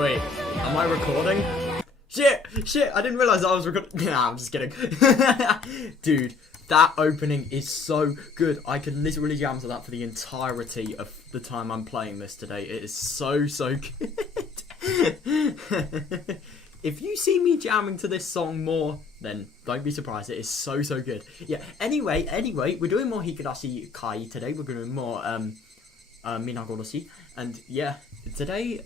Wait, am I recording? Shit, I didn't realise I was recording. Nah, I'm just kidding. Dude, that opening is so good. I can literally jam to that for the entirety of the time I'm playing this today. It is so good. If you see me jamming to this song more, then don't be surprised. It is so good. Yeah, anyway, we're doing more Higurashi Kai today. We're doing more Minagoroshi. And yeah, today,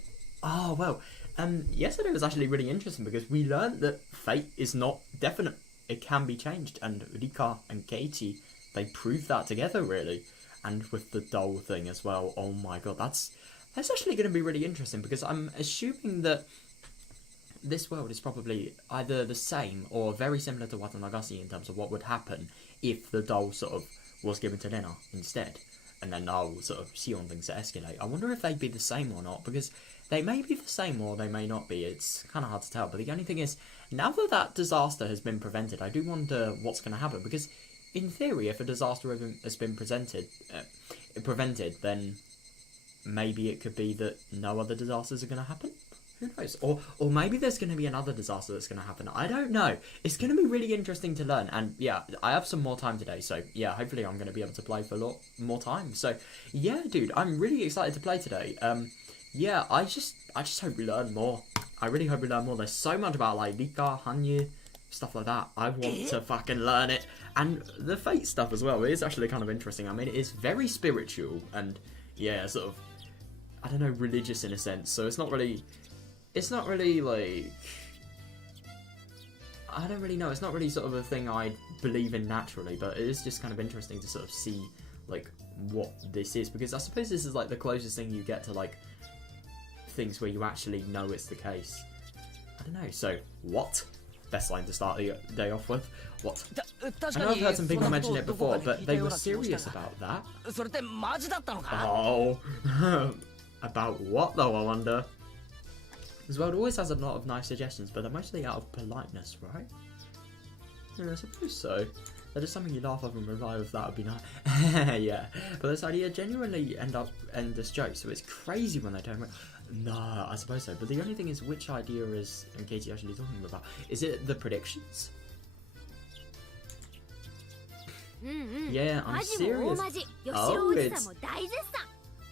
yesterday was actually really interesting because we learned that fate is not definite. It can be changed. And Rika and Katie, they proved that together, really. And with the doll thing as well. Oh my god, that's actually going to be really interesting because I'm assuming that this world is probably either the same or very similar to Watanagasi in terms of what would happen if the doll sort of was given to Lena instead. And then I'll sort of see on things to escalate. I wonder if they'd be the same or not, because they may be the same or they may not be. It's kind of hard to tell. But the only thing is, now that disaster has been prevented, I do wonder what's going to happen. Because in theory, if a disaster has been prevented, then maybe it could be that no other disasters are going to happen. Who knows? Or maybe there's going to be another disaster that's going to happen. I don't know. It's going to be really interesting to learn. And yeah, I have some more time today. So yeah, hopefully I'm going to be able to play for a lot more time. So yeah, dude, I'm really excited to play today. Yeah, I just hope we learn more. I really hope we learn more. There's so much about like Rika, Hanyu, stuff like that. I want to fucking learn it. And the fate stuff as well. It is actually kind of interesting. I mean, it is very spiritual and yeah, sort of, I don't know, religious in a sense. So it's not really like, I don't really know. It's not really sort of a thing I believe in naturally, but it is just kind of interesting to sort of see like what this is, because I suppose this is like the closest thing you get to like things where you actually know it's the case. I don't know. So what? Best line to start the day off with. What? I know I've heard some people mention it before, but they were serious about that. Oh, about what though? I wonder. This world always has a lot of nice suggestions, but they're mostly out of politeness, right? Yeah, I suppose so. That is something you laugh off and reply with, that would be nice. Yeah, but this idea genuinely end as jokes, so it's crazy when they don't. No, I suppose so. But the only thing is, which idea is Katie actually talking about? Is it the predictions? Yeah, I'm serious. Oh, it's...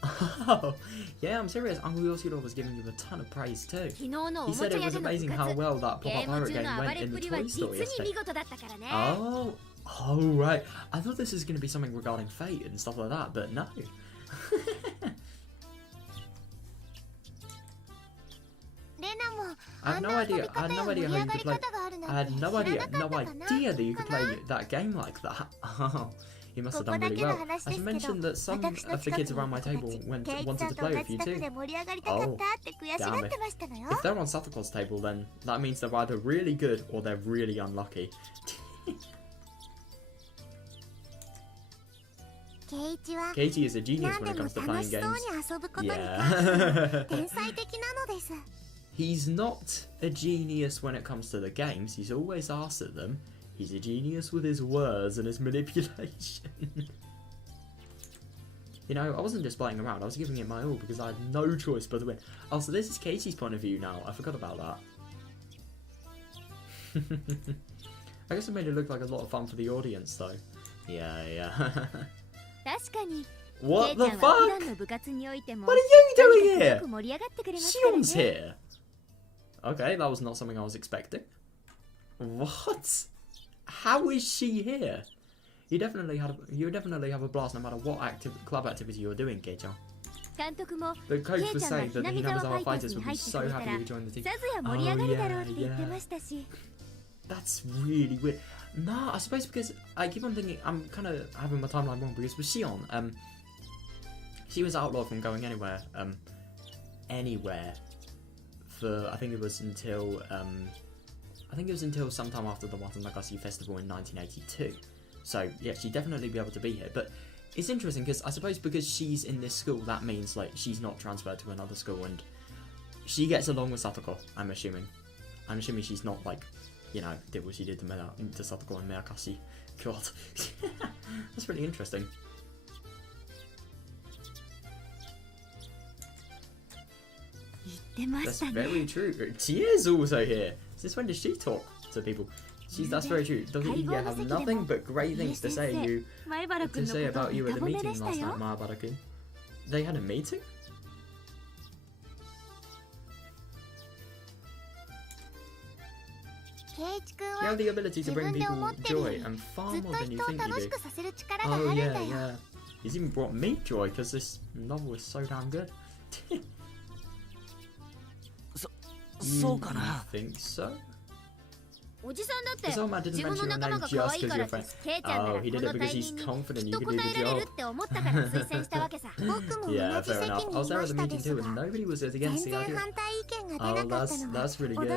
Oh, yeah, I'm serious. Uncle Yoshiro was giving you a ton of praise too. He said it was amazing how well that pop-up pirate game went in the Toy Story aspect. Oh, right. I thought this was going to be something regarding fate and stuff like that, but no. I had no idea how you could play. I had no idea that you could play that game like that. Oh. You must have done really well. I should mention that some of the kids around my table wanted to play with you too. Oh, damn it. If they're on Satoko's table, then that means they're either really good or they're really unlucky. Katie is a genius when it comes to playing games. Yeah. He's not a genius when it comes to the games. He's always arsed at them. He's a genius with his words and his manipulation. You know, I wasn't just playing around, I was giving it my all because I had no choice but to win. Oh, so this is Katie's point of view now. I forgot about that. I guess it made it look like a lot of fun for the audience, though. Yeah. What the fuck? What are you doing here? Shion's here. Okay, that was not something I was expecting. What? How is she here? You definitely have a blast no matter what club activity you're doing, Kei-chan. The coach was saying that the Hinagazawa fighters would be so happy you joined the team. Oh yeah. That's really weird. Nah, I suppose because I keep on thinking I'm kind of having my timeline wrong because with Shion, she was outlawed from going anywhere for I think it was until sometime after the Watanagasi Festival in 1982. So, yeah, she'd definitely be able to be here. But it's interesting because I suppose because she's in this school, that means, like, she's not transferred to another school and she gets along with Satoko, I'm assuming. I'm assuming she's not, like, you know, did what she did to Satoko and Minagoroshi. God. That's really interesting. That's very true. Tie's also here. Since when does she talk to people? That's very true. Doesn't he have nothing but great things to say about you at the meeting last night, Mahabara-kun? They had a meeting? You have the ability to bring people joy, and far more than you think you do. Oh yeah. He's even brought me joy, because this novel is so damn good. You think so? This old man didn't mention your name just because you're a friend. Oh, he did it because he's confident you can do the job. Yeah, fair enough. I was there at the meeting too, and nobody was against the idea. Oh, that's really good.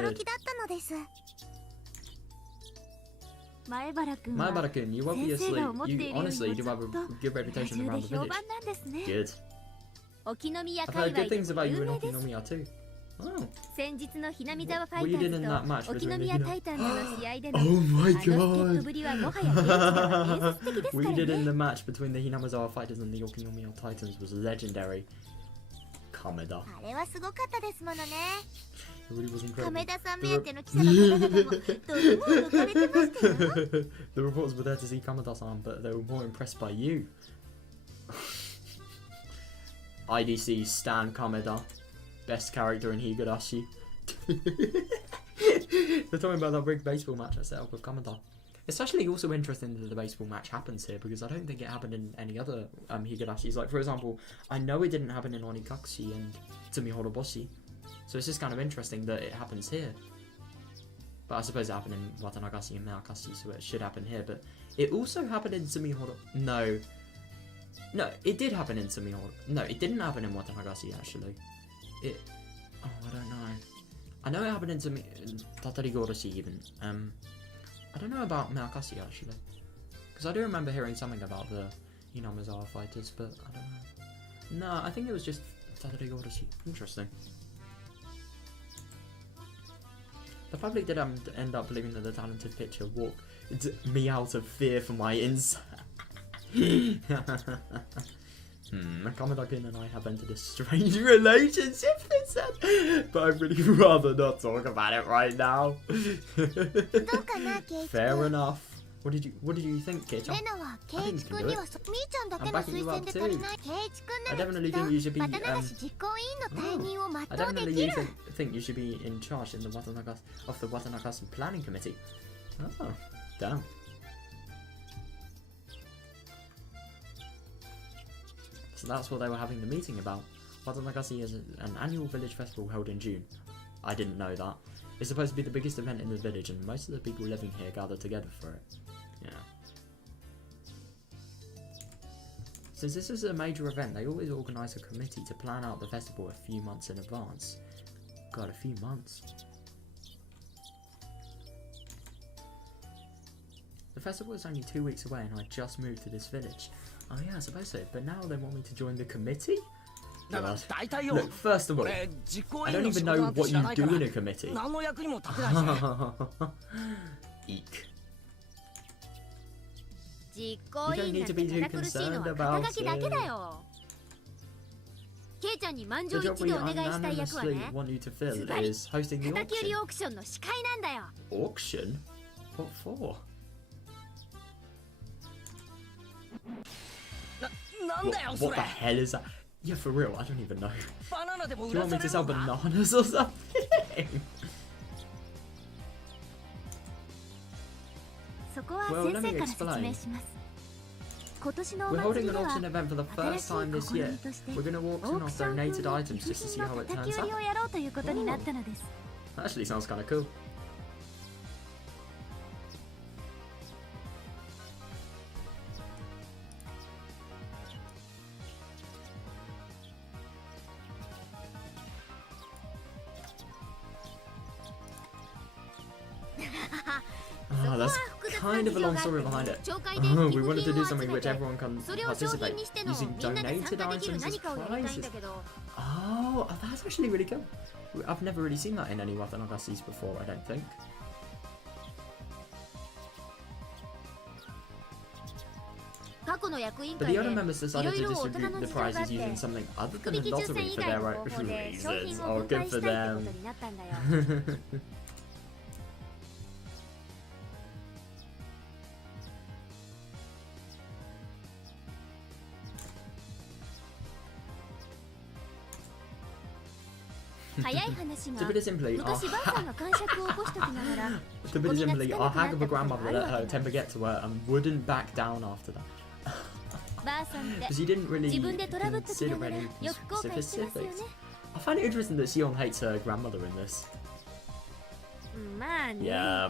Mahabara-kun, you honestly do have a good reputation around the village. Good. I've heard good things about you in Okinomiya too. Oh. What you did in that match between the Oh my god! What you did in the match between the Hinamizawa fighters and the Okinomiya Titans was legendary. Kameda. It really was incredible. The reporters were there to see Kameda-san, but they were more impressed by you. IDC Stan Kameda. Best character in Higurashi. They're talking about that big baseball match I set up with Kameda. It's actually also interesting that the baseball match happens here, because I don't think it happened in any other Higurashis. Like, for example, I know it didn't happen in Onikakushi and Tsumihoroboshi. So it's just kind of interesting that it happens here. But I suppose it happened in Watanagashi and Minagoroshi, so it should happen here. But it also happened in Tsumihoro... No, it did happen in Tsumihoro... No, it didn't happen in Watanagashi, actually. Oh, I don't know. I know it happened in Tatarigoroshi even. I don't know about Minagoroshi actually, because I do remember hearing something about the Hinamizawa fighters, but I don't know. No, I think it was just Tatarigoroshi. Interesting. The public did end up believing that the talented pitcher walked me out of fear for my insight. Kameda-kun and I have entered a strange relationship, it said, but I'd really rather not talk about it right now. Fair enough. What did you think, Kei-chan? I think you can do it. I'm backing you up too. I definitely think you should be. I definitely think you should be in charge in the Watanagashi planning committee. Oh, damn. So that's what they were having the meeting about. Watanagashi is an annual village festival held in June. I didn't know that. It's supposed to be the biggest event in the village, and most of the people living here gather together for it. Yeah. Since this is a major event, they always organise a committee to plan out the festival a few months in advance. God, a few months. The festival is only 2 weeks away, and I just moved to this village. Oh yeah, I suppose so. But now they want me to join the committee? God. Look, first of all, I don't even know what you do in a committee. Eek. You don't need to be too concerned about it. The job we unanimously want you to fill is hosting the auction. Auction? What for? What the hell is that? Yeah, for real, I don't even know. Do you want me to sell bananas or something? Well, let me explain. We're holding an auction event for the first time this year. We're going to auction off donated items just to see how it turns out. Oh. That actually sounds kind of cool. Oh, that's kind of a long story behind it. Oh, we wanted to do something which everyone can participate, using donated items as prizes. Oh, that's actually really cool. I've never really seen that in any Watanagashis before, I don't think. But the other members decided to distribute the prizes using something other than a lottery for their own reasons. Oh, good for them. 早い話が To put it simply, 昔ばあさんが感触を起こしときながら to put it simply, our hag of a grandmother let her temper get to her and wouldn't back down after that. ばあさんって Because she didn't really 自分でトラブったきな consider がら any よく後悔してますよね specifics. I find it interesting that Sion hates her grandmother in this. まあね Yeah.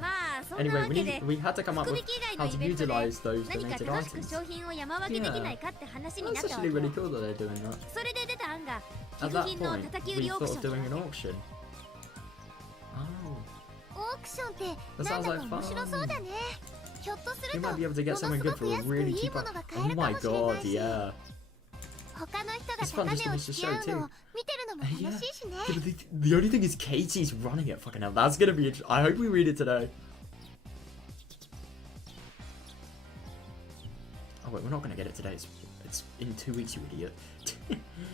まあそんな Anyway, わけで we had to come up 福 with 引き以外 how の to イベントで utilize those 何か donated 正しく items. 商品を山分けできないかって話にな That's ったわ actually け really cool that they're doing that. それで出た案が At 寄付 that 品の point, 叩き売 we りオーク thought シ of ョン doing an auction. Oh, オークションって that なん sounds だ like か面白そう fun. だねひょっとす You ると might be able to get ものす something ご good く for a 安く really いい cheap も one. のが買 Oh えるか my もしれ god, ないし yeah. 他の人 It's が fun 高 just to 値を watch the 引き show 合うの too. を見てるのも Yeah. 楽しいしね Yeah, but the only thing is Katie's running it. Fucking hell, that's gonna be. I hope we read it today. Oh wait, we're not gonna get it today. It's in 2 weeks, you idiot.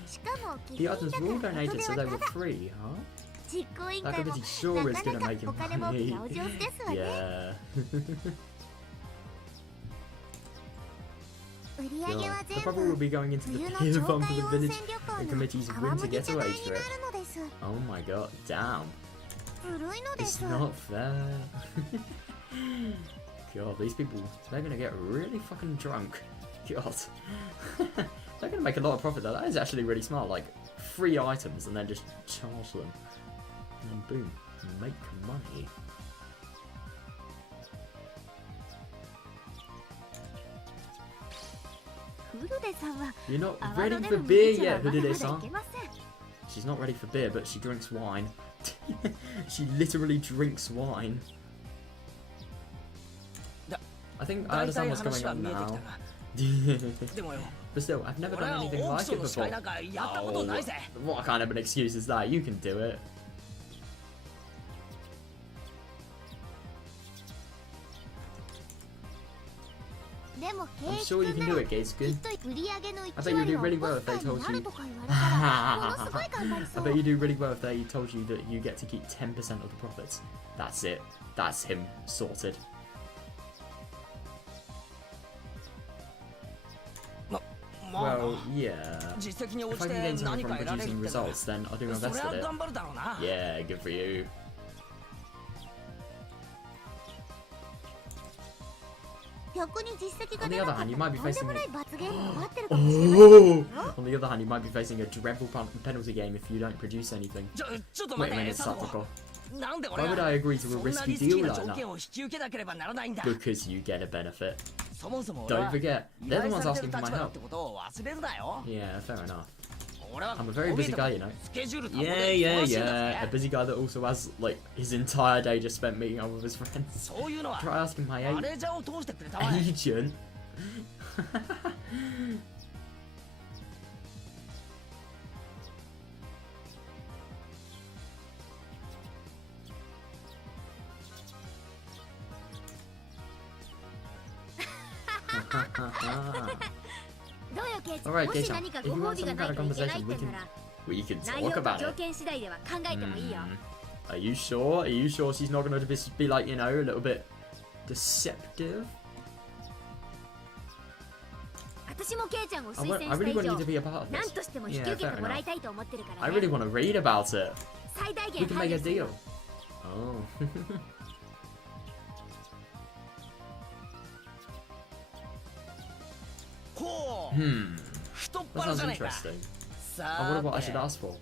しかも寄 The 付 others 品 were all だから donated, 元 so 手 they は were ただ free, huh? 実行委員 That 会も company sure な is か gonna な make か him お金儲け money. がお上手ですわね Yeah. 売り上げ Yeah. は The 全 profit 部 will be going into 冬 the の beer 超 fund 海 for 温 the 泉 village 旅 and 行の committee's 泡 winter 麦茶代 getaway にな trip. るのです Oh my god, damn. 古いので It's す not fair. God, these people, they're gonna get really fucking drunk. God. They're gonna make a lot of profit though. That is actually really smart. Like, free items and then just charge them. And then boom, make money. You're not ready for beer yet, Hudide-san. She's not ready for beer, but she drinks wine. She literally drinks wine. I think I understand what's going on now. But still, I've never done anything like it before. Oh, what kind of an excuse is that? You can do it. I'm sure you can do it, Gatesuke. I bet you do really well if they told you. I bet you do really well if they told you that you get to keep 10% of the profits. That's it. That's him sorted. Well, yeah. If I can gain something from producing results, then I'll do my best at it. Yeah, good for you. On the other hand, you might be facing On the other hand, you might be facing a dreadful penalty game if you don't produce anything. Wait a minute, Satoko. Why would I agree to a risky deal like that? Because you get a benefit. Don't forget, they're the ones asking for my help. Yeah, fair enough. I'm a very busy guy, you know. Yeah. A busy guy that also has, like, his entire day just spent meeting up with his friends. Try asking my agent. Alright, Kei-san, if you want some kind of conversation, we can talk about it. Are you sure? Are you sure she's not going to be like, you know, a little bit deceptive? I really want you to be a part of this. Yeah, fair enough. I really want to read about it. We can make a deal. Oh. That sounds interesting. I wonder what I should ask for.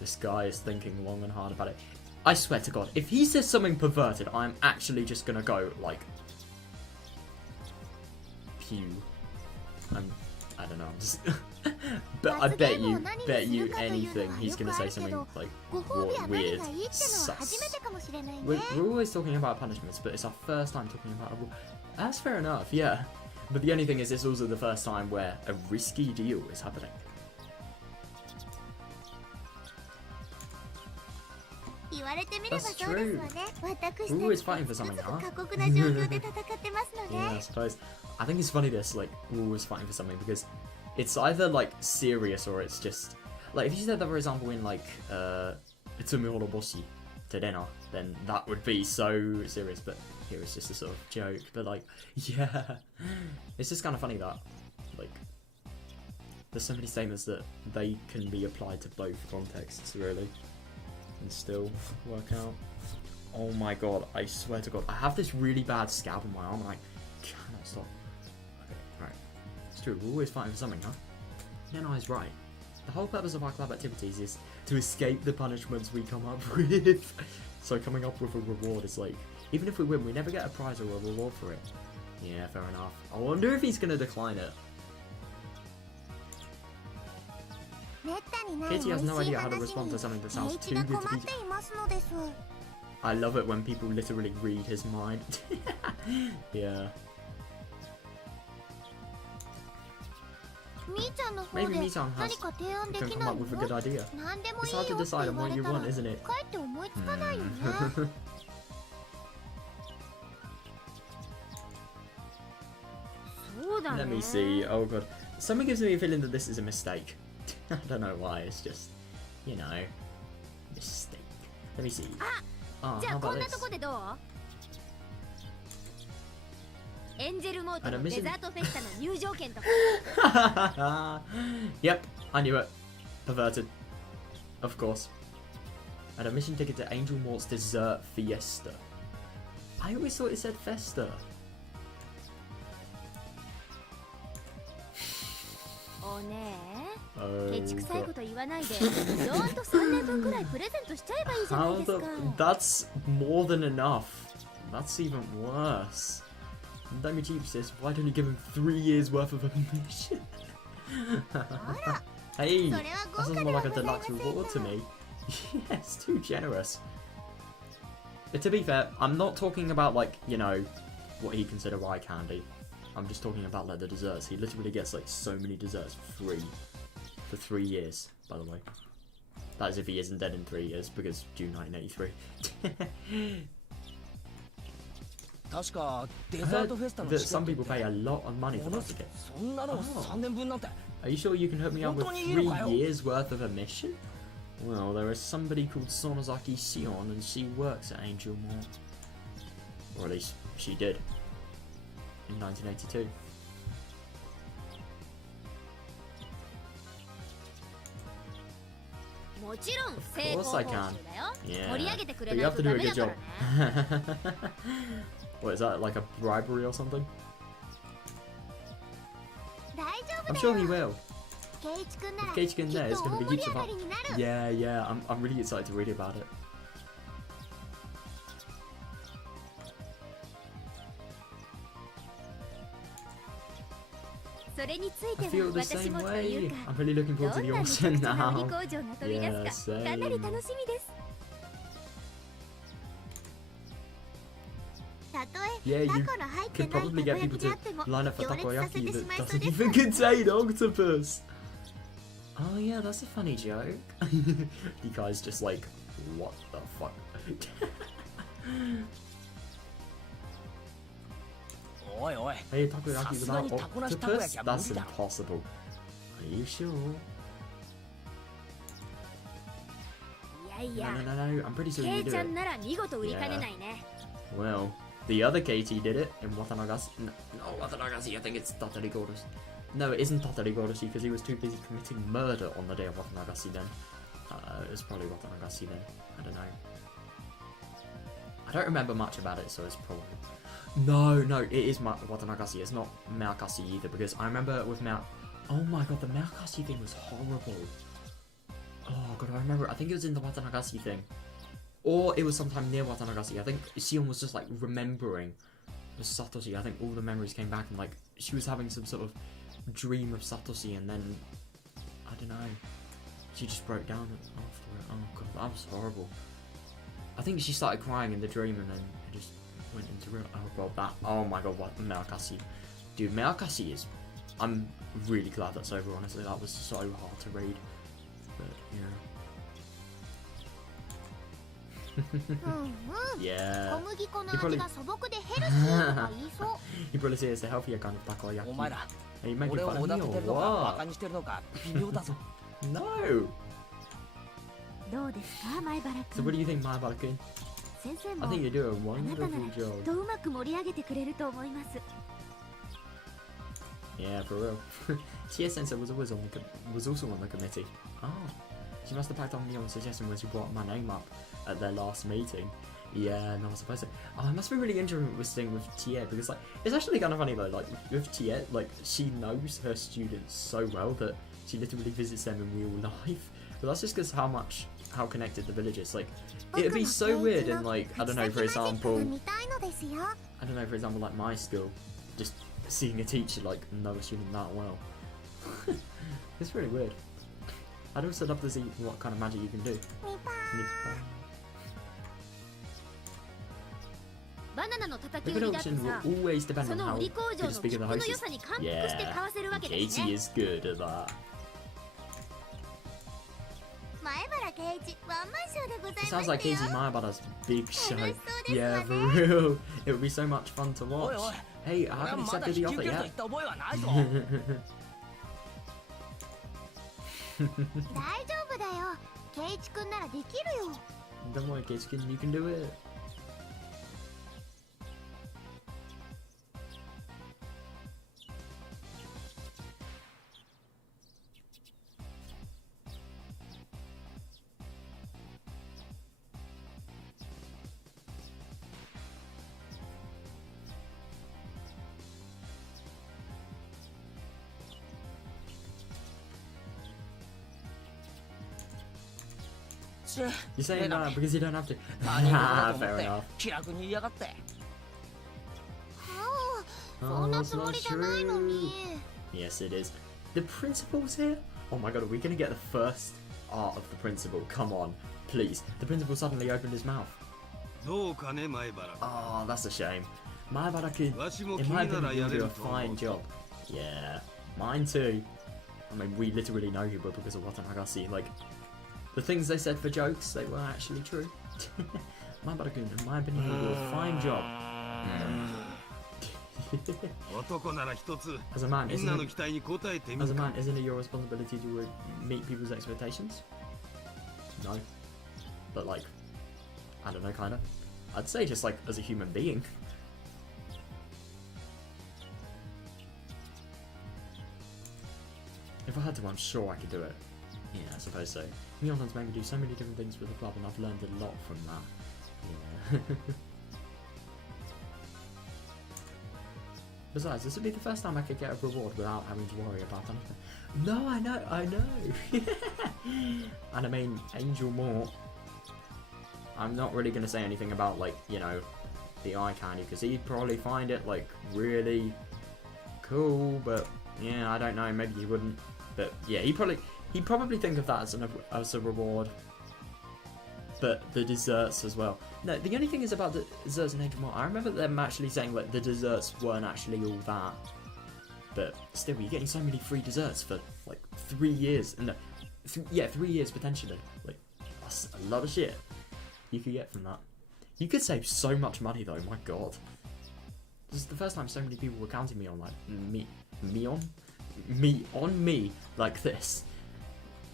This guy is thinking long and hard about it. I swear to God, if he says something perverted, I'm actually just gonna go, like... Pew. I don't know, I'm just... but I bet you anything he's gonna say something, like, weird, sus. We're always talking about punishments, but it's our first time talking about a... That's fair enough, yeah. But the only thing is, it's also the first time where a risky deal is happening. われてみれば That's そうですわね。私 We're always た fighting for ち something, つ huh? 過酷な状況で戦ってますの Yeah, ね I suppose. I think it's funny this, like, we're always fighting for something because it's either, like, serious or it's just... Like, if you said that, for example, in, like, Minagoroshi to dinner, then that would be so serious, but here it's just a sort of joke. But, like, yeah. It's just kind of funny that, like, there's so many statements that they can be applied to both contexts, really, and still work out. Oh my god, I swear to god, I have this really bad scab on my arm and I cannot stop. Okay, right. It's true, we're always fighting for something, huh? Nenai's right. The whole purpose of our club activities is to escape the punishments we come up with. So coming up with a reward is like, even if we win, we never get a prize or a reward for it. Yeah, fair enough. I wonder if he's gonna decline it. Katie has no idea how to respond to something that sounds too good to be... I love it when people literally read his mind. Yeah. Maybe Mii-chan can come up with a good idea. It's hard to decide on what you want, isn't it? Let me see. Oh god. Something gives me a feeling that this is a mistake. I don't know why, it's just, you know, mistake. Let me see. Oh, how about this? An admission... Yep, I knew it. Perverted. Of course. An admission ticket to Angel Mort's dessert fiesta. I always thought it said festa. Oh, that's more than enough. That's even worse. Let me cheap, sis. Why don't you give him 3 years worth of admission? Hey, that sounds more like a deluxe reward to me. Yes, too generous. But to be fair, I'm not talking about, like, you know, what he consider eye candy. I'm just talking about, like, the desserts. He literally gets, like, so many desserts free for 3 years, by the way. That is if he isn't dead in 3 years, because June 1983. I heard that some people pay a lot of money for that ticket. Oh. Are you sure you can hook me up with 3 years worth of admission? Well, there is somebody called Sonozaki Sion and she works at Angel Mort. Or at least she did. In 1982. Of course I can. Yeah. But you have to do a good job. What, is that like a bribery or something? I'm sure he will. If Keiichi-kun there is going to be heaps of fun. Yeah, I'm really excited to read about it. I feel the same way. I'm really looking forward to the auction now. Yeah, same. Yeah, you could probably get people to line up for takoyaki that doesn't even contain octopus. Oh yeah, that's a funny joke. You guys just like, what the fuck? Hey, takoyaki without octopus? That's impossible. Are you sure? No, I'm pretty sure you do it. Yeah. Well, the other Katie did it in Watanagasi. No, Watanagasi, I think it's Tatarigoroshi. No, it isn't Tatarigoroshi because he was too busy committing murder on the day of Watanagasi then. It was probably Watanagasi then. I don't know. I don't remember much about it, so it's probably... No, it is Watanagasi. It's not Meakasi either because I remember with Oh my god, the Meakasi thing was horrible. Oh god, I remember. I think it was in the Watanagasi thing. Or it was sometime near Watanagasi. I think Sion was just like remembering the Satoshi. I think all the memories came back and like she was having some sort of dream of Satoshi and then I don't know. She just broke down after it. Oh god, that was horrible. I think she started crying in the dream and then it just went into real. Oh god, that. Oh my god, what Meakasi, dude, Meakasi is. I'm really glad that's over. Honestly, that was so hard to read. But yeah. Yeah. 小麦粉の味が素朴でヘルシーとか言いそう。 He probably says it's a healthier kind of takoyaki. お前ら Are you making 俺を fun お of だ me て or てるのかバ what? カにしてるのか微妙だぞ No. どうですか、前原 So 君。 what do you think, Maibara-kun? 先生 I も think you do a あなたなら wonderful きっ job. とうまく盛り上げてくれると思います。 Yeah, for real. Tia Sensei was always on was also on the committee. Oh, she must have packed on me on suggestion when she brought my name up at their last meeting. Yeah, no, I suppose so. Oh, it must be really interesting with Tia because like it's actually kind of funny though. Like with Tia, like she knows her students so well that she literally visits them in real life. But that's just because how connected the village is. Like it'd be so weird in like I don't know, for example, like my school, just seeing a teacher like know a student that well. It's really weird. I'd also love to see what kind of magic you can do. バナナの叩 The き売りだって production さ、 will always depend そ on の how 売り工 good 場 the の speaker 切 the 符の host 良 is. さに感服して買わせるわけです Katie ね。 is good at that. 前原圭一ワンマンショーでござい It ます sounds like よ。 Katie Mayabara's big show. 楽しそうです Yeah, わ for ね。 real. It would be so much fun to おい watch. おい Hey, I 俺は haven't まだ accepted 引 the き offer 受けると言 yet. った覚えはないぞ 大丈夫だよ。圭一くんならできるよ。 Don't worry, Katie, you can do it. You're saying that because you don't have to. 他人事だ Ah, と思 fair って enough. 気楽に言いやがって そんなつもりじゃないのに。 Yes, it is. The principal's here? Oh my god, are we gonna get the first art of the principal? Come on, please. The principal suddenly opened his mouth. どうかね前原 Oh, that's a shame. Maibara-kun, わしも in 君 my なら opinion, や you れ do る a と思う fine job. Yeah, mine too. I mean, we literally know you were because of Watanabe. Like, the things they said for jokes, they were actually true. Maibara-kun, in my opinion, you do a fine job. 男なら一つ As a man, みん isn't なの it, 期待に応えてみ as る a か man, isn't it your responsibility to meet people's expectations? No. But like, I don't know, kinda. I'd say just like as a human being. If I had to, I'm sure I could do it. Yeah, I suppose so. Mionon's made me do so many different things with the club, and I've learned a lot from that. Yeah. Besides, this would be the first time I could get a reward without having to worry about anything. No, I know. And I mean, Angel Mort. I'm not really going to say anything about, like, you know, the eye candy, because he'd probably find it, like, really cool, but, yeah, I don't know, maybe he wouldn't. But, yeah, he'd probably think of that as a reward. But the desserts as well. No, the only thing is about the desserts in Angel Mort, I remember them actually saying, like, the desserts weren't actually all that. But still, you're getting so many free desserts for, like, 3 years. No, 3 years potentially. Like, that's a lot of shit you could get from that. You could save so much money though, my god. This is the first time so many people were counting me on, like, me like this.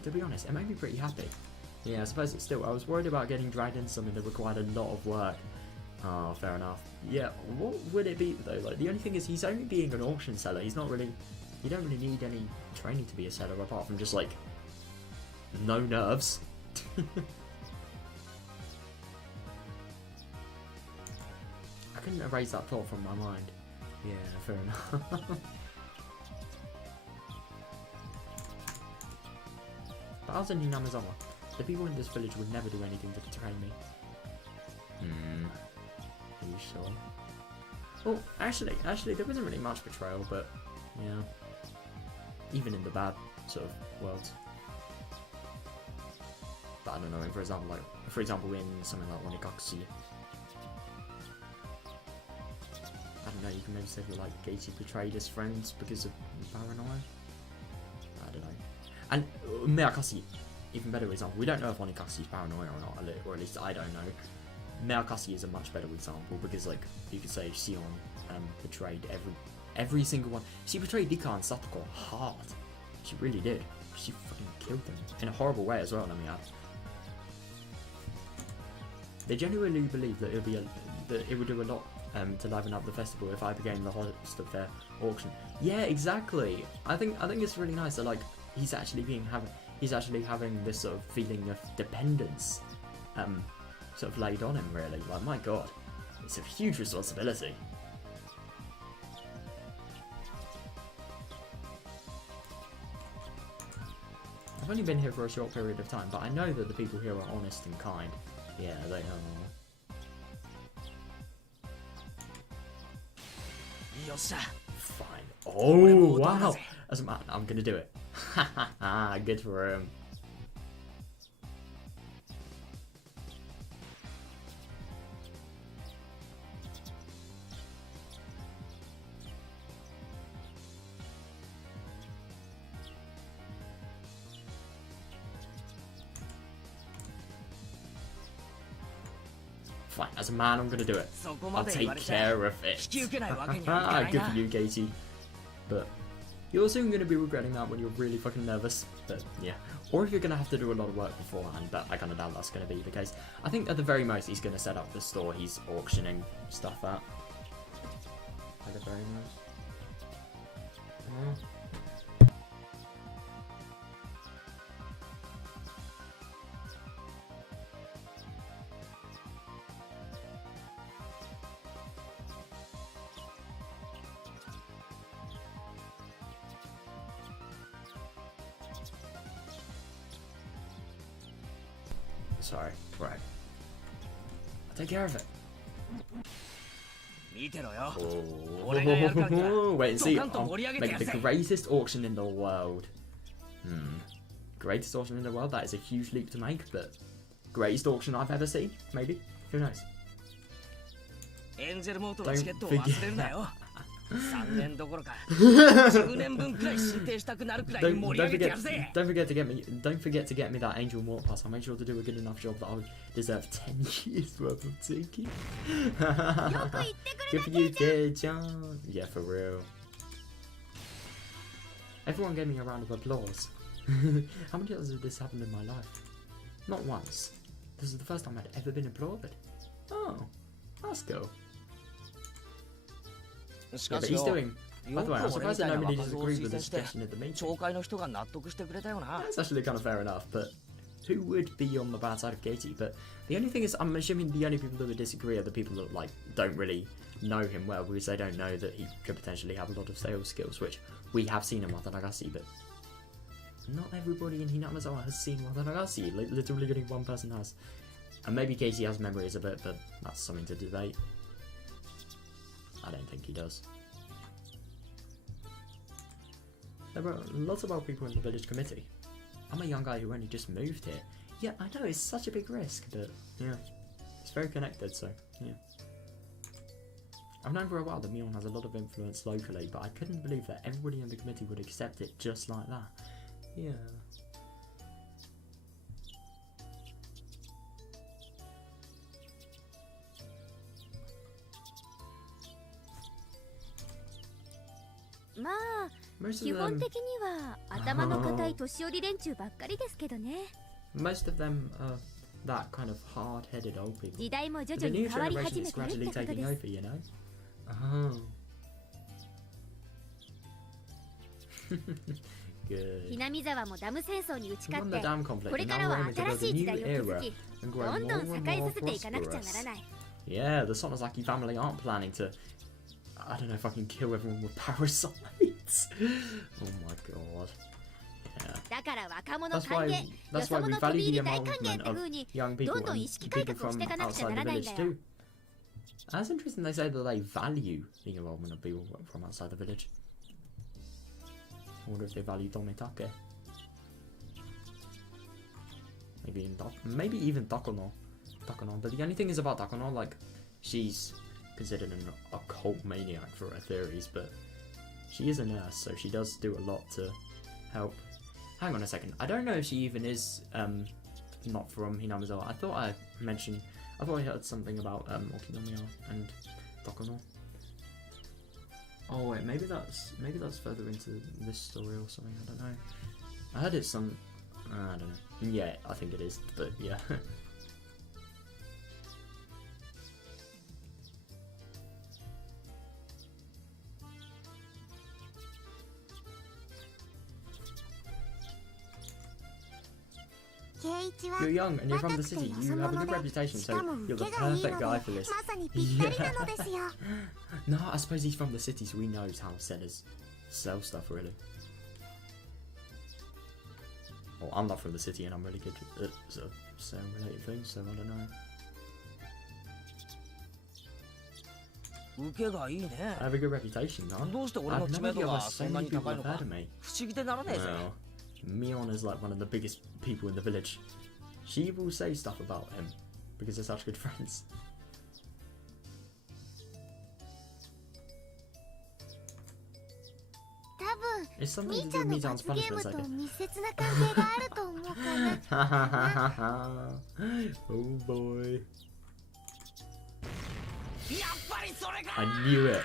To be honest, it made me pretty happy. Yeah, I suppose it's still, I was worried about getting dragged into something that required a lot of work. Oh, fair enough. Yeah, what would it be though? Like, the only thing is he's only being an auction seller. He's not really, you don't really need any training to be a seller apart from just, like, no nerves. I couldn't erase that thought from my mind. Yeah, fair enough. But I was in Inamizawa. The people in this village would never do anything to betray me. Are you sure? Well, actually, there wasn't really much betrayal, but, yeah. Even in the bad sort of worlds. But I don't know, for example, in something like Minagoroshi. I don't know, you can maybe say that, like, Gacy betrayed his friends because of paranoia? I don't know. And Minagoroshi. even better example, we don't know if Onikashi is paranoia or not, or at least I don't know. Minagoroshi is a much better example because, like, you could say Sion betrayed every single one. She betrayed Rika and Satoko hard. She really did. She fucking killed them in a horrible way as well. Let me add. They genuinely believe that it would do a lot to liven up the festival if I became the host of their auction. Yeah, exactly. I think it's really nice that, like, he's actually having this sort of feeling of dependence sort of laid on him, really. Like, my god, it's a huge responsibility. I've only been here for a short period of time, but I know that the people here are honest and kind. Yeah, they are. Fine. Oh, wow. As a man, I'm gonna do it. Haha, good for him. Fine, as a man, I'm gonna do it. I'll take care of it. Good for you, Katie. But you're soon gonna be regretting that when you're really fucking nervous. But yeah, or if you're gonna have to do a lot of work beforehand. But I kind of doubt that's gonna be the case. I think at the very most, he's gonna set up the store he's auctioning stuff at. At the very most. Sorry, right. I'll take care of it. Oh, wait and see. I'll make the greatest auction in the world. Greatest auction in the world? That is a huge leap to make, but greatest auction I've ever seen? Maybe? Who knows? Don't forget to get me that Angel Mort Pass. I'll make sure to do a good enough job that I'll deserve 10 years worth of ticket. Good for you, Tejan. Yeah, for real. Everyone gave me a round of applause. How many times has this happened in my life? Not once. This is the first time I'd ever been applauded. Oh, that's cool. Yeah, but he's doing. By the way, I'm surprised that nobody disagrees with the suggestion at the meeting. That's actually kind of fair enough, but who would be on the bad side of Katie? But the only thing is, I'm assuming the only people that would disagree are the people that, like, don't really know him well, because they don't know that he could potentially have a lot of sales skills, which we have seen in Watanagasi, but not everybody in Hinamizawa has seen Watanagasi. Literally only one person has. And maybe Katie has memories of it, but that's something to debate. I don't think he does. There were lots of old people in the village committee. I'm a young guy who only just moved here. Yeah, I know, it's such a big risk, but yeah. It's very connected, so yeah. I've known for a while that Mion has a lot of influence locally, but I couldn't believe that everybody in the committee would accept it just like that. Yeah. Most of them are that kind of hard-headed old people. But the new generation is gradually taking over, you know? Oh. Good. We won the dam conflict, and now we're aiming to build a new era and grow more and more prosperous. Yeah, the Sonozaki family aren't planning to, I don't know, fucking kill everyone with parasites. Oh my god. Yeah. That's why we value the involvement of young people and people from outside the village too. That's interesting they say that they value the involvement of people from outside the village. I wonder if they value Domitake. Maybe even Takono. But the only thing is about Takono, like, she's considered an occult maniac for her theories, but she is a nurse, so she does do a lot to help hang on a second. I don't know if she even is not from Hinamizawa. I thought I heard something about Okinomiya and Tokono. Oh wait, maybe that's further into this story or something. I don't know. I heard it's some. I don't know. Yeah, I think it is. But yeah. You're young and you're from the city. You have a good reputation, so you're the perfect guy for this. Yeah. No, I suppose he's from the city, so he knows how sellers sell stuff, really. Well, I'm not from the city, and I'm really good at sort of sale-related things, so I don't know. 受けがいいね。 I have a good reputation, huh? どうして俺の I've 知 never 名度 heard が of そ so んな many に people 高いの have heard か of me. 不思議でならねえぜ。 Well, Mion is like one of the biggest people in the village. She will say stuff about him because they're such good friends. It's something to do with Mizan's punishments, I think. Oh boy. やっぱりそれか。 I knew it.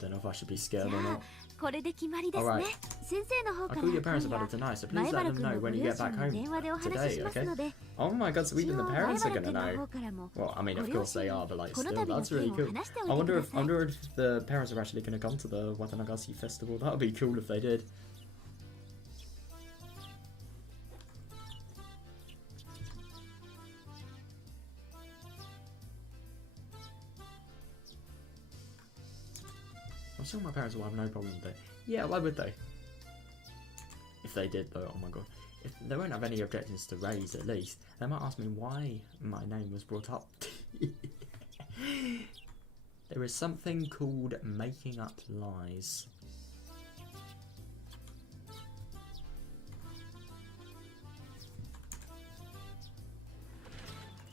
Don't know if I should be scared or not. これで決まりです Alright. ね。先生の方 I から call your 今 parents 夜 about it tonight, so please 前 let 原 them 君 know のご when you 両 get 親 back に home 電話でお話し today, します okay? ので、 Oh my god, so 一 even 応 the 前 parents are 原 gonna 君の know. 方からも Well, I mean, ご of 両 course they 親 are, に but like この still, 度の that's really 件を cool. 話してお I いてく wonder だ if さい。 the parents are actually gonna come to the Watanagasi festival. That would be cool if they did. I'm sure my parents will have no problem with it. Yeah, why would they? If they did, though, oh my god. If they won't have any objections to raise, at least. They might ask me why my name was brought up. There is something called making up lies.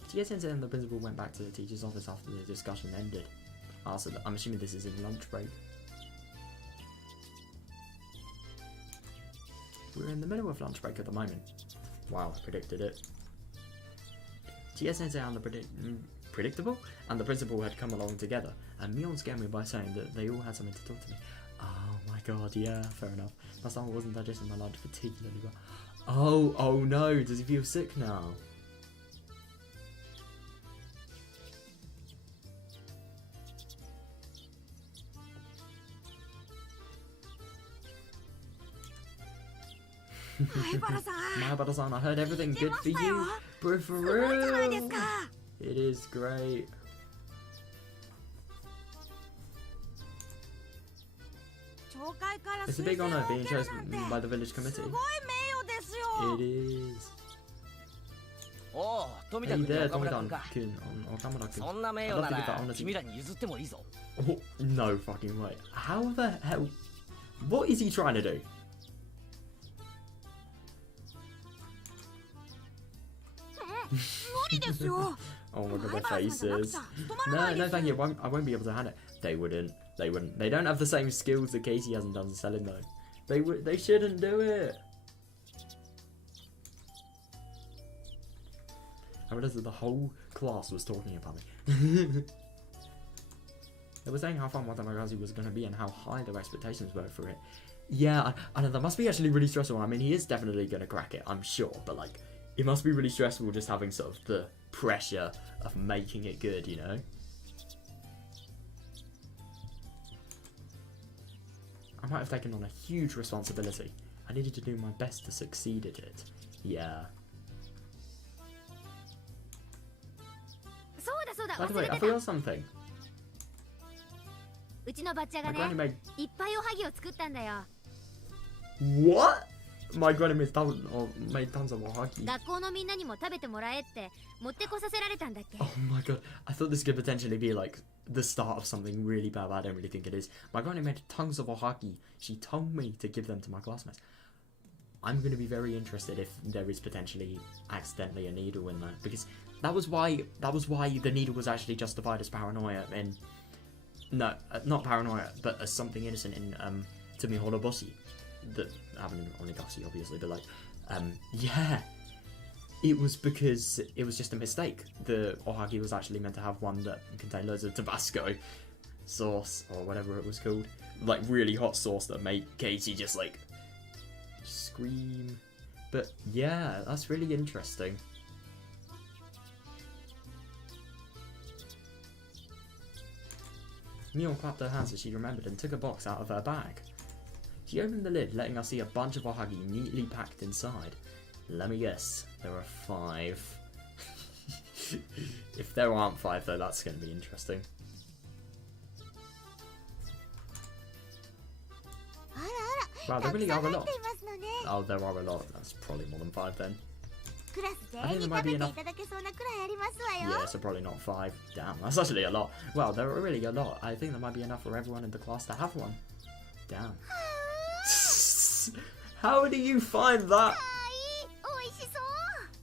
Tia-sensei and the principal went back to the teacher's office after the discussion ended. So I'm assuming this is in lunch break. We're in the middle of lunch break at the moment. Wow, I predicted it. Tia-sensei and the predictable and the principal had come along together, and Mion scared me by saying that they all had something to talk to me. Oh my god, yeah, fair enough. My stomach wasn't digesting my lunch particularly well. Oh no, does he feel sick now? Mahabara-san, I heard everything good for you. Bro, for real. It is great. It's a big honor being chosen by the village committee. It is. おお、富田 Hey 君 there, と岡村君か。 Tomidan-kun, Okamura-kun. そんな名誉なら君らに譲ってもいいぞ。 Oh, no fucking way. How the hell? What is he trying to do? Oh my god, their faces. No, thank you. I won't be able to hand it. They wouldn't. They don't have the same skills that Casey hasn't done to selling though. They shouldn't do it. I realized that the whole class was talking about me. They were saying how fun Watanagazi was going to be and how high their expectations were for it. Yeah, I know, that must be actually really stressful. I mean, he is definitely going to crack it, I'm sure. But, like, it must be really stressful just having sort of the pressure of making it good, you know? I might have taken on a huge responsibility. I needed to do my best to succeed at it. Yeah. By the way, I feel something. うちのバッチャ My が granny ね、 made... いっぱいおはぎを作ったんだよ。 What? My granny made tons of ohaki. 学校のみんなにも食べてもらえって持ってこさせられたんだっけ。 Oh my god, I thought this could potentially be like the start of something really bad, but I don't really think it is. My granny made tons of ohaki. She told me to give them to my classmates. I'm going to be very interested if there is potentially accidentally a needle in there, because that was why the needle was actually justified as paranoia in No, not paranoia, but as something innocent in Minagoroshi. That happened in Onigashima, obviously, but like, yeah. It was because it was just a mistake. The ohagi was actually meant to have one that contained loads of Tabasco sauce, or whatever it was called. Like, really hot sauce that made Katie just, like, scream. But, yeah, that's really interesting. Mion clapped her hands as she remembered and took a box out of her bag. She opened the lid, letting us see a bunch of ohagi neatly packed inside. Let me guess, there are 5. If there aren't 5 though, that's going to be interesting. Wow, there really are a lot. Oh, there are a lot. That's probably more than 5 then. I think there might be enough. Yeah, so probably not 5. Damn, that's actually a lot. Well, there are really a lot. I think there might be enough for everyone in the class to have one. Damn. How do you find that?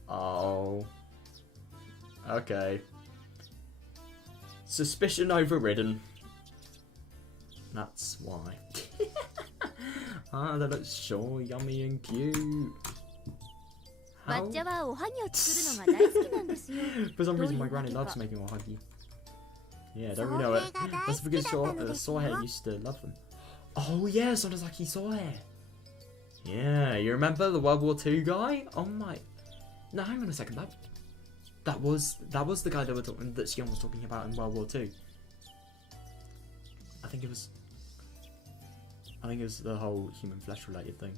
Oh. Okay. Suspicion overridden. That's why. Ah, that looks so yummy and cute. How? For some reason, my granny loves making ohagi. Yeah, don't we know it? That's because Sohei used to love them. Oh yeah, so does Aki Sohei. Yeah, you remember the World War II guy? Oh my. No, hang on a second. That was the guy that Sion was talking about in World War II. I think it was the whole human flesh related thing,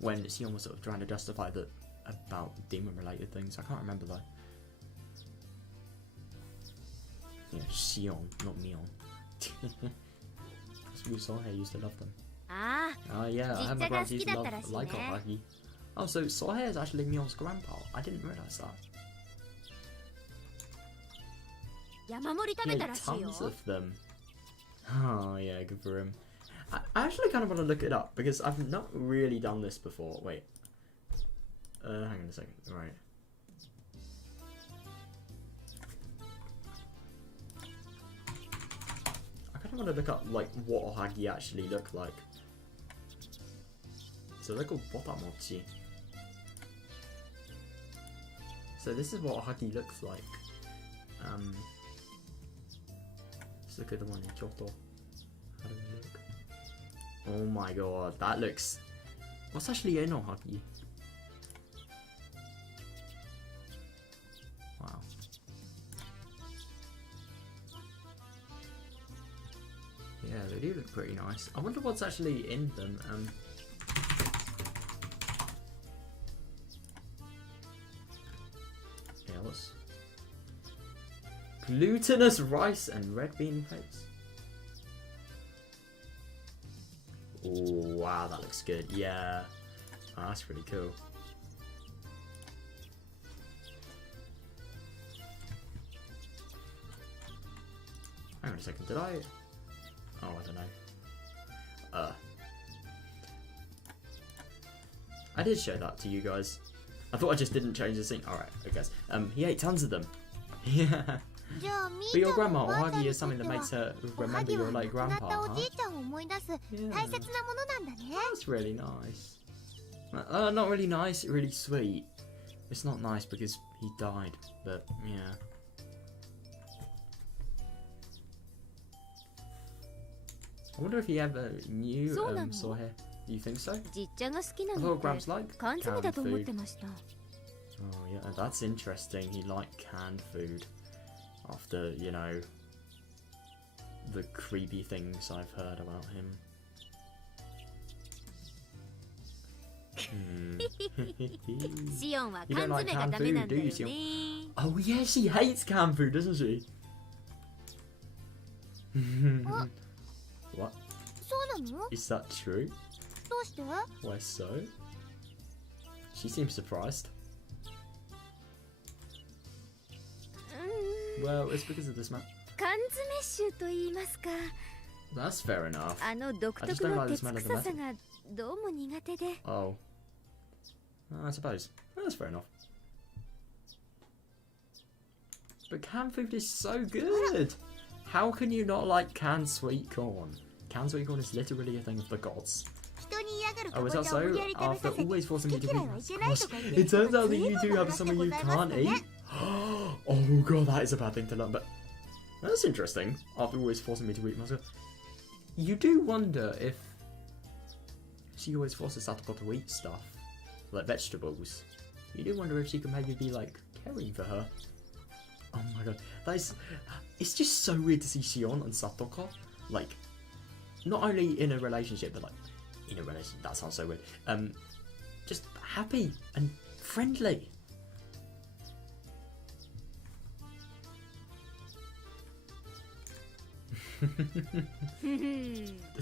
when Sion was sort of trying to justify that about demon related things. I can't remember though. Yeah, Sion, not Mion. Sohei used to love them. Oh yeah, I have my grandpa used to love like ohagi. Oh, so Sohei is actually Mion's grandpa. I didn't realise that. He ate tons of them. Oh yeah, good for him. I actually kind of want to look it up because I've not really done this before. Wait. Hang on a second. Right. I kind of want to look up like what ohagi actually look like. So they're called botamochi. So this is what ohagi looks like. Let's look at the one in Kyoto. How do they look? Oh my god, that looks... What's actually in ohagi? Wow. Yeah, they do look pretty nice. I wonder what's actually in them. Yeah, what's... Glutinous rice and red bean paste. Oh wow, that looks good. Yeah, oh, that's pretty cool. Hang on a second, did I? Oh, I don't know. I did show that to you guys. I thought I just didn't change the scene. Alright, I guess. He ate tons of them. Yeah. For your grandma, ohagi is something that makes her remember your late grandpa, huh? Yeah. That's really nice. Not really nice, really sweet. It's not nice because he died, but yeah. I wonder if he ever knew Sohei. Do you think so? I thought Gramps liked canned food. Oh yeah, that's interesting. He liked canned food. After, you know, the creepy things I've heard about him. You don't like canned food, do you, Sion? Oh yeah, she hates canned food, doesn't she? What? Is that true? Why so? She seems surprised. Well, it's because of the smell. That's fair enough. I just don't like the smell of the metal. Oh. I suppose. That's fair enough. But canned food is so good! How can you not like canned sweet corn? Canned sweet corn is literally a thing of the gods. 人に嫌がる Oh, かぼ is ち that ゃを無理 so? やり食べ After させ always 好 forcing me き to 嫌 eat いはい my けないとか言って It turns out that 随 you 分 do な have 話 something で you ございました can't ね eat. Oh god, that is a bad thing to learn, but that's interesting. After always forcing me to eat myself. You do wonder if she always forces Satoko to eat stuff, like vegetables. You do wonder if she can maybe be like caring for her. Oh my god, it's just so weird to see Shion and Satoko, like, not only in a relationship, but like, in a relationship, that sounds so weird, just happy and friendly. To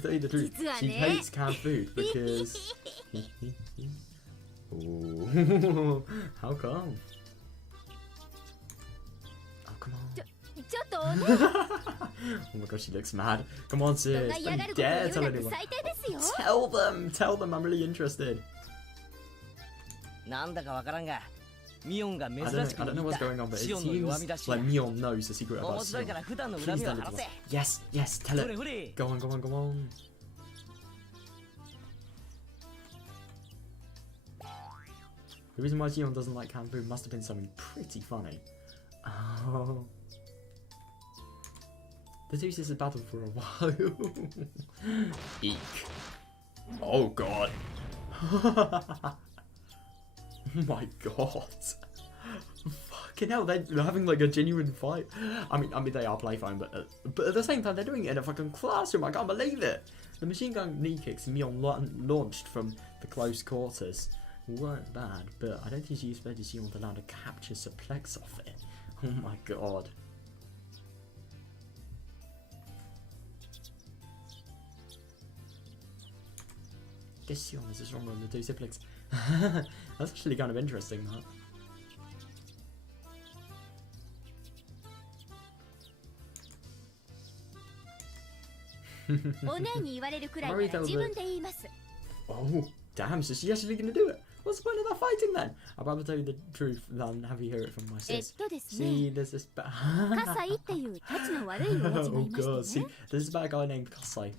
tell you the truth, she hates canned food because... Ooh. How come? Oh, come on. ちょっとおね Oh my gosh, she looks mad. Come on, 人 sis. が嫌が Don't ることを dare 言う tell なんて anyone. 最低ですよ Tell them, I'm really interested. なんだかわからんがミオンが I 珍 don't しく know, I don't know 握 what's った going on, but it シオンの弱みだ seems し like Mion knows the secret 面 about 白いから Sion. 普段の Please 恨みを tell it 晴 to ら us. せ Yes, yes, tell ほれ it. ほれ Go on, go on, go on. The reason why Sion doesn't like canned food must have been something pretty funny. Oh. The two sisters battled for a while. Eek. Oh god. Oh my god. Fucking hell, they're having like a genuine fight. I mean they are playfine, but at the same time they're doing it in a fucking classroom. I can't believe it. The machine gun knee kicks Mion launched from the close quarters weren't bad, but I don't think she expected Sion to land a capture suplex off it. Oh my god. Guess Sion is the stronger of the two siblings. That's actually kind of interesting, that. おねえに言われるくらいなら自分で言います Oh, damn, so she's actually gonna do it. What's the point of that fighting then? I'd rather tell you the truth than have you hear it from my えっ sis. とですね See, there's this 葛西っていうたちの悪い親父が Oh いま god, して see, ね there's this bad guy named Kasai.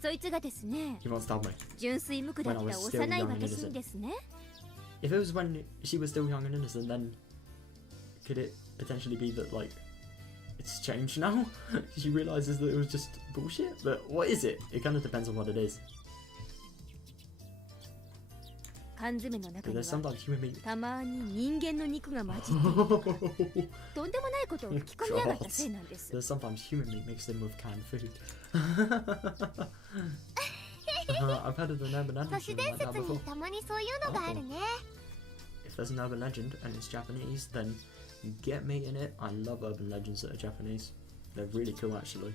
そいつがですね He wants to tell me. 純粋無垢だった幼い私にですね If it was when she was still young and innocent, then could it potentially be that, like, it's changed now? She realizes that it was just bullshit? But what is it? It kind of depends on what it is. 缶詰の中 But に there's は sometimes human meat. たまに人間の肉が混じっているとんでもないことを吹き込みやがったせいなんです There's sometimes human meat mixed in with canned food. I've heard of an urban legend 都市伝 like that 説 before. にたまにそういうのがあるね If there's an urban legend and it's Japanese, then get me in it. I love urban legends that are Japanese. They're really cool, actually.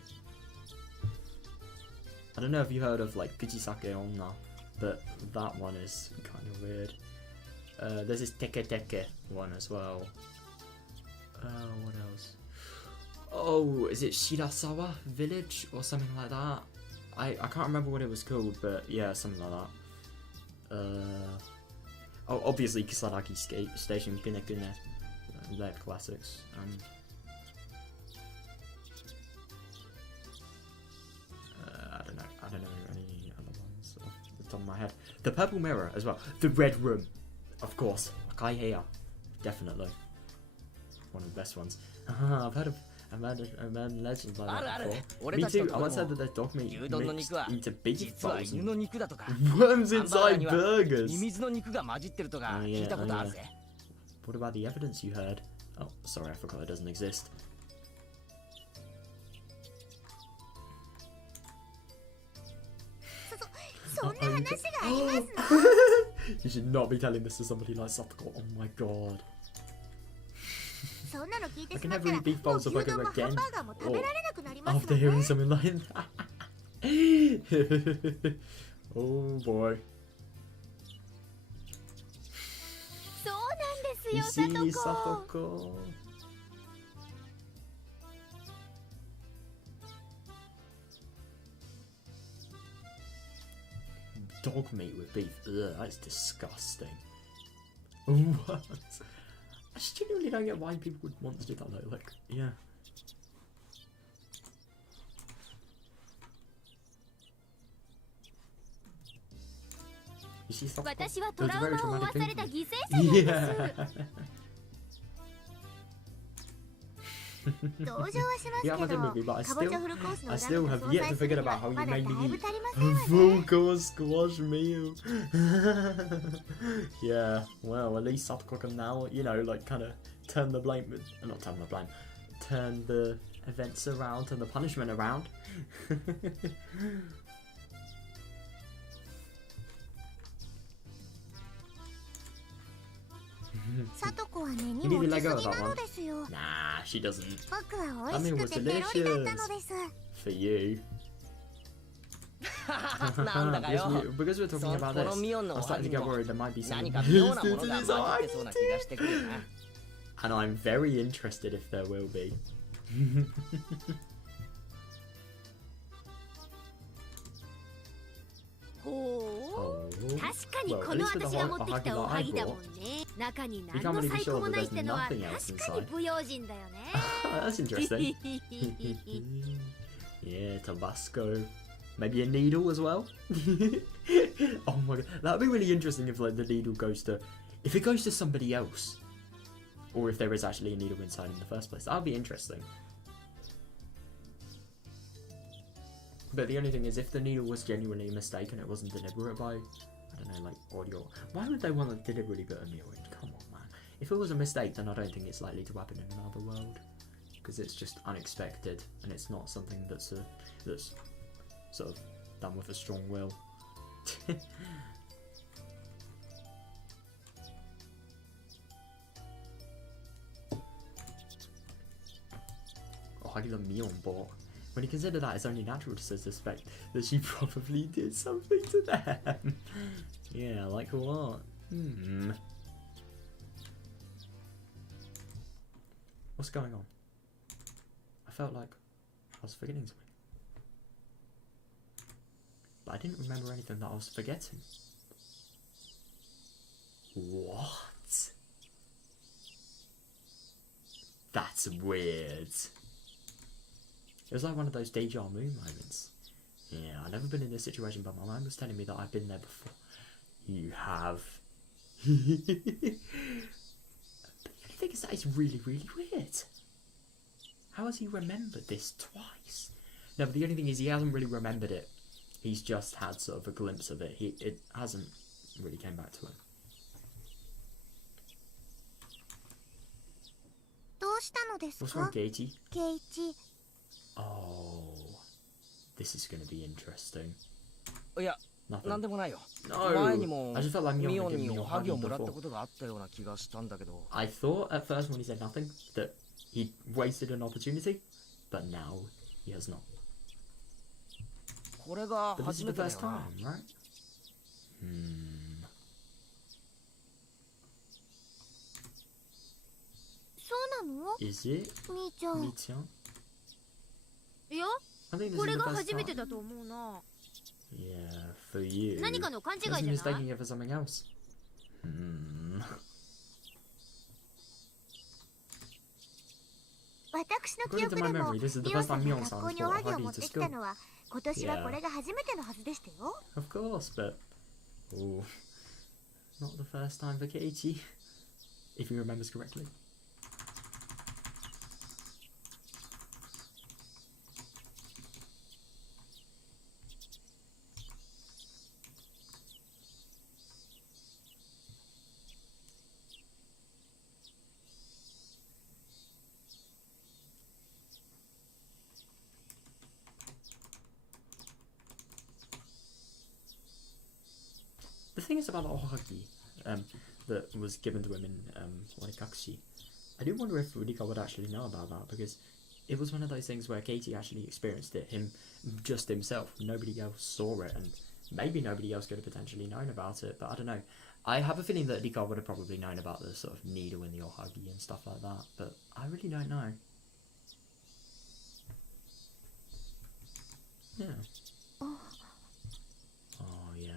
I don't know if you heard of like Kuchisake Onna, but that one is kind of weird. There's this Teke Teke one as well. What else? Oh, is it Shirasawa Village or something like that? I can't remember what it was called, but yeah, something like that. Oh, obviously Kisaragi Station, Gune Gune, they're classics. I don't know any other ones off the top of my head. The Purple Mirror as well. The Red Room, of course. Kaiheya, definitely one of the best ones. I've heard legends like that before. Me too. I once heard that there's dog meat mixed into beef 実は bowls 犬 and の肉だとか worms ハンバーガー inside には burgers. ミミズの肉が混じってるとか Oh, 聞いたことあるぜ What about the evidence you heard? Oh, sorry, I forgot it doesn't exist. そんな話がありますの You should not be telling this to somebody like Satoko. Oh my god. そんなの聞いて I し can まっ never たら eat beef もう bowls 牛 of 丼 burger もハン again. バーガーも食べられなくなります After の hearing ね something like that. Oh boy. そうなんです You よ see, さとこ Satoko. Dog meat with beef. Ugh, that's disgusting. What? I just genuinely don't get why people would want to do that though. Like, yeah. see Sokko? 私は It ト was ラ a ウ very マを負わ traumatic された thing. 犠牲者なんです Yeah. 同情はしますけ Yeah, ど I did movie, but かぼちゃフルコースの I 裏 still 身が have 相 yet 殺 to する figure に out は how you まだだい made ぶ me 足りま eat せん a わ full ね course squash meal. Yeah, well, at least I'll cook them now. You know, like kind of turn the blame, not turn the blame, turn the events around, turn the punishment around. さとこは根に You 持 need ち to す let ぎ go of な that の one. ですよ Nah, she doesn't. 僕は美味しくて I mean, ペ it ロ was リだったのです For you. なんだか because, よ because we're そ talking の about この this, ミオンの I'm おは starting to ぎ get も worried there might be 何 something か妙なもの to が this 混じってそうな気がしてくるよな and I'm very interested if there will be. ほう Oh. 確かにこの私が持ってきたおはぎだもんね中に何の細工もないってのは確かに不用心だよね That's interesting. Yeah, Tabasco. Maybe a needle as well. Oh my god, that'd be really interesting if like the needle goes to, if it goes to somebody else, or if there is actually a needle inside in the first place. That'd be interesting. But the only thing is, if the needle was genuinely a mistake and it wasn't deliberate by, I don't know, like audio. Why would they want to deliberately put a needle in? Come on, man. If it was a mistake, then I don't think it's likely to happen in another world, because it's just unexpected and it's not something that's sort of done with a strong will. Oh, I give a meal on board. When you consider that, it's only natural to suspect that she probably did something to them. Yeah, like what? What's going on? I felt like I was forgetting something. But I didn't remember anything that I was forgetting. What? That's weird. It was like one of those deja vu moments. Yeah, I've never been in this situation, but my mind was telling me that I've been there before. You have. But the only thing is that it's really, really weird. How has he remembered this twice? No, but the only thing is he hasn't really remembered it. He's just had sort of a glimpse of it. It hasn't really came back to him. どうしたのです What's か wrong, Katie? ケイチ Oh, this is going to be interesting. いや Nothing. なんでもないよ No, 前にも I just felt like ミ Mion オ had ン given に me お a はぎをもらった before. ことがあったような気がしたんだけど I thought at first when he said nothing that he'd wasted an opportunity, but now he has not. これが But this 初 is め the てだよ first な time, right? そうなの Is it みーちゃん Michan? いや I think this こ is れ the が first 初めて time. だと思うな Yeah, for you. 何かの勘違いじゃ Wasn't ない mistaking it for something else. 私の記憶 According to で my も memory, this is the ミオ first さ time んが Mion 学 san 校におは brought ぎを Huggy 持っ to てきたの school. は今年はこれが初めてのはずでしたよ Of course, but oh, not the first time for Katie, if he remembers correctly. The thing is about the ohaki that was given to him in Wanikakushi, I do wonder if Rika would actually know about that, because it was one of those things where Katie actually experienced it, just himself. Nobody else saw it, and maybe nobody else could have potentially known about it, but I don't know. I have a feeling that Rika would have probably known about the sort of needle in the ohagi and stuff like that, but I really don't know. Yeah. Oh, yeah.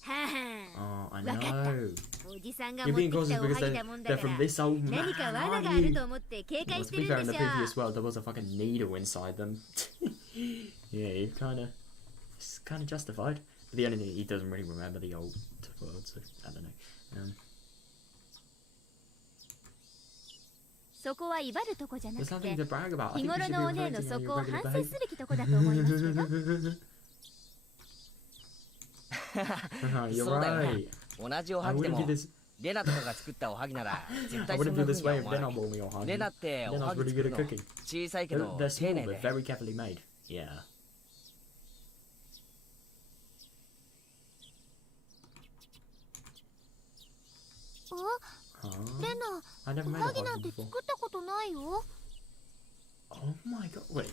はは Oh, I わかった know. おじさんが You're 持って being きた cautious おは because ぎだもんだ they're か from ら this old man, 何か罠 aren't がある you? と思って警 Well, 戒 to して be る fair, ん in で the しょ previous world, there was a fucking needle inside them. Yeah, it's kind of justified. The only thing, he doesn't really remember the old world, so I don't know. そこは威張るとこじゃな There's く nothing て to brag about. I 日 think you 頃 should のお be 姉の reflecting そ on こ your を regular 反省 behavior. すべきとこだと思いますけど You're そうだよな right. 同じお I はぎで wouldn't も be this. レナとかが作ったおはぎなら絶 I 対そん wouldn't な be 風 this には way 思 if わな Lena い bought me a hug. レナってお Lena's はぎ really 作 good る at の cooking. 小さいけど They're 丁 small 寧 but で very carefully made. Yeah. お Huh? レナ I never お made は a ぎなん huggy て before. 作ったことないよ Oh my god, wait.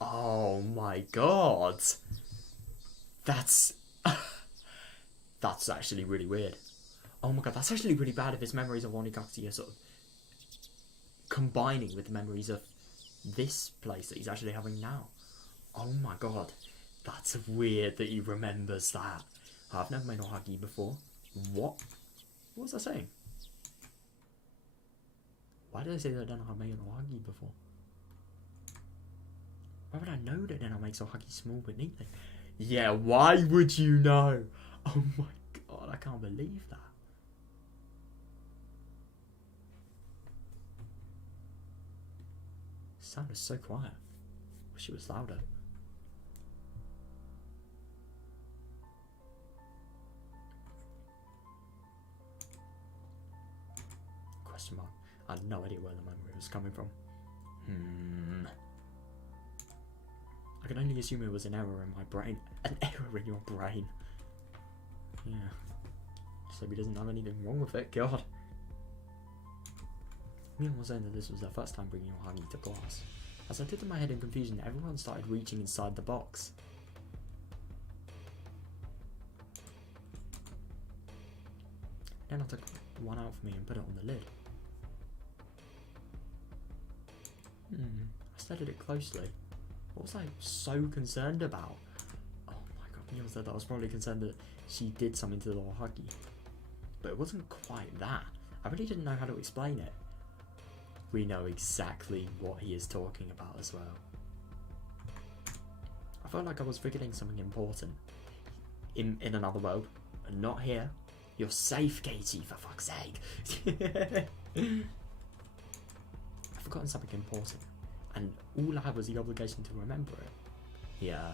Oh my god. That's... that's actually really weird. Oh my god, that's actually really bad if his memories of Onigaki are sort of combining with the memories of this place that he's actually having now. Oh my god. That's weird that he remembers that. I've never made Ohagi before. What? What was I saying? Why did I say that Denna made Ohagi before? Why would I know that Denna makes Ohagi small but neatly? Yeah, why would you know? Oh my god, I can't believe that. Sound is so quiet. Wish it was louder. Question mark. I had no idea where the memory was coming from. I can only assume it was an error in my brain. An error in your brain. Yeah. So he doesn't have anything wrong with it. God. Mion was saying that this was their first time bringing Ohagi to class. As I did in my head in confusion, everyone started reaching inside the box. Then I took one out for me and put it on the lid. I studied it closely. What was I so concerned about? Oh my god, Mion said that I was probably concerned that she did something to the Ohagi. But it wasn't quite that. I really didn't know how to explain it. We know exactly what he is talking about as well. I felt like I was forgetting something important. In another world. And not here. You're safe, Katie, for fuck's sake. I've forgotten something important. And all I had was the obligation to remember it. Yeah.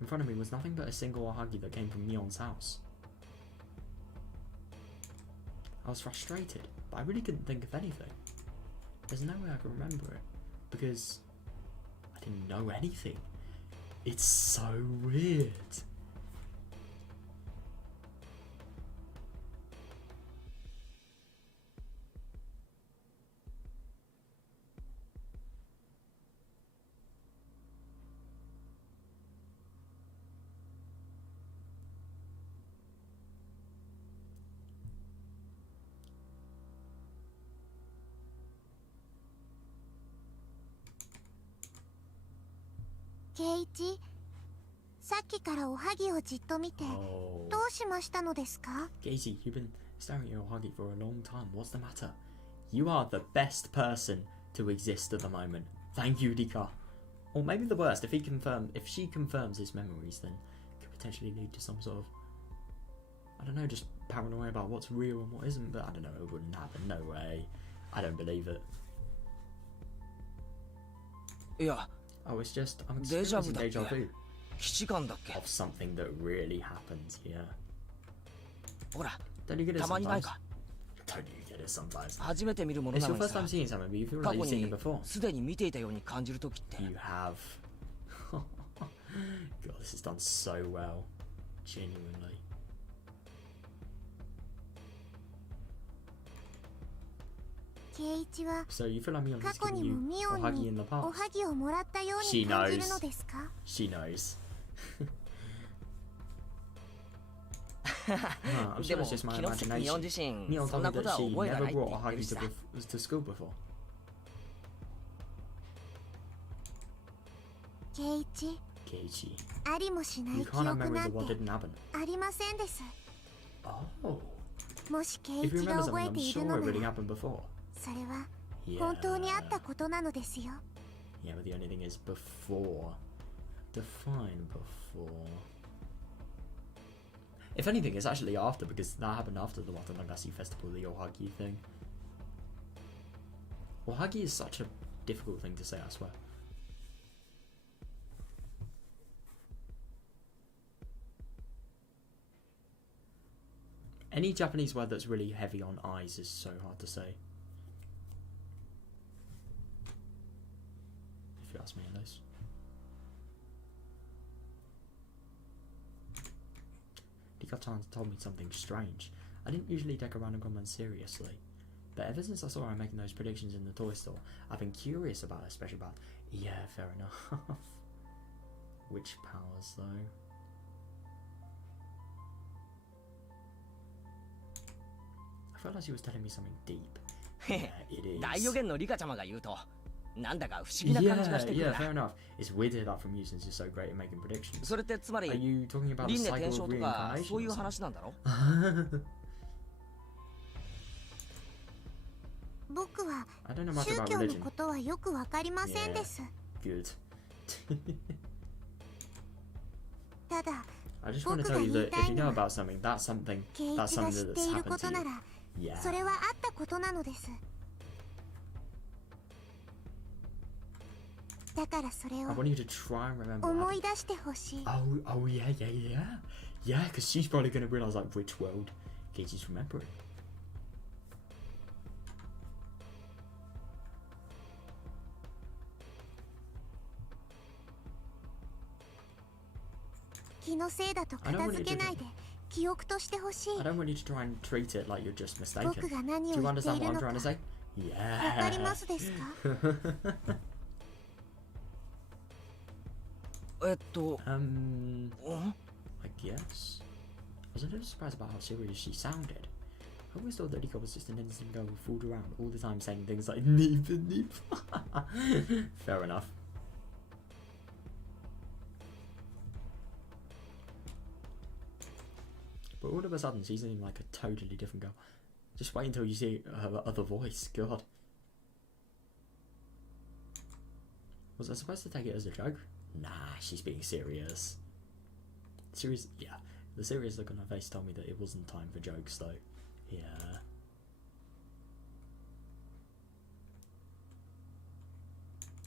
In front of me was nothing but a single Ohagi that came from Mion's house. I was frustrated, but I really couldn't think of anything. There's no way I could remember it, because I didn't know anything. It's so weird. Keiichi、さっきからおはぎをじっと見て、どうしましたのですか？ Katie, you've been staring at your Ohagi for a long time. What's the matter? You are the best person to exist at the moment. Thank you, Rika. Or maybe the worst. If she confirms his memories, then it could potentially lead to some sort of, I don't know, just paranoia about what's real and what isn't. But I don't know, it wouldn't happen. No way. I don't believe it. いや Oh, it's just I'm experiencing deja vu 基地感だっけ of something that really happened. Yeah. ほら Don't you get it たまにない sometimes? か Don't you get it sometimes? 初めて見るもの It's な your のに first さ time seeing something, but you feel 過 like 去 you've seen に it before. すでに見ていたように感じるときって You have. God, this is done so well. Genuinely. Keiichi は So you feel like Mion 過 has 去 given にも you ミオン Ohagi に in the お past. はぎをもらったよう She に感じ knows. るのですか？ She knows. I'm で sure も it's just my 気のせいミオン imagination. 自身 Mion そ told ん me なこと that は she 覚えがな never いって brought 言ってる Ohagi しさ to school before. Keiichi、 Keiichi. ありもしない You 記 can't have 憶 memories なん of what て didn't happen. ありませんです。 Oh. もしケイ If you イチが remember 覚 something, えて I'm いる sure の it な really ら、 happened before. それは Yeah. 本当にあったことなのですよ。 Yeah, but the only thing is before. Define before. If anything, it's actually after, because that happened after the Watanagashi Festival, the Ohagi thing. Ohagi is such a difficult thing to say, I swear. Any Japanese word that's really heavy on eyes is so hard to say. If you ask me, at least. Rika-chan told me something strange. I didn't usually take a random comment seriously, but ever since I saw her making those predictions in the toy store, I've been curious about her, especially about... Yeah, fair enough. Which powers, though? I felt like she was telling me something deep. Yeah, it is. 大予言のリカちゃまが言うと、なんだか不思議な感じがしてくる Yeah, な。 fair enough. It's weird to hear that from you since you're so great at making predictions. それってつまり Are you talking about the 輪廻転 cycle 生 of とか reincarnation? そういう or something? 話なんだろ？僕は I don't know much 宗 about 教の religion. ことはよくわかりませんです。 Good. ただ I just want to 僕 tell が you 言い that た if い you の know は about something, that's something 圭 that's 一が something 知っ that's ている happened こ to と you. なら Yeah. それはあったことなのです。だからそれ I を want you to try and remember. 思 What い出してほしい。 happened. Oh, yeah, yeah, yeah. Yeah, because she's probably going to realize, like, which world Katie's remembering. 気のせいだと片付けないで記憶としてほしい。 I don't want you to try and treat it like you're just 僕 mistaken. が何 Do を you 言ってい understand る what I'm のか trying to say? わかりま Yeah. すですか？Um, ん I guess. I was a little surprised about how serious she sounded. I always thought that Rika was just an innocent girl who fooled around all the time saying things like neep and neep. Fair enough. But all of a sudden she seemed like a totally different girl. Just wait until you see her other voice. God. Was I supposed to take it as a joke? Nah, she's being serious. Serious? Yeah. The serious look on her face told me that it wasn't time for jokes, though. Yeah.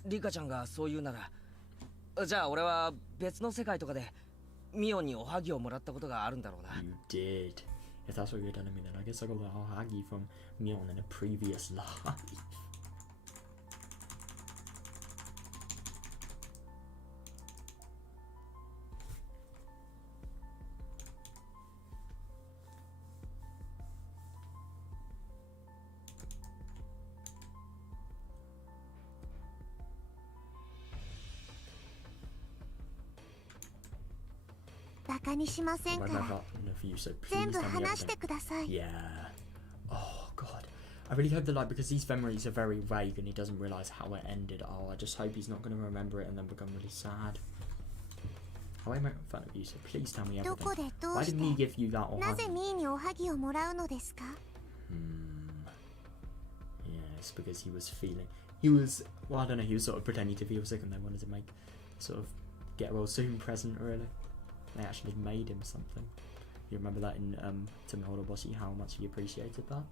リカちゃんがそう言うなら、じゃあ俺は別の世界とかでミオにおはぎをもらったことがあるんだろうな。 You did. If that's what you're telling me, then I guess I got the Hagi from Mion in a previous life. What バカにしません Right か back ら up. No, for you, so 全 please 部 tell me 話して everything. ください。 Yeah. Oh god. I really hope that, like, because these memories are very vague and he doesn't realise how it ended. Oh, I just hope he's not going to remember it and then become really sad. How I make fun of you, so please tell me ど everything. こでど Why うし did me て give you that なぜ Ohagi? ミーにおはぎをもらうのですか？ Yeah, it's because he was feeling... He was... Well, I don't know, he was sort of pretending to feel sick and they wanted to make sort of get well soon present, really. They actually made him something. You remember that in Minagoroshi, how much he appreciated that?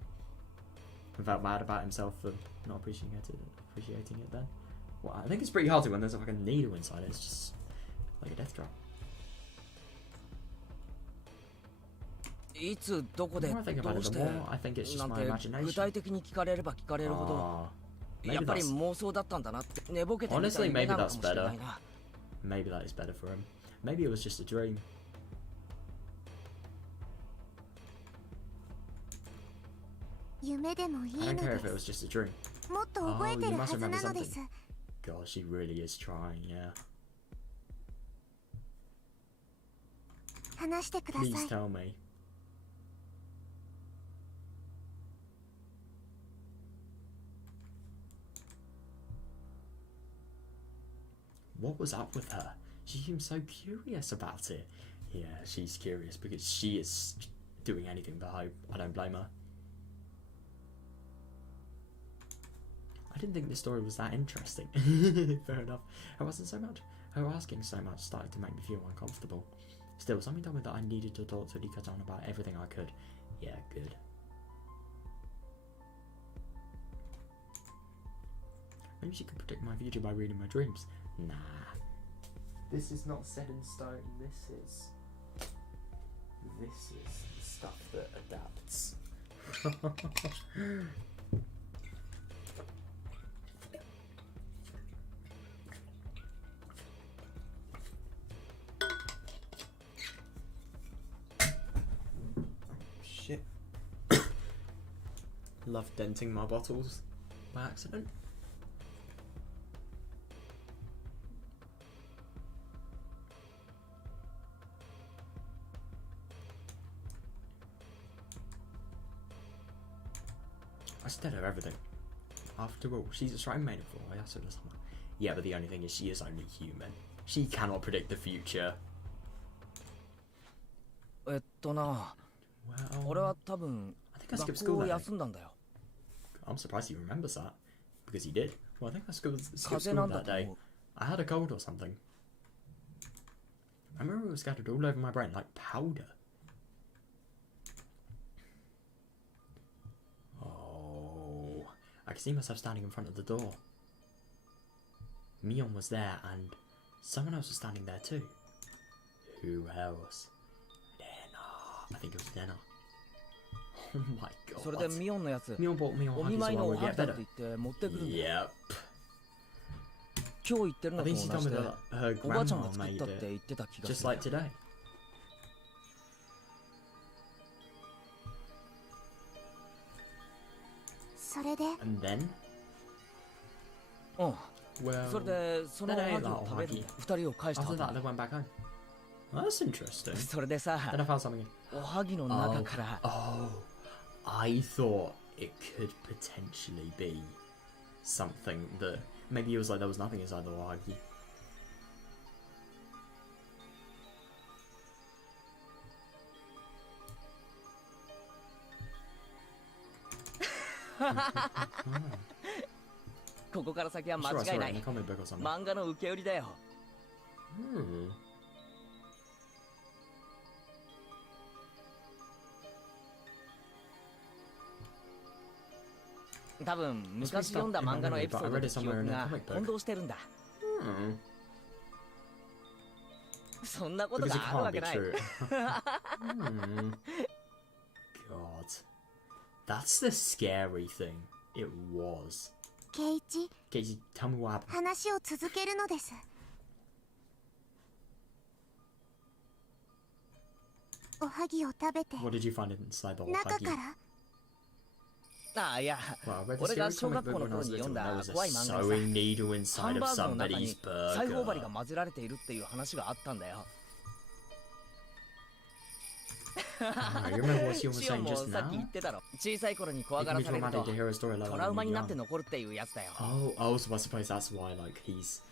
And felt bad about himself for not appreciating it then. Well, I think it's pretty hard to when there's like a needle inside it. It's just like a death trap. いつどこ The で more I think ど about う it, し the て more I think it's just なん my て imagination. 具体的に聞かれれば聞かれるほど Ah, やっ maybe ぱり that's... 妄想だったんだなって寝ぼけてみた Honestly, いにな maybe るか that's もしれないな。 Maybe that is better for him. Maybe it was just a dream. 夢でもいい I の don't care で if it was す。 just a dream. もっと覚えて Oh, る you は must ず remember なのです something.。God, she really is trying, yeah. 話してください。 Please tell me. What was up with her? She seemed so curious about it. Yeah, she's curious because she is doing anything to hope. I don't blame her. I didn't think this story was that interesting. Fair enough. Her asking so much started to make me feel uncomfortable. Still, something told me that I needed to talk to Rika-chan about everything I could. Yeah, good. Maybe she can predict my future by reading my dreams. Nah. This is not set in stone. This is stuff that adapts. Shit. Love denting my bottles by accident. I just tell her everything. After all, she's a shrine maiden for Yasuda sama. Yeah, but the only thing is she is only human. She cannot predict the future. Well, I think I skipped school that day. I'm surprised he remembers that. Because he did. Well, I think I skipped school that day. I had a cold or something. I remember it was scattered all over my brain like powder. I could see myself standing in front of the door. Mion was there and someone else was standing there too. Who else? Lena. I think it was Lena. Oh my god. Mion bought me on Huggies while we get better. Yep. I think she told me that her grandma made it. Just like today. And then? Well, then I ate that Ohagi. After that, they went back home. Well, that's interesting. Then I found something. Oh, I thought it could potentially be something that maybe it was like there was nothing inside the Ohagi. Hmm. ここから先は間違いない。漫画の受け売りだよ。多分昔読んだ漫画のエピソードの記憶が混同してるんだ。そんなことがあるわけない。God. That's the scary thing. It was. Keiichi, tell me what happened. 話を続けるのです。おはぎを食べて。What did you find inside the Ohagi? 中から。ああいや、俺が小学校の頃に読んだ怖い漫画でさ、ハンバーグの中に裁縫針が混ぜられているっていう話があったんだよ。You remember what she was saying just now? 小さい頃に怖がらされるとトラウマになって残るっていうやつだよ。Oh, so I suppose that's why, like, he's,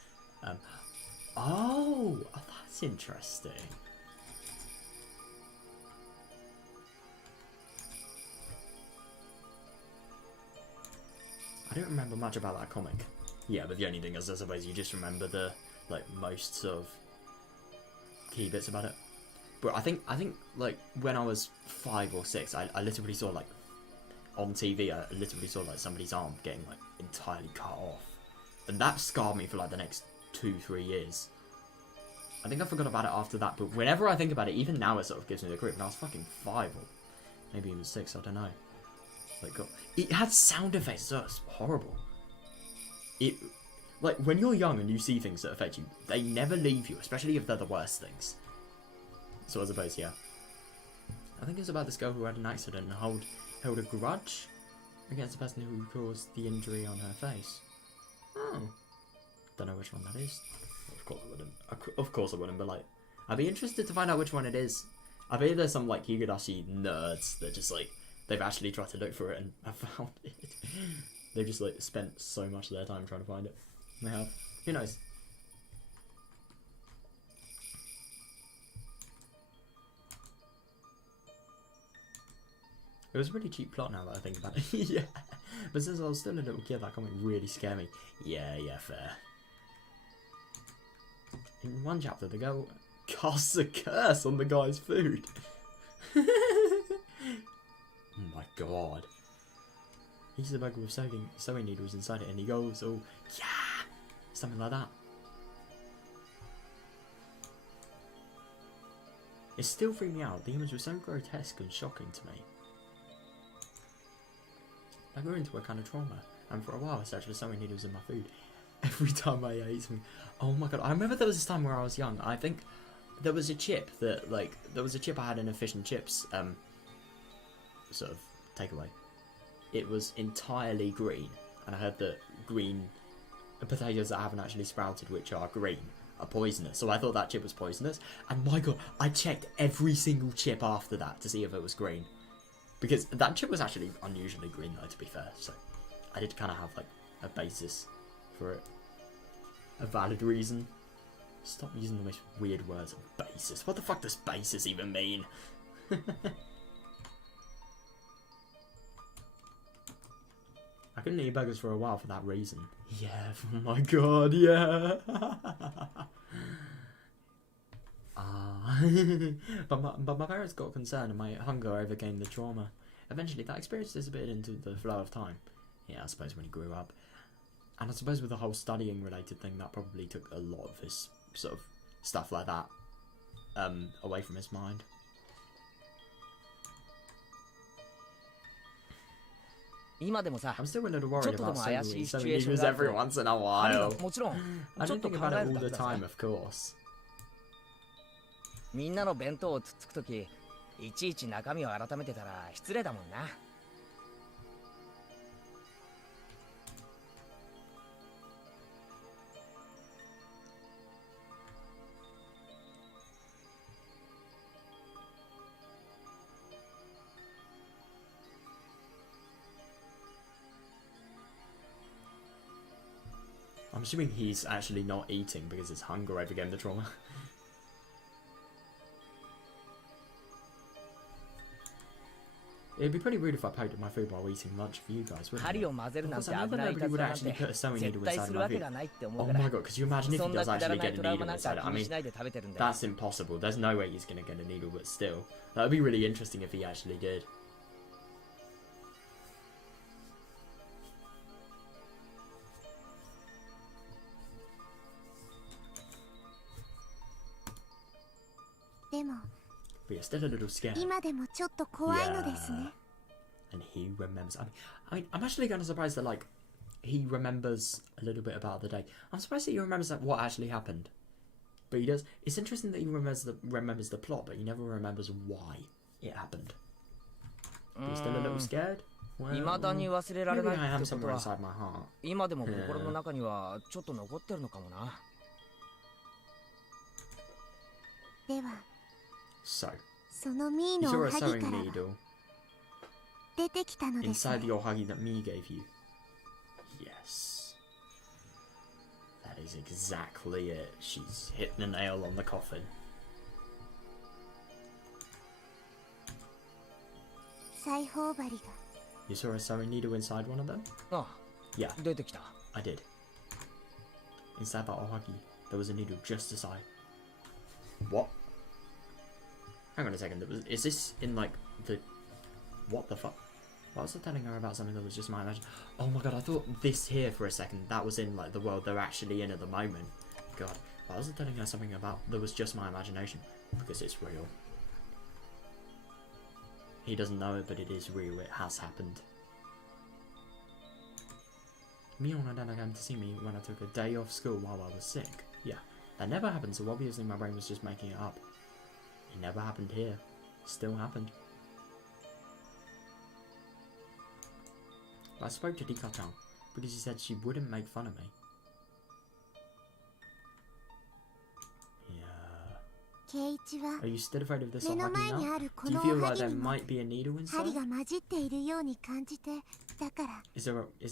oh, that's interesting. I don't remember much about that comic. Yeah, but the only thing is, I suppose you just remember the, like, most sort of key bits about it. But I think, like, when I was 5 or 6, I literally saw, like, on TV, I literally saw, like, somebody's arm getting, like, entirely cut off. And that scarred me for, like, the next 2-3 years. I think I forgot about it after that, but whenever I think about it, even now it sort of gives me the creep. And I was fucking 5, or maybe even 6, I don't know. Like, God. It had sound effects, so it's horrible. It, like, when you're young and you see things that affect you, they never leave you, especially if they're the worst things. So I suppose, yeah. I think it's about this girl who had an accident and held a grudge against the person who caused the injury on her face. Oh. Don't know which one that is. Of course I wouldn't. Of course I wouldn't, but, like, I'd be interested to find out which one it is. I bet there's some, like, Higurashi nerds that just, like, they've actually tried to look for it and have found it. They've just, like, spent so much of their time trying to find it. They have. Who knows? It was a really cheap plot now that I think about it. Yeah. But since I was still a little kid, that comic really scared me. Yeah, fair. In one chapter, the girl casts a curse on the guy's food. Oh my god. He's the bug with sewing needles inside it and he goes, oh, yeah! Something like that. It still freaked me out. The image was so grotesque and shocking to me. I grew into a kind of trauma, and for a while I searched for sewing needles in my food. Every time I ate something. Oh my god, I remember there was this time where I was young. I think there was a chip that, like, I had in a fish and chips, sort of takeaway. It was entirely green, and I heard that green potatoes that haven't actually sprouted, which are green, are poisonous. So I thought that chip was poisonous, and my god, I checked every single chip after that to see if it was green. Because that chip was actually unusually green though, to be fair, so I did kind of have, like, a basis for it. A valid reason. Stop using the most weird words, basis. What the fuck does basis even mean? I couldn't eat burgers for a while for that reason. Yeah, oh my god, yeah. But my parents got concerned and my hunger overcame the trauma. Eventually that experience disappeared into the flow of time. Yeah, I suppose when he grew up. And I suppose with the whole studying related thing, that probably took a lot of his sort of stuff like that away from his mind. I'm still a little worried about sewing needles every once in a while. I don't think about it all the time, of course. みんなの弁当をつっつくとき、いちいち中身を改めてたら失礼だもんな。I'm assuming he's actually not eating because his hunger overcame the trauma. It'd be pretty rude if I poked at my food while eating lunch for you guys, wouldn't it? Because I never nobody would actually put a sewing needle inside my food. Oh my god, could you imagine if he does actually get a needle inside it? I mean, that's impossible. There's no way he's going to get a needle, but still. That would be really interesting if he actually did. But yeah, still a little scared. Yeah. And he remembers. I mean, I'm actually kind of surprised that, like, he remembers a little bit about the day. I'm surprised that he remembers, like, what actually happened. But he does. It's interesting that he remembers the plot, but he never remembers why it happened. But he's still a little scared. Well, maybe I am somewhere inside my heart. So, you saw a sewing needle inside the ohagi that me gave you. Yes. That is exactly it. She's hit the nail on the coffin. You saw a sewing needle inside one of them? Oh. Yeah, I did. Inside that ohagi, there was a needle just the size. What? Hang on a second, is this in, like, the... What the fuck? Why was I telling her about something that was just my imagination? Oh my god, I thought this here for a second, that was in, like, the world they're actually in at the moment. God, why was I telling her something about that was just my imagination? Because it's real. He doesn't know it, but it is real, it has happened. Mion and Anna came to see me when I took a day off school while I was sick. Yeah, that never happened, so obviously my brain was just making it up. It never happened here. Still happened. I spoke to Rika-chan because he said she wouldn't make fun of me. Yeah. Are you still afraid of this ohagi now? Do you feel like there might be a needle inside? Is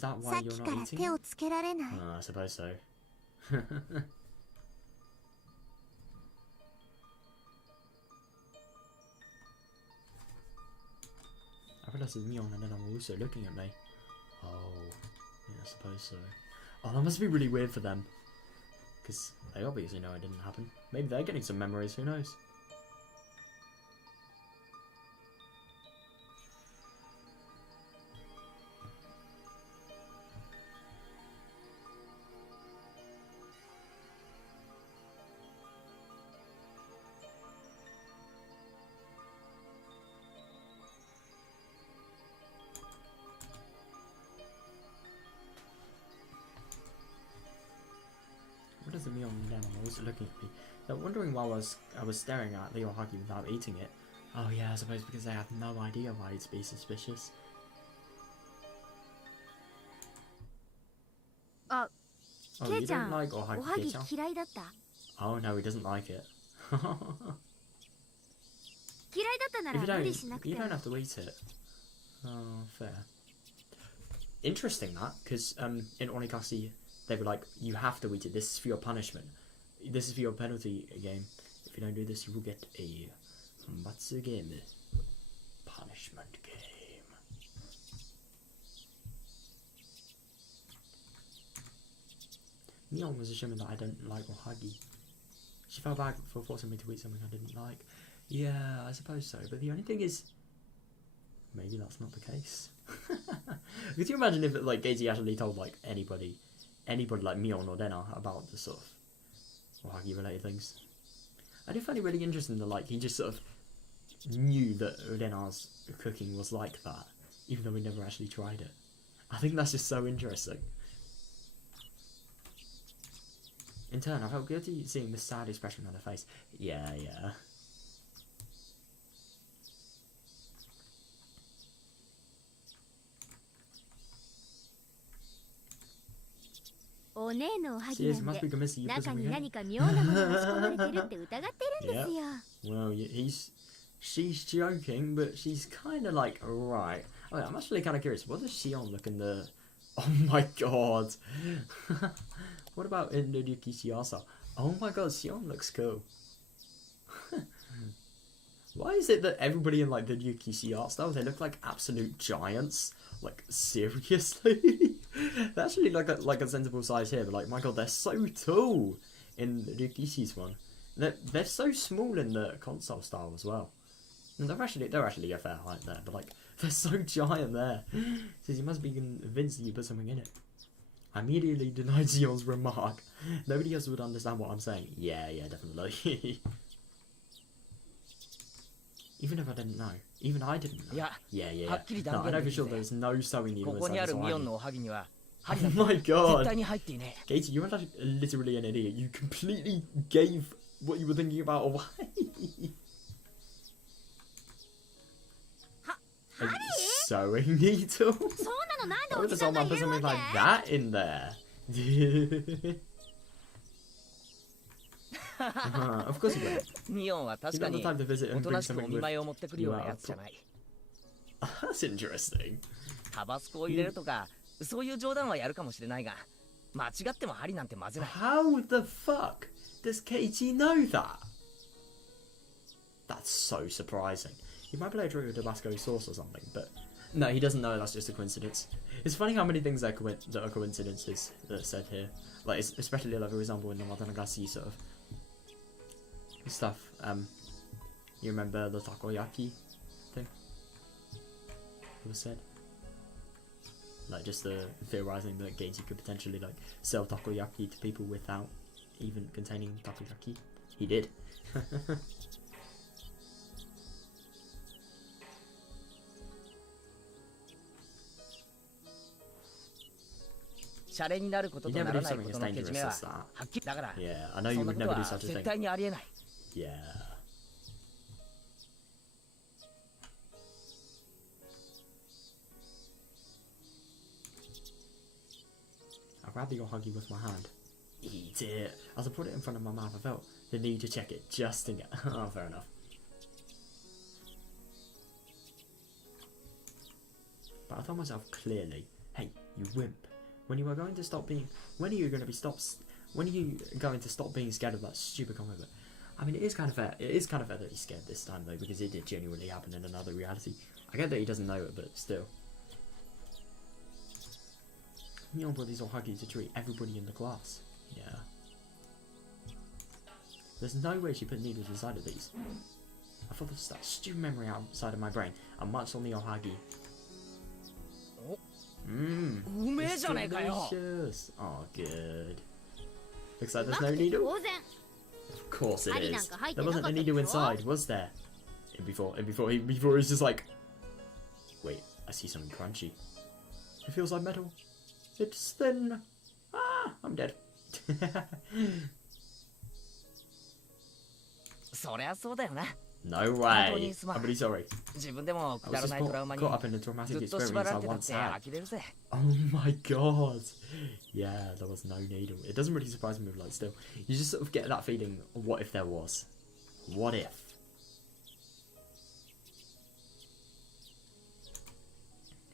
that why you're not eating it? I suppose so. I unless it's Mion and then I'm also looking at me. Oh, yeah, I suppose so. Oh, that must be really weird for them. Because they obviously know it didn't happen. Maybe they're getting some memories, who knows? What does the meal on them? I was looking at me. They're wondering why I was staring at Leo Huggy without eating it. Oh yeah, I suppose because they have no idea why he'd be suspicious. Oh, you don't like Ohagi? Oh no, he doesn't like it. If you don't have to eat it. Oh, fair. Interesting that, because in Onigashima they were like, you have to eat it. This is for your punishment. This is for your penalty game. If you don't do this, you will get a Matsugame punishment game. Mion was assuming that I don't like Ohagi. She felt bad for forcing me to eat something I didn't like. Yeah, I suppose so. But the only thing is, maybe that's not the case. Could you imagine if like Geizi actually told like anybody like Mion or Dena about the sort of Ohagi related things? I do find it really interesting that like he just sort of knew that Dena's cooking was like that, even though he never actually tried it. I think that's just so interesting. In turn, I felt guilty seeing the sad expression on her face. Yeah. See, it must be convinced you put something in. Well, she's joking, but she's kind of like, right. Okay, I'm actually kind of curious. What does Shion look in the... Oh my god. What about in the Ryukishi? Oh my god, Shion looks cool. Why is it that everybody in like the Ryukishi art style, they look like absolute giants? Like, seriously? They're actually like a sensible size here, but like, my god, they're so tall in the Ryukishi's one. They're so small in the console style as well. And they're actually a fair height there, but like, they're so giant there. Says you must be convinced that you put something in it. I immediately denied Zion's remark. Nobody else would understand what I'm saying. Yeah, definitely. Even if I didn't know. Even I didn't know. Yeah. No, I know for sure there's no sewing needle inside this Ohagi. Oh my god. Katie, you are like literally an idiot. You completely gave what you were thinking about away. A sewing needle? I would have told man put something like that in there. Of course he would. He's not the time to visit and bring something with you out. That's interesting. How the fuck does Katie know that? That's so surprising. He might play a drink with Tabasco sauce or something, but no, he doesn't know. That's just a coincidence. It's funny how many things that are coincidences that are said here. Like, especially like for example in the Watanagasi sort of stuff. You remember the takoyaki thing? It was said. Like just the theorizing that Geizi could potentially like sell takoyaki to people without even containing takoyaki. He did. You never do something as dangerous as that. Yeah, I know you would never do such a thing. Yeah. I grabbed the Ohagi with my hand. Eat it. As I put it in front of my mouth, I felt the need to check it just in case. Oh, fair enough. But I told myself clearly, hey, you wimp. When are you going to stop being scared of that stupid comic book? I mean, it is kind of fair. It is kind of fair that he's scared this time though, because it did genuinely happen in another reality. I get that he doesn't know it, but still. Your buddies all huggy to treat everybody in the class. Yeah. There's no way she put needles inside of these. I thought this was that stupid memory outside of my brain. And much on the Ohagi. It's delicious. Oh, good. Looks like there's no needle. Of course it is. There wasn't a needle inside, was there? And before he's just like, wait, I see something crunchy. It feels like metal. It's thin. Ah, I'm dead. No way. I'm really sorry. I was just caught up in a traumatic experience I once had. Oh my god. Yeah, there was no needle. It doesn't really surprise me, but like still. You just sort of get that feeling, what if there was? What if?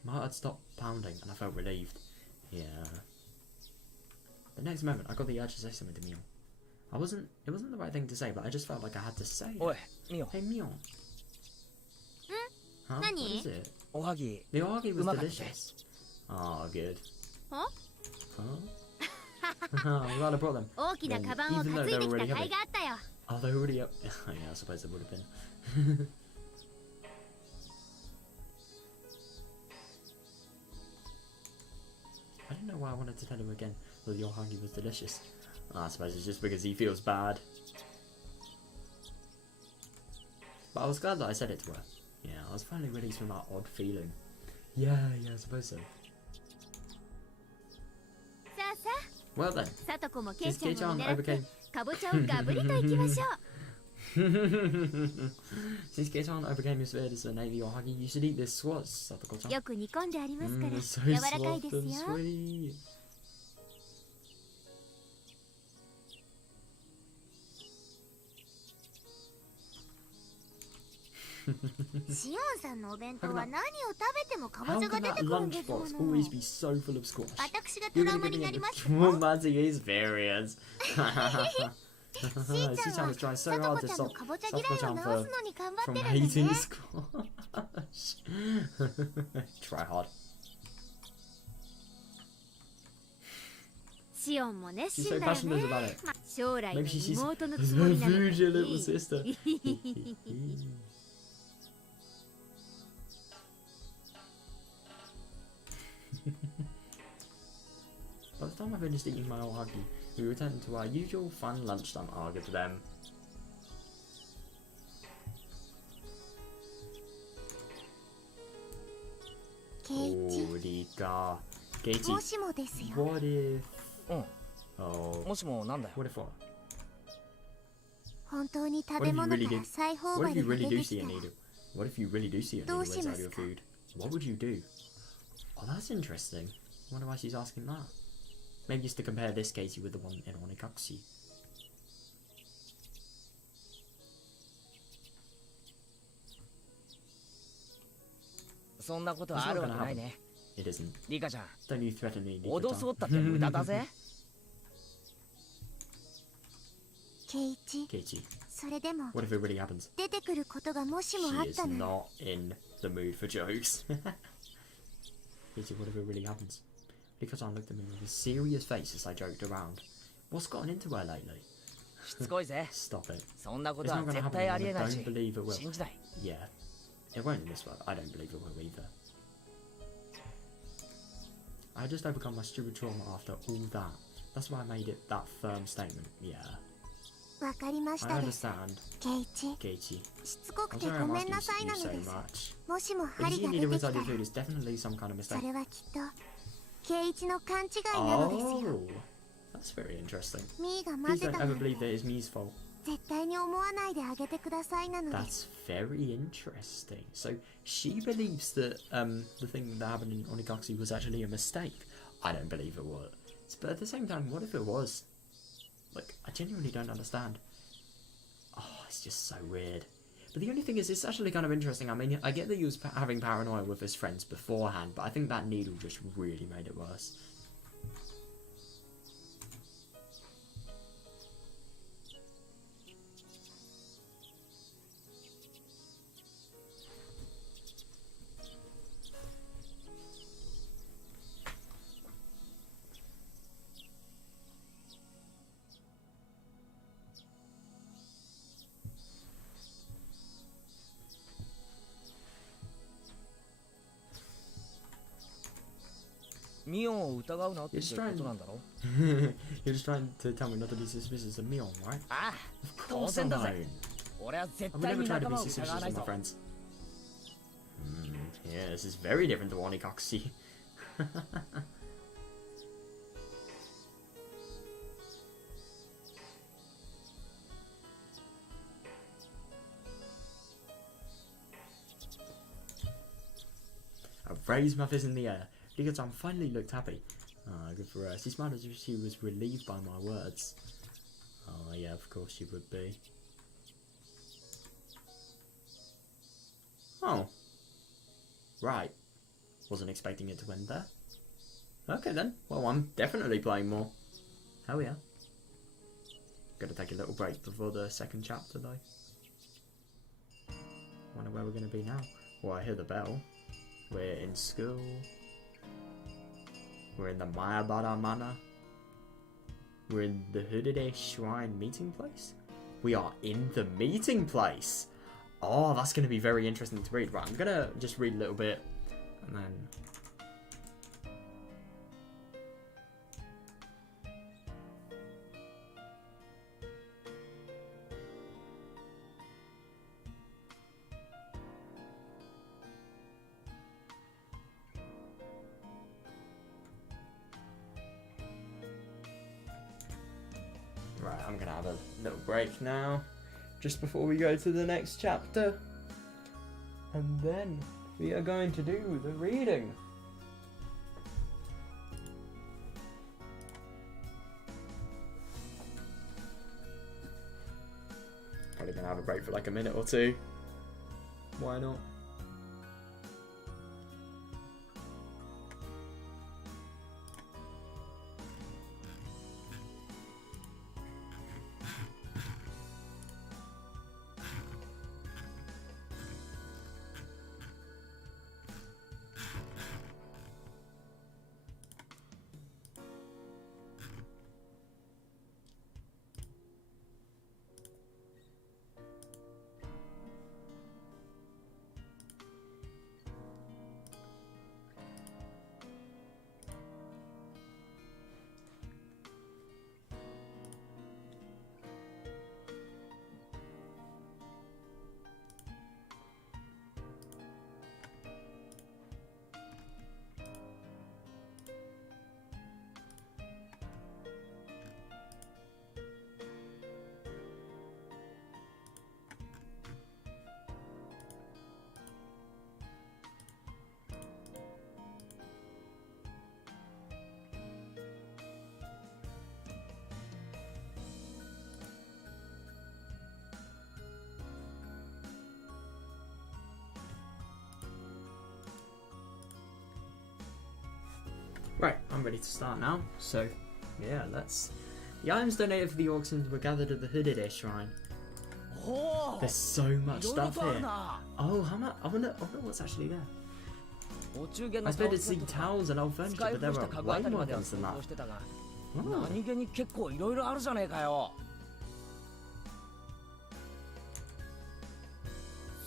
My heart had stopped pounding and I felt relieved. Yeah. The next moment I got the urge to say something to Mio. It wasn't the right thing to say, but I just felt like I had to say it. Oi, Mio. Hey Mio. Huh? What is it? Ohagi. The ohagi was delicious. Oh, good. Huh? I'm glad I brought them. Even though they were already heavy. Oh, they were already up. Yeah, I suppose they would have been. I don't know why I wanted to tell him again that the ohagi was delicious. I suppose it's just because he feels bad. But I was glad that I said it to her. Yeah, I was finally released from that odd feeling. Yeah, I suppose so. Well then, since Kei-chan overcame... Since Kei-chan overcame his fear to name the ohagi, you should eat this squash, Satoko-chan. It's so soft and sweet. How can that lunchbox always be so full of squash? You're going to give me a traumatic experience. Shi-chan was trying so hard to stop Satoko-chan from hating squash. Try hard. She's so passionate about it. Maybe she sees her future little sister. By the time I finished eating my ohagi, we returned to our usual fun lunchtime arga to them. Oh, Rika. Katie, what if... Oh, what if what? What if you really do see a needle? What if you really do see a needle inside your food? What would you do? Oh, that's interesting. I wonder why she's asking that. Maybe just to compare this Katie with the one in Onikakushi. It isn't. Don't you threaten me, Rika-chan. Keiichi, what if it really happens? She is not in the mood for jokes. Keiichi, what if it really happens? Rika-chan looked at me with a serious face as I joked around. What's gotten into her lately? Stop it. It's not going to happen again. I don't believe it will. Yeah, it won't in this world. I don't believe it will either. I just overcome my stupid trauma after all that. That's why I made it that firm statement. Yeah. I understand. Keiichi. I'm sorry I'm asking you so much. If you see a needle inside your food, it's definitely some kind of mistake. Oh, that's very interesting. Please don't ever believe that it's Mii's fault. That's very interesting. So she believes that the thing that happened in Onikakushi was actually a mistake. I don't believe it was. But at the same time, what if it was? Like, I genuinely don't understand. Oh, it's just so weird. But the only thing is, it's actually kind of interesting. I mean, I get that he was having paranoia with his friends beforehand, but I think that needle just really made it worse. Mion を疑うなっていうことなんだろ You're just trying to tell me not to be suspicious of Mion, right? ああ、 Of 当 course 然 I だ know. ぜ。俺は I 絶 would 対 never に try to 仲 be 間を suspicious 疑わ of ない my ぞ。 friends. Yeah, this is very different to Onikakushi. I raised my fist in the air. Rika-chan finally looked happy. Ah, good for her. She smiled as if she was relieved by my words. Oh, yeah, of course she would be. Oh. Right. Wasn't expecting it to end there. Okay then. Well, I'm definitely playing more. Hell yeah. Gotta take a little break before the second chapter though. Wonder where we're gonna be now. Well, I hear the bell. We're in school. We're in the Mayabara Manor. We're in the Higurashi Shrine meeting place. We are in the meeting place. Oh, that's going to be very interesting to read. Right, I'm going to just read a little bit and then... Right, I'm going to have a little break now, just before we go to the next chapter. And then we are going to do the reading. Probably going to have a break for like a minute or two. Why not? Right, I'm ready to start now. So, yeah, let's... The items donated for the auction were gathered at the Higurashi Shrine. There's so much stuff here. Oh, how much? I wonder what's actually there. I expected to see towels and old furniture, but there are way more things than that. Oh. 何気に結構いろいろあるじゃねえかよ。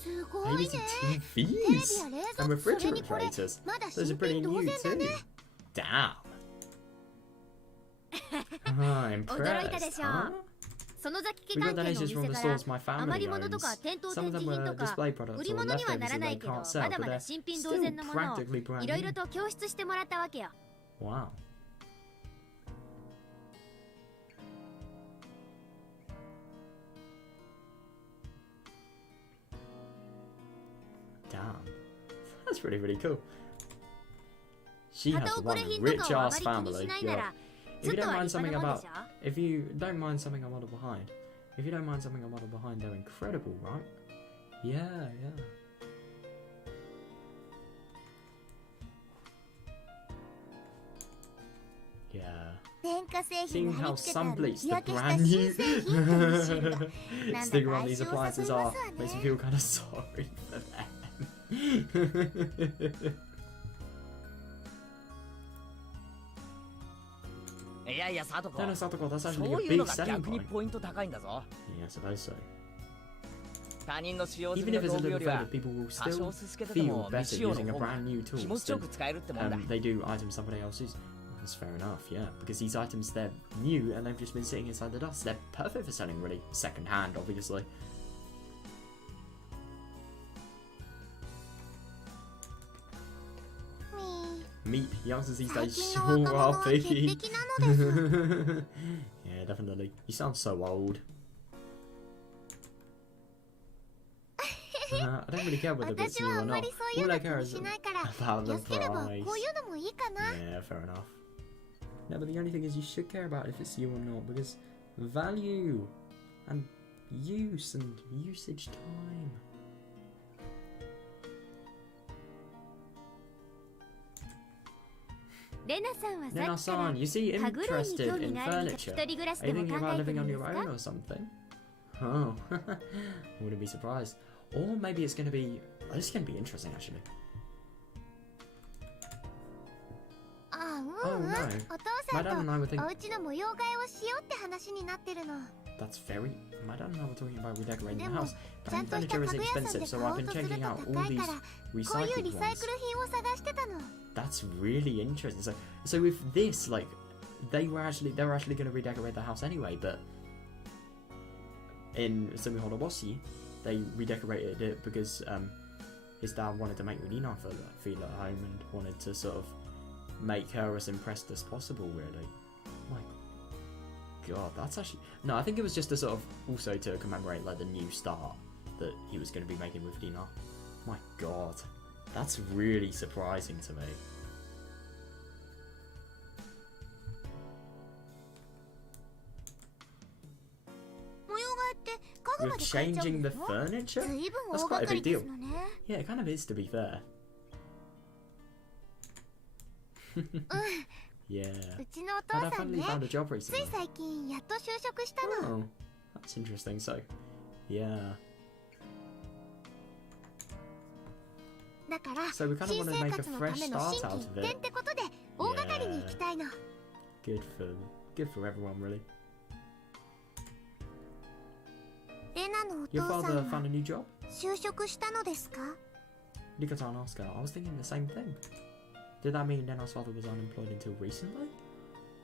すごいね。 TVs and refrigerators. Those are pretty new too. Damn. Ah, impressed, huh? その雑記 We 関 got 係のお donations from 店 the から stores my 余り family 物と owns. か店頭 Some 展 of 示 them 品と were か display products 売り or 物には leftovers なら that ない they けど can't ま sell, だ but まだ they're 新品同 still 然のものを practically brand いろいろ new. と供出してもらったわけよ。 Wow. Damn. That's really cool. She has 旗遅 one れ品と rich かをあま ass り気に family. しないな Yeah. ら If ちょ you っと don't は mind 立派 something なもん about, でしょ。 if you don't mind something I'm a little behind, if you don't mind something I'm a little behind, they're incredible, right? Yeah. Yeah. 電化製 Seeing 品が貼 how り付けてあ some る bleach, 日 the 焼けした brand 新 new 製品かもしれない。なんだ sticker か on 愛 these 情を誘います appliances わ are ね。 makes me feel kind of sorry for them. いやいや、サトコ。 Satoko, that's そ actually う a いうの big が selling 逆に point. ポイント高いんだぞ。 Yeah, I suppose so. Even if it's a little further, people will still feel better using a brand new tool than they do items somebody else uses. That's fair enough, yeah, because these items, they're new and they've just been sitting inside the dust. They're perfect for selling really second hand, obviously. Meat, youngsters these days sure are picky. Yeah, definitely. You sound so old. I don't really care whether it's new or not. All I care is about the price. Yeah, fair enough. No, but the only thing is you should care about if it's you or not, because value and use and usage time. Rena-san, you see interested in furniture. Are you thinking about living on your own or something? Oh, wouldn't be surprised. Or maybe it's going to be... Oh, this is going to be interesting, actually. Oh no, my dad and I were thinking... That's very... My dad and I were talking about redecorating the house. But furniture is expensive, so I've been checking out all these recycled ones. That's really interesting. So with this, like, they were actually going to redecorate the house anyway, but in Sumi-Horoboshi, they redecorated it because his dad wanted to make Rina feel at home and wanted to sort of make her as impressed as possible, really. My god, that's actually... No, I think it was just to sort of also to commemorate like the new start that he was going to be making with Rina. My god, that's really surprising to me. With changing the furniture? That's quite a big deal. Yeah, it kind of is, to be fair. Yeah. But I finally found a job recently. Oh, that's interesting. So, yeah. So we kind of want to make a fresh start out of it. Yeah. Good for everyone, really. Your father found a new job? Rika-san asked her. I was thinking the same thing. Did that mean Rena's father was unemployed until recently?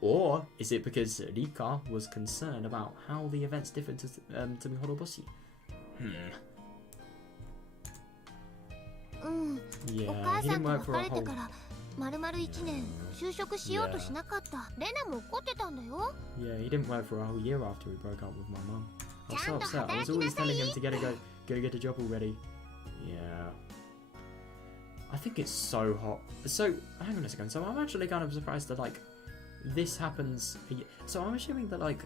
Or is it because Rika was concerned about how the events differed to Sumi-Horoboshi? Yeah, he didn't work for a whole... Yeah, he didn't work for a whole year after he broke up with my mum. I was so upset. I was always telling him to go get a job already. Yeah. I think it's so hot. So, hang on a second. So I'm actually kind of surprised that, like, this happens... So I'm assuming that, like,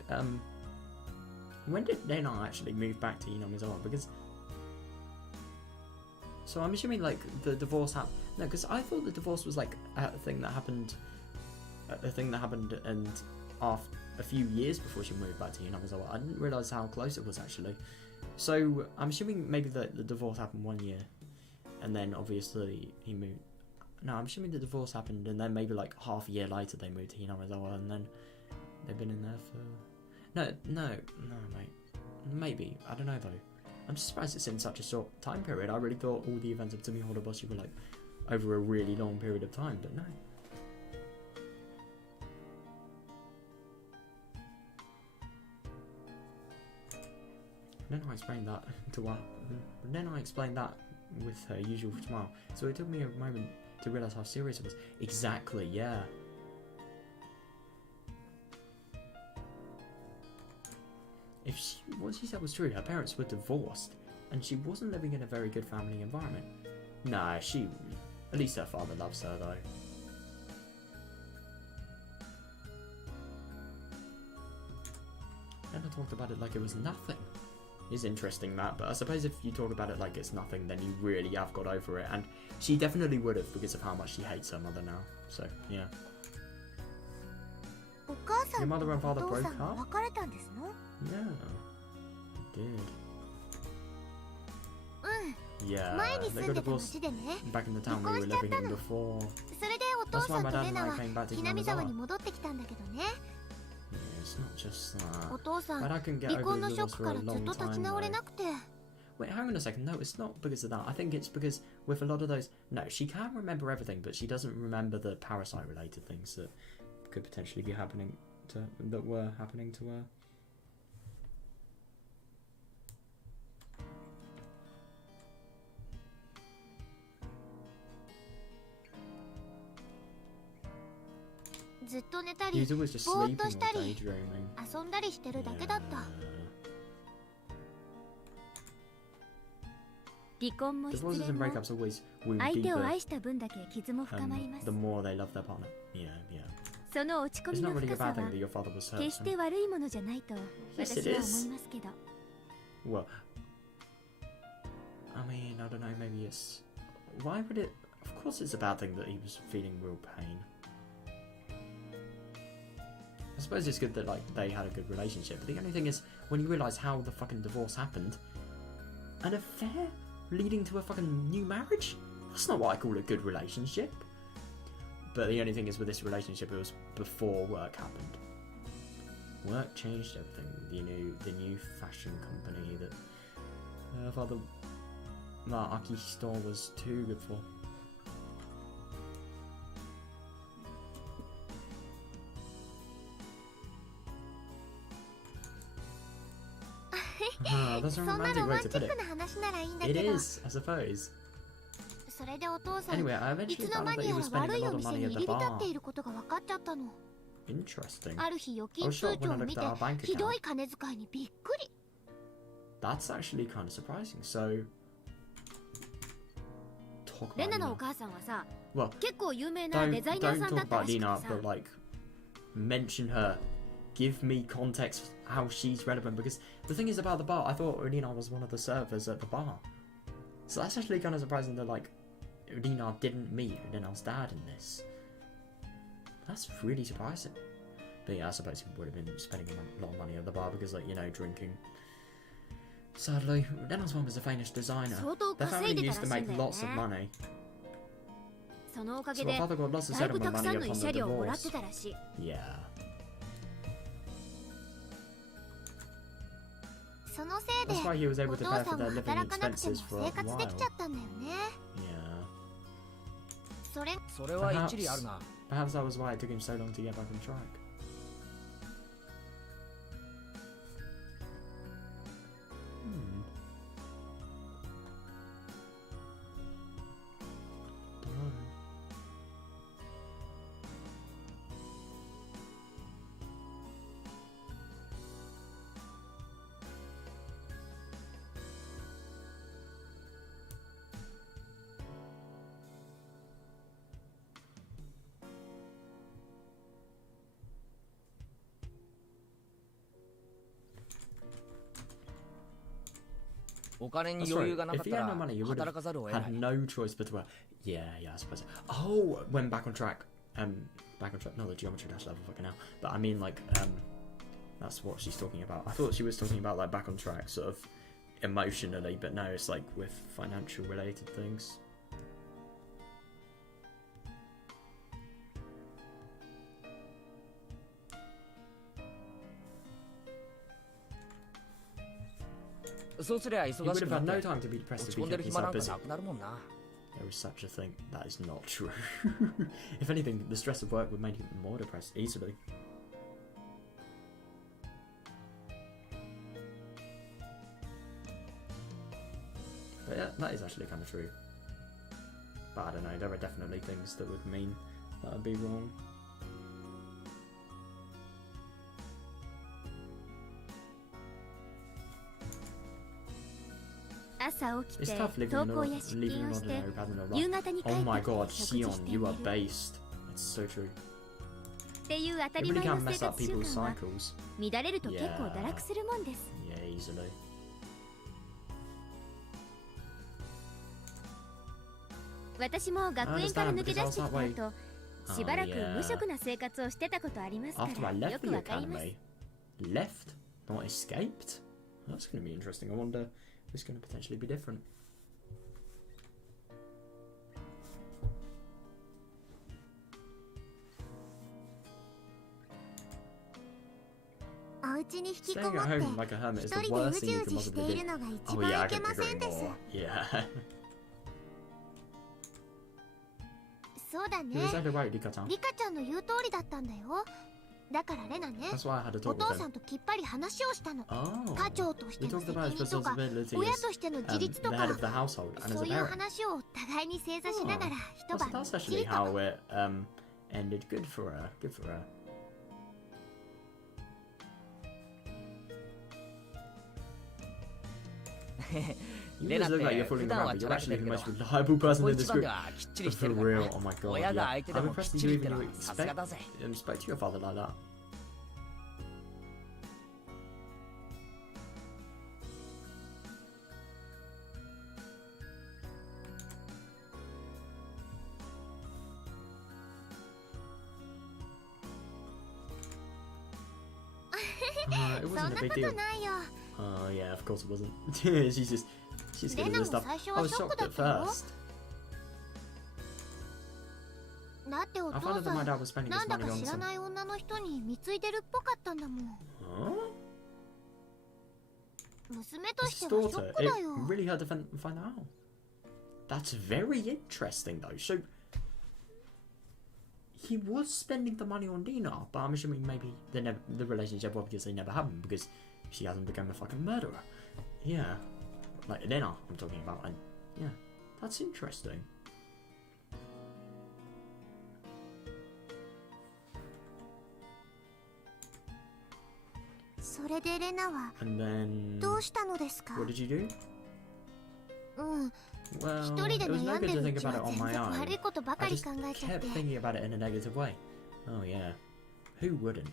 when did Rena actually move back to Inamizawa? Because... So I'm assuming, like, the divorce happened... No, because I thought the divorce was, like, a thing that happened... and after a few years before she moved back to Inamizawa. I didn't realise how close it was, actually. So I'm assuming maybe that the divorce happened 1 year. And then, obviously, he moved... No, I'm assuming the divorce happened, and then maybe, like, half a year later they moved to Inamizawa, and then they've been in there for... No, mate. Maybe. I don't know, though. I'm just surprised it's in such a short time period. I really thought all the events of Sumi-Horoboshi were, like, over a really long period of time, but no. Then I explained that to one. Then I explained that with her usual smile. So it took me a moment to realise how serious it was. Exactly, yeah. If what she said was true, her parents were divorced, and she wasn't living in a very good family environment. Nah, at least her father loves her, though. And I talked about it like it was nothing. Is interesting, that, but I suppose if you talk about it like it's nothing, then you really have got over it, and she definitely would have because of how much she hates her mother now. So, yeah. Your mother and father broke up? Yeah, they did. Yeah, they got divorced back in the town we were living in before. That's why my dad and I came back to Inamizawa. It's not just that. But I can get over the divorce for a long time. Wait, hang on a second. No, it's not because of that. I think it's because with a lot of those... No, she can remember everything, but she doesn't remember the parasite-related things that could potentially be happening to... that were happening to her. He's always just sleeping or daydreaming. Divorces and breakups always wound deeper the more they love their partner. Yeah, yeah. It's not really a bad thing that your father was hurt. So. Yes, it is. Well, I mean, I don't know, maybe it's... Why would it... Of course it's a bad thing that he was feeling real pain. I suppose it's good that, like, they had a good relationship, but the only thing is, when you realise how the fucking divorce happened, an affair leading to a fucking new marriage? That's not what I call a good relationship. But the only thing is, with this relationship, it was before work happened. Work changed everything. The new fashion company that Father Akihito was too good for. That's a romantic way to put it. It is, I suppose. Anyway, I eventually found out that he was spending a lot of money at the bar. Interesting. I was shocked when I looked at our bank account. That's actually kind of surprising. So, talk about Lina. Well, don't talk about Lina, but like, mention her. Give me context how she's relevant, because the thing is about the bar, I thought Lina was one of the servers at the bar. So that's actually kind of surprising that, like, Lina didn't meet Lina's dad in this. That's really surprising. But yeah, I suppose he would have been spending a lot of money at the bar because, like, you know, drinking. Sadly, Lina's mum was a famous designer. Their family used to make lots of money. So my father got lots of settlement money upon the divorce. Yeah. That's why he was able to pay for their living expenses for a while. Yeah. Perhaps that was why it took him so long to get back on track. That's right. If he had no money, he would have had no choice but to work. Yeah, I suppose. Oh, went back on track. Back on track. Not the geometry dash level, fucking hell. But I mean, like, that's what she's talking about. I thought she was talking about, like, back on track, sort of emotionally, but no, it's like with financial related things. He would have had no time to be depressed if he kept himself busy. There is such a thing. That is not true. If anything, the stress of work would make him more depressed easily. But yeah, that is actually kind of true. But I don't know, there are definitely things that would mean that would be wrong. It's tough living an ordinary pattern of life. Oh my god, Sion, you are based. It's so true. It really can mess up people's cycles. Yeah, easily. I understand, because I was that way. After I left the academy. Left? Not escaped? That's going to be interesting. I wonder... It's going to potentially be different. 家に引きこ Staying も at って home like a hermit 一 is the 人でう worst じ thing you う could じして possibly いる do. のが一 Oh 番 yeah, い I け couldn't ま agree せんです more. Yeah. そうだ You're ね exactly right, Rika-chan. リカちゃんの言う通りだったんだよ。だからレナね That's why I had to お talk 父 with さ him. んときっぱり話をしたの。 Oh. 家長として We の talked 責 about his 任とか responsibility 親 as としての自立 the と head か of the household and as そう a いう parent. 話を互いに正座しながら一 That's, 晩 that's きっち actually りと how it ended. Good for her. Good for her. レナって You look like you're 普 fooling 段 around, は but チャ you're ラけて actually る the けど most reliable person こ in 一 this 番で group. はきっちりして For るから real, な oh my god. 親が Yeah. 相手 I'm でもきっ impressed ち that り you っての even はさすがだぜ spoke to your father like that. そんな It こ wasn't a と big な deal. いよ。 Yeah, of course it wasn't. She's getting this stuff. I was shocked at first. だってお I 父 found out that さ my ん dad was spending な his んだ money か on 知ら some. ない女の人に貢いでるっぽかったんだもん。 Huh? 娘と His してはショ daughter. ック It だよ。 really hurt to find out. That's very interesting though. So he was spending the money on Dina, but I'm assuming maybe the relationship obviously never happened because she hasn't become a fucking murderer. Yeah. Like Dina I'm talking about, and yeah. That's interesting. それでレナは And then どうしたのですか？ what did you do? うん、 Well, 一人で it was 悩 no んで good to るう think ち about は it on 全 my 然 own. 悪いことばか I り just 考えちゃっ kept て。 thinking about it in a negative way. Oh yeah. Who wouldn't?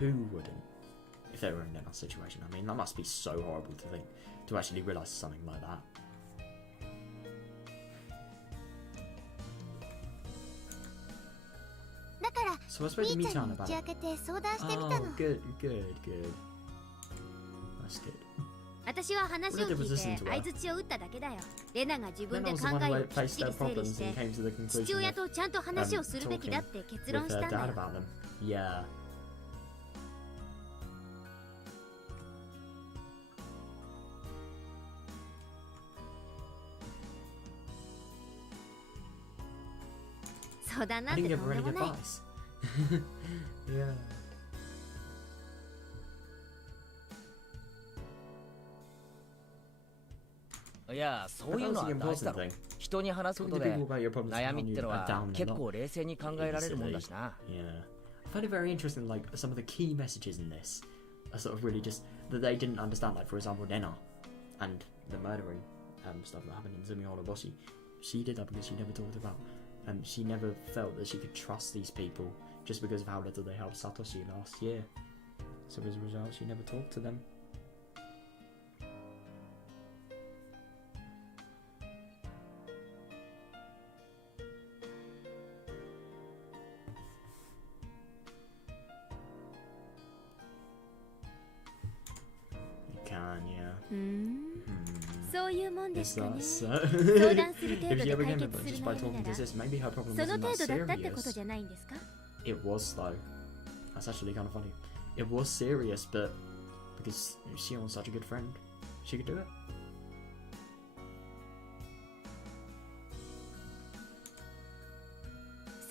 Who wouldn't? If they were in that situation. I mean, that must be so horrible to think, to actually realise something like that. だから So I spoke to みーちゃ Michan んに打 about ち it. 明けて相談してみた Oh, の。 good. That's good. 私は話を聞いて相槌を打っただけだよ。レナが自 Then 分 I で was 考 the one え who をきっ faced ち their り整理 problems して and came to the 父 conclusion 親 of とちゃんと話をするべきだって結論 with し their たんだ dad よ。 about them. Yeah. そうだな I って didn't と give ん her で any もない。 advice. Yeah. いやそう But い that うの was は the 大事だ important ろ thing. 人に話すこと Talking to で people about your problems 悩み can って calm の you は down a 結 lot. 構冷静に考えられるもんだしな Yeah. I found it very interesting, like, some of the key messages in this are sort of really just that they didn't understand. Like, for example, Nena and the murdering stuff that happened in Minagoroshi. She did that because she never talked about. She never felt that she could trust these people just because of how little they helped Satoshi last year. So as a result, she never talked to them. You can, yeah. そういうもんで Is すかね。 that 相 so? 談する程 If 度 she で ever 解 came 決 to する just の by に talking な to ら sis, maybe her problem その wasn't 程 that 度だったってこと serious. じゃないんですか？ It was though. That's actually kind of funny. It was serious, but because Shion's such a good friend, she could do it.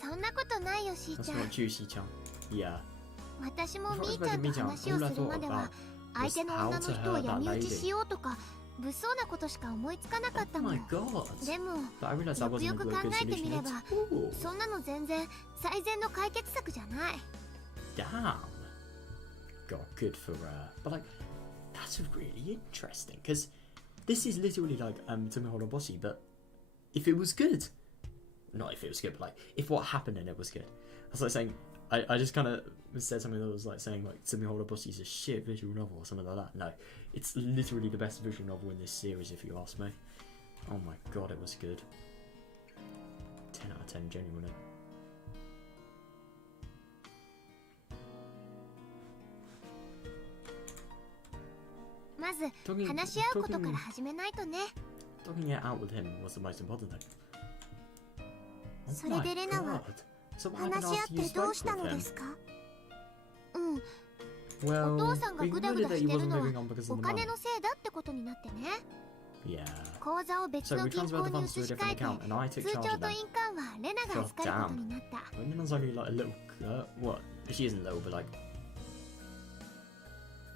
そんなことないよしー That's ちゃん。 not Juicy-chan. Yeah. 私もみーちゃんと話をするまでは相手の女の人を闇討ちしようとか物騒なことしか思いつかなかった Oh もん。 my god. でも But I realized that よく wasn't よ a く good 考えてみ solution れば at all. そんなの全然最善の解決策じゃない。 Damn. God, good for her. But like, that's really interesting because this is literally like Tsumihoroboshi, but if it was good, not if it was good, but like if what happened in it was good. That's like saying I just kind of said something that was like saying like Tsumihoroboshi is a shit visual novel or something like that. No, it's literally the best visual novel in this series, if you ask me. Oh my god, it was good. 10 out of 10, genuinely. まず話し合うことから始めないとね。 Talking it out with him was the most important thing. それでレナは So what happened 話し合 after っ you てどう spoke した with ので him? すか？うん。Well, お父さんが we グダグ concluded ダ that し he てる wasn't のは moving on because お of the 金 money. のせいだってことになってね。 Yeah. 口座を別 So の we 銀 transferred 行 the に funds to 移 a し替 different えて account, and I took 通 charge 帳 of と them. 印鑑はレナが預かることになった。 When Nana's only like a little, what? She isn't little, but like,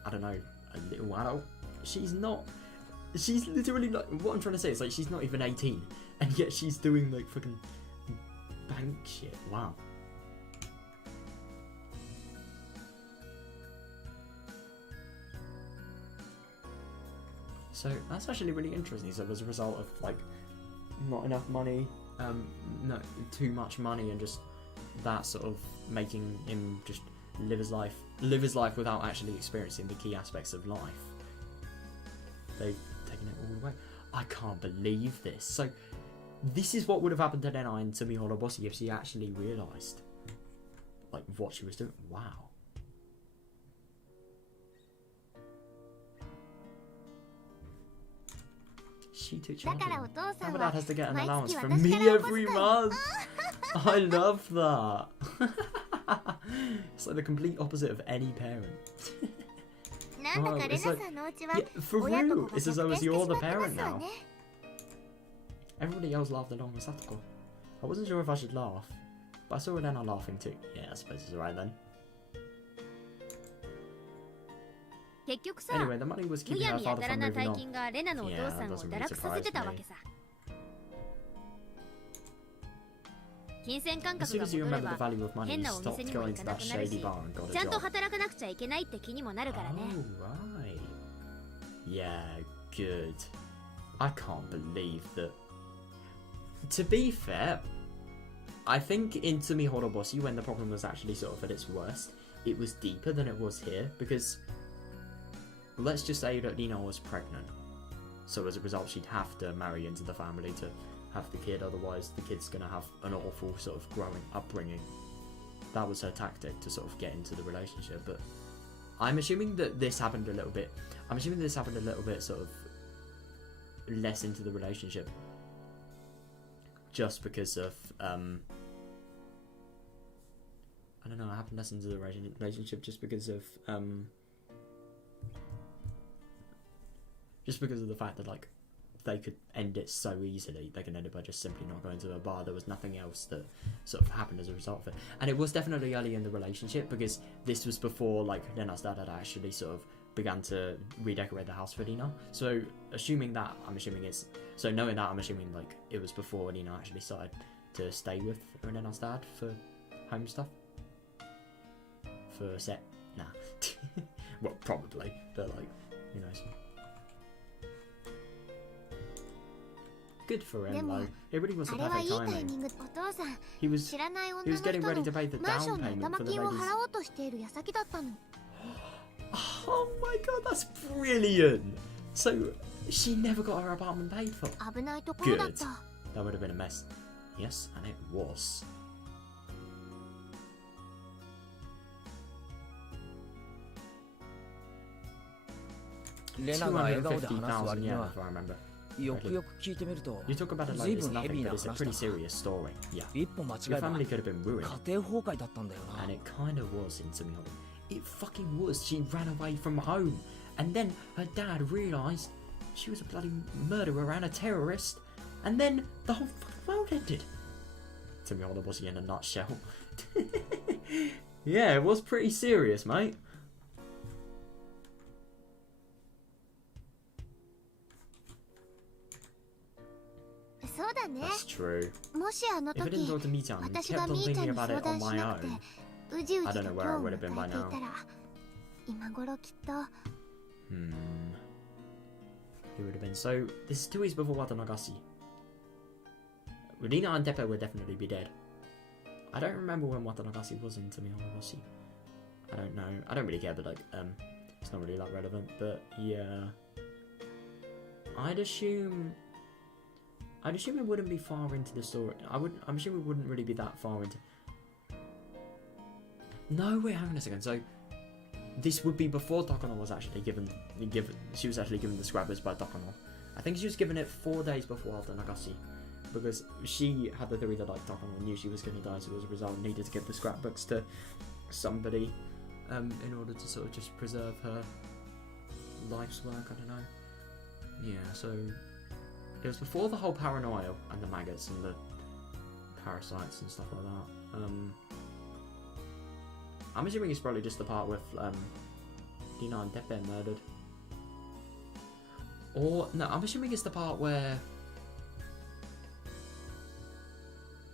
I don't know, a little adult. She's not. She's literally like, what I'm trying to say is like she's not even 18, and yet she's doing like fucking bank shit. Wow. So that's actually really interesting. So as a result of like not enough money, no, too much money, and just that sort of making him just live his life without actually experiencing the key aspects of life. They've taken it all away. I can't believe this. So this is what would have happened to Nena and to Minagoroshi if she actually realised like what she was doing. Wow. She took charge of him. Now my dad has to get an allowance from me every month. I love that. It's like the complete opposite of any parent. Wow, it's like, yeah, for real, it's as though as you're the parent now. Everybody else laughed along with Satoko. I wasn't sure if I should laugh, but I saw Elena laughing too. Yeah, I suppose it's alright then. Anyway, the money was keeping her father from moving on. Yeah, that doesn't really surprise me. As soon as you remember the value of money, you stopped going to that shady bar and got a job. Oh, right. Yeah, good. I can't believe that. To be fair, I think in Tsumi Horoboshi, when the problem was actually sort of at its worst, it was deeper than it was here, because let's just say that Nina was pregnant. So as a result, she'd have to marry into the family to have the kid, otherwise the kid's going to have an awful sort of growing upbringing. That was her tactic to sort of get into the relationship, but I'm assuming that this happened a little bit. I'm assuming this happened a little bit sort of less into the relationship, just because of I don't know. It happened less into the relationship just because of the fact that like they could end it so easily. They can end it by just simply not going to a bar. There was nothing else that sort of happened as a result of it. And it was definitely early in the relationship, because this was before like Lena's dad had actually sort of began to redecorate the house for Lina. So knowing that, I'm assuming like it was before Lina actually started to stay with Lena's dad for home stuff. For set? Nah. Well, probably, but like, who knows. Good for him though. It really was a perfect timing. He was getting ready to pay the down payment for the ladies. Oh my god, that's brilliant! So she never got her apartment paid for. Good. That would have been a mess. Yes, and it was. $250,000 yen, if I remember. You talk about it like it's nothing, but it's a pretty serious story. Yeah. Your family could have been ruined. And it kind of was in Tsumi Horo. It fucking was. She ran away from home. And then her dad realised she was a bloody murderer and a terrorist. And then the whole fucking world ended. Tsumi Horo was in a nutshell. Yeah, it was pretty serious, mate. That's true. If I didn't go to Mi-chan and kept on thinking about it on my own, I don't know where I would have been by now. He would have been. So, this is 2 weeks before Watanagashi. Rina and Tepe would definitely be dead. I don't remember when Watanagashi was in Tsumi Horoboshi. I don't know. I don't really care, but like, it's not really that relevant. But yeah, I'd assume it wouldn't be far into the story. I'm assuming it wouldn't really be that far into. No, wait, hang on a second. So this would be before Takono was actually given. She was actually given the scrappers by Takono. I think she was given it 4 days before Watanagashi, because she had the theory that like Takono knew she was going to die, so as a result needed to give the scrapbooks to somebody. in order to sort of just preserve her life's work. I don't know. Yeah, so it was before the whole paranoia and the maggots and the parasites and stuff like that. I'm assuming it's probably just the part with Dina and Tepe murdered. Or no, I'm assuming it's the part where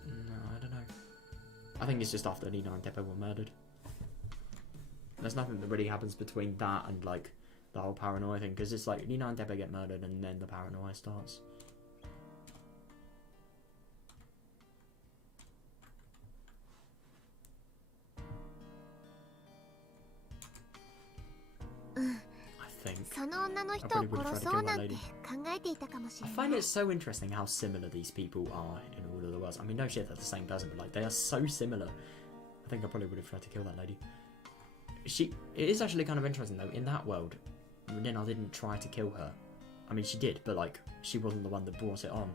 I don't know. I think it's just after Nina and Tepe were murdered. There's nothing that really happens between that and like the whole paranoia thing, because it's like Nina and Tepe get murdered and then the paranoia starts. I think. I find it so interesting how similar these people are in all of the worlds. I mean, no shit, they're the same person, but like they are so similar. I think I probably would have tried to kill that lady. It is actually kind of interesting though. In that world, Nina didn't try to kill her. I mean, she did, but like she wasn't the one that brought it on.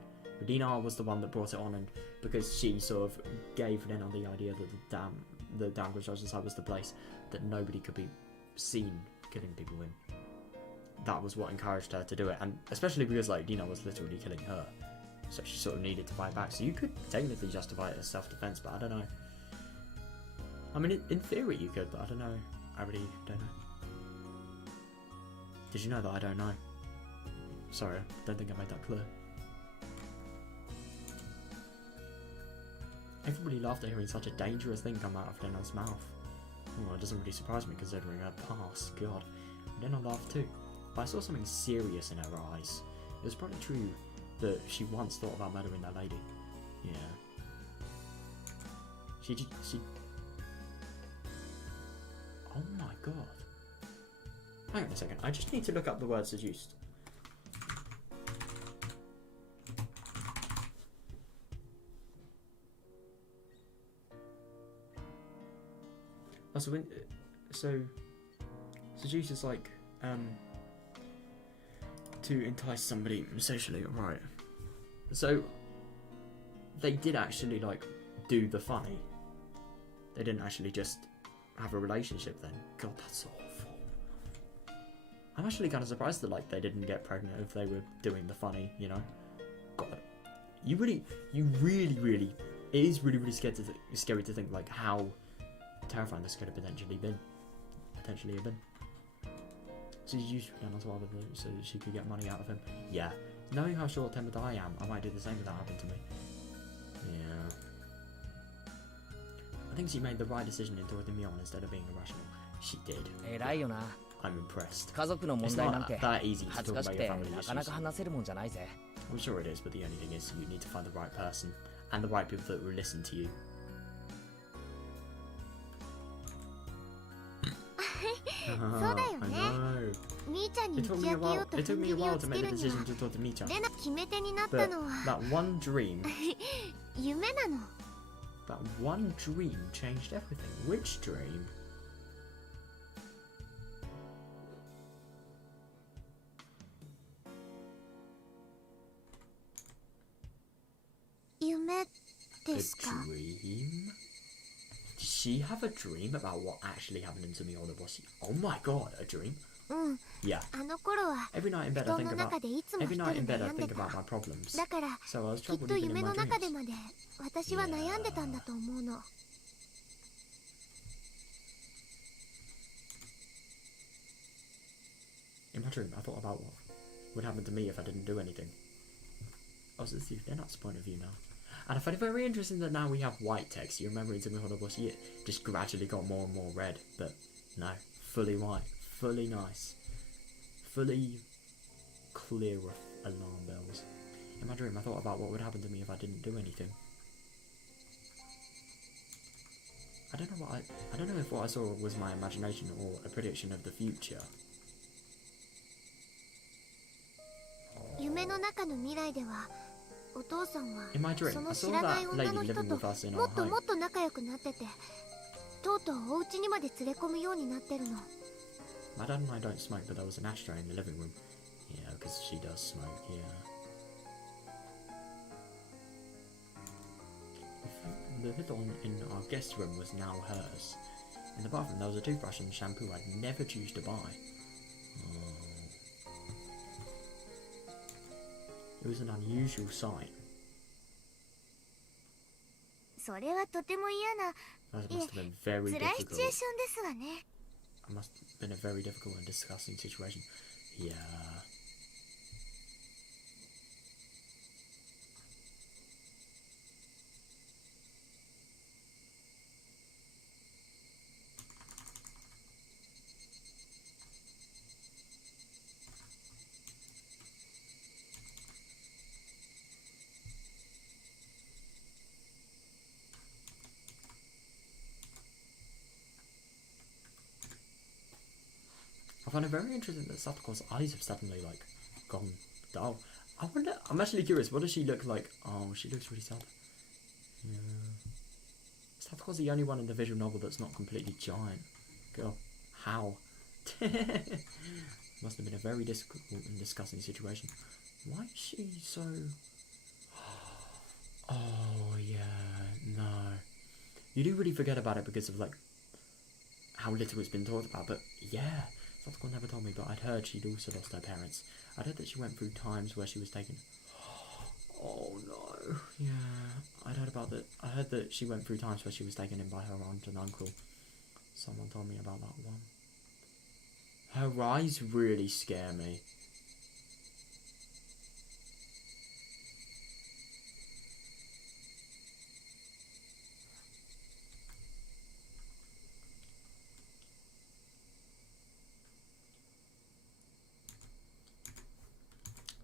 Nina was the one that brought it on, and because she sort of gave Nina the idea that the damn construction site was the place that nobody could be seen killing people in. That was what encouraged her to do it, and especially because like Nina was literally killing her, so she sort of needed to fight back. So you could technically justify it as self-defense, but I don't know. I mean, in theory you could, but I don't know. I really don't know. Did you know that I don't know? Sorry, I don't think I made that clear. Everybody laughed at hearing such a dangerous thing come out of Nina's mouth. Well, it doesn't really surprise me considering her past. God, Nina laughed too. But I saw something serious in her eyes. It was probably true that she once thought about murdering that lady. Yeah. She... Oh my god. Hang on a second, I just need to look up the word seduced. Oh, so seduce is like, to entice somebody socially, right? So they did actually like do the funny. They didn't actually just have a relationship then. God, that's awful. I'm actually kind of surprised that like they didn't get pregnant if they were doing the funny, you know? God, you really, it is really scary to think like how terrifying this could have potentially been. So you used Reynolds rather than so that she could get money out of him. Yeah. Knowing how short-tempered I am, I might do the same if that happened to me. Yeah. I think she made the right decision in taking me on instead of being irrational. She did. I'm impressed. It's not that easy to talk about your family issues. I'm sure it is, but the only thing is you need to find the right person and the right people that will listen to you. I know. It took me a while to make the decision to talk to Michan. But that one dream... That one dream changed everything. Which dream? A dream? Did she have a dream about what actually happened to Minagoroshi? Oh my god, a dream? Yeah. Every night in bed I think about my problems. So I was troubled even in my dreams. Yeah. In my dream, I thought about what would happen to me if I didn't do anything. Oh, so they're not point of view now. And I find it very interesting that now we have white text. You remember in Minagoroshi, it just gradually got more and more red, but no, fully white, fully nice, fully clear of alarm bells. In my dream, I thought about what would happen to me if I didn't do anything. I don't know if what I saw was my imagination or a prediction of the future. In my dream, I saw that lady living with us in our home. My dad and I don't smoke, but there was an ashtray in the living room. Yeah, because she does smoke, yeah. The hood in our guest room was now hers. In the bathroom, there was a toothbrush and shampoo I'd never choose to buy. Oh. It was an unusual sight. That must have been very difficult. It must have been a very difficult and disgusting situation. Yeah. I find it very interesting that Satoko's eyes have suddenly, like, gone dull. I wonder, I'm actually curious, what does she look like? Oh, she looks really sad. Yeah. Satoko's the only one in the visual novel that's not completely giant. Girl, how? Must have been a very difficult and disgusting situation. Why is she so... Oh, yeah, no. You do really forget about it because of, like, how little it's been talked about, but yeah. Satoko never told me, but I'd heard she'd also lost her parents. I'd heard that she went through times where she was taken... Oh no. Yeah, I'd heard about that. I heard that she went through times where she was taken in by her aunt and uncle. Someone told me about that one. Her eyes really scare me.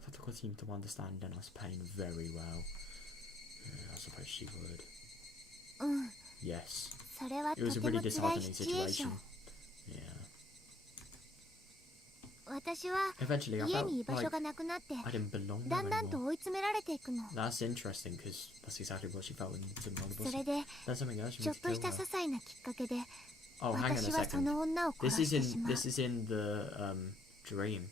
Satoko seemed to understand Dena's pain very well. Yeah, I suppose she would. Yes. It was a really disheartening situation. Yeah. Eventually, I felt like I didn't belong there anymore. That's interesting, because that's exactly what she felt in Minagoroshi. There's something else you need to kill her. Oh, hang on a second. This is in the dream.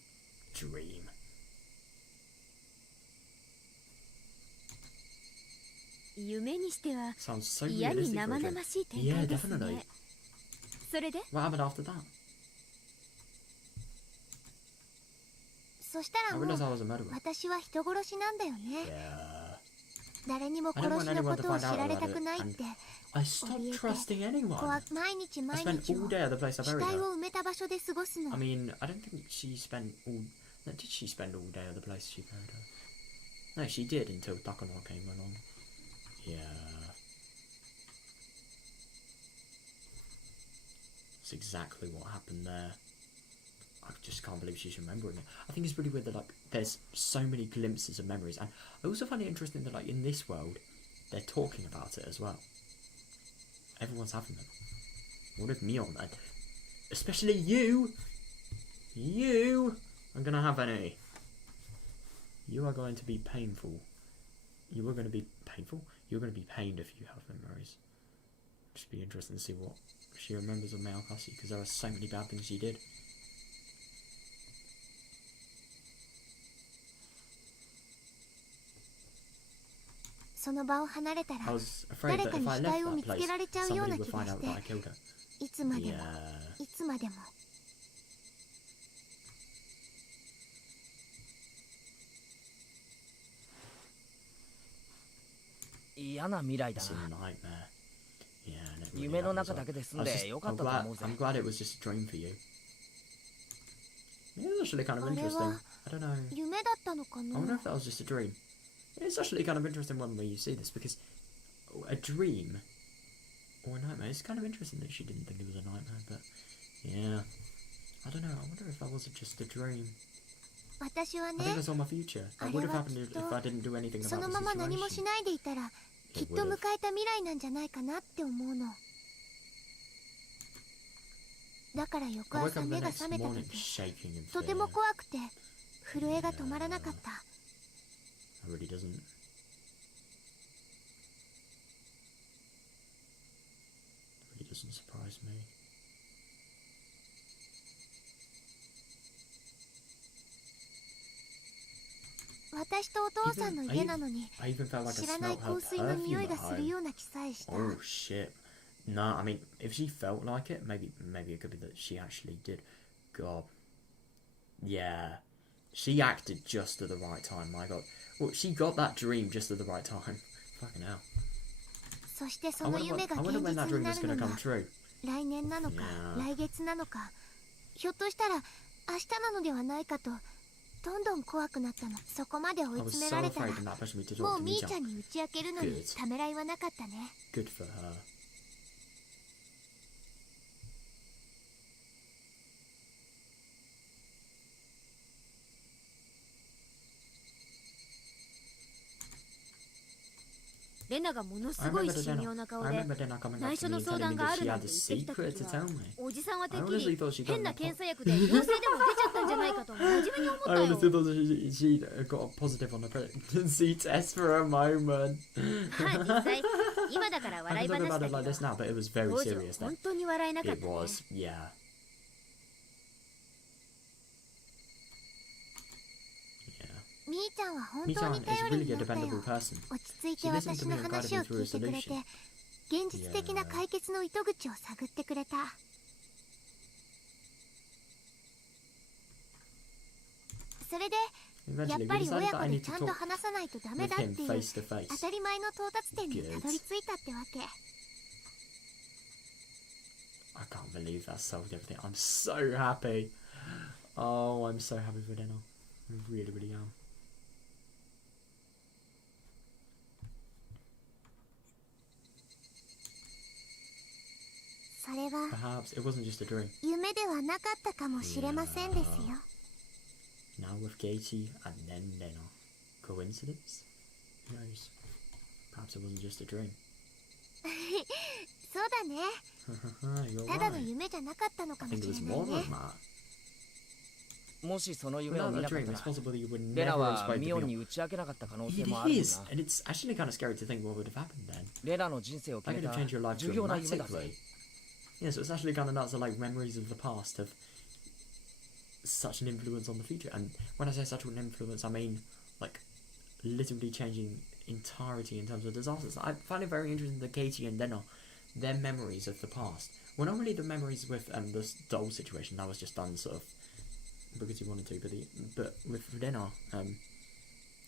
Sounds so realistic for a dream. Yeah, definitely. What happened after that? I realized I was a murderer. Yeah. I don't want anyone to find out about it, and I stopped trusting anyone. I spent all day at the place I buried her. I mean, I don't think she spent all... Did she spend all day at the place she buried her? No, she did until Takano came along. Yeah. That's exactly what happened there. I just can't believe she's remembering it. I think it's really weird that, like, there's so many glimpses of memories, and I also find it interesting that, like, in this world, they're talking about it as well. Everyone's having them. What if me on that? Especially you! You are gonna have any. You are going to be painful. You are going to be painful? You're going to be pained if you have memories. Just be interesting to see what she remembers of Higurashi, because there are so many bad things she did. I was afraid that if I left that place, somebody would find out that I killed her. Yeah. It's a nightmare. Yeah, it really I'm glad it was just a dream for you. Yeah, it's actually kind of interesting. I don't know. I wonder if that was just a dream. It's actually kind of interesting when you see this, because a dream or a nightmare, it's kind of interesting that she didn't think it was a nightmare, but yeah. I don't know, I wonder if that wasn't just a dream. I think I saw my future. That would have happened if I didn't do anything about the situation. It would have. I woke up the next morning shaking in fear. It really doesn't. It really doesn't surprise me. I even felt like I smelled her perfume at home. Oh shit. No, I mean, if she felt like it, maybe it could be that she actually did. God. Yeah. She acted just at the right time, my god. Well, she got that dream just at the right time. Fucking hell. I wonder when that dream is going to come true. 来年なのか、来月なのか、ひょっとしたら明日なのではないかとどんどん怖くなったの。そこまで追い詰められたら、もうみーちゃんに打ち明けるのにためらいはなかったね。Good for her. レナがものすごい神妙な顔で内緒の相談があるなんて言ってきた時は、おじさんはてっきり変な検査薬で陽性でも出ちゃったんじゃないかと真面目に思ったよ。I honestly thought she got a positive on the pregnancy test for a moment. 実際今だから笑い話だけど、当時は本当に笑えなかったね。 It was, yeah. みーちゃんは本当に頼りになったよ。落ち着いて私の話を聞いてくれて、現実的な解決の糸口を探ってくれた。それでやっぱり親子でちゃんと話さないとダメだっていう当たり前の到達点にたどり着いたってわけ。 I can't believe that solved everything. I'm so happy. Oh, I'm so happy for dinner. I really, really am. Perhaps it wasn't just a dream. 夢ではなかったかもしれませんですよ。 Now with Katie and then Lena. Coincidence? Who knows? Perhaps it wasn't just a dream. そうだね。ただの夢じゃなかったのかもしれないね。もしその夢を見なかったら、レナはミオンに打ち明けなかった可能性もあるな。レナの人生を決めた重要な夢だぜ。 Yeah, so it's actually kind of nuts that like memories of the past have such an influence on the future. And when I say such an influence, I mean like literally changing entirety in terms of disasters. I find it very interesting that Katie and Lena, their memories of the past. Well, not really the memories with the doll situation. That was just done sort of because he wanted to. But with Lena,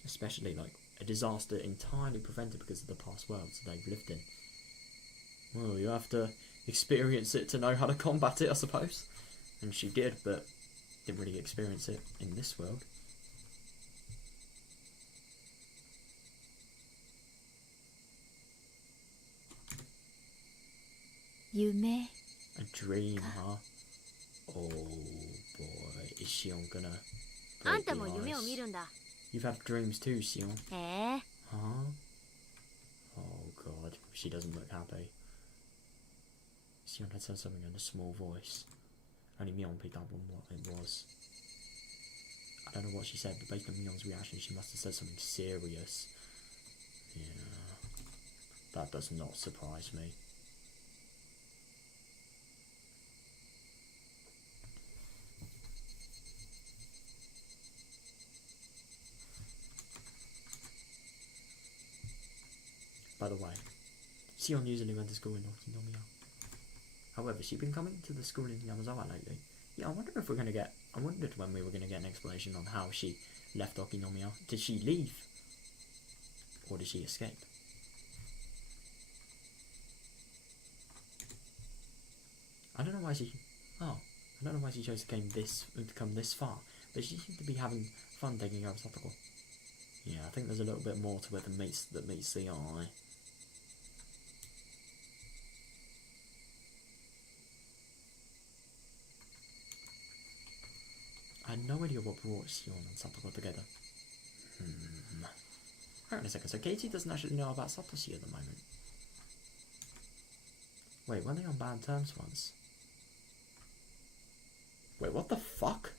especially like a disaster entirely prevented because of the past worlds they've lived in. Well, you have to experience it to know how to combat it, I suppose. And she did, but didn't really experience it in this world. A dream, huh? Oh boy, is Sion gonna break the ice? You've had dreams too, Sion. Huh? Oh god, she doesn't look happy. Sion had said something in a small voice. Only Mion picked up on what it was. I don't know what she said, but based on Mion's reaction, she must have said something serious. Yeah, that does not surprise me. By the way, Sion usually went to school in Okinawa. However, she's been coming to the school in Yamazawa lately. Yeah, I wonder if we're going to get... I wondered when we were going to get an explanation on how she left Okinawa. Did she leave? Or did she escape? I don't know why she... Oh, I don't know why she chose to come this far. But she seemed to be having fun taking over Satoko. Yeah, I think there's a little bit more to it than meets the eye. I had no idea what brought Sion and Satoko together. Hang on a second, so Katie doesn't actually know about Satoshi at the moment. Wait, weren't they on bad terms once? Wait, what the fuck?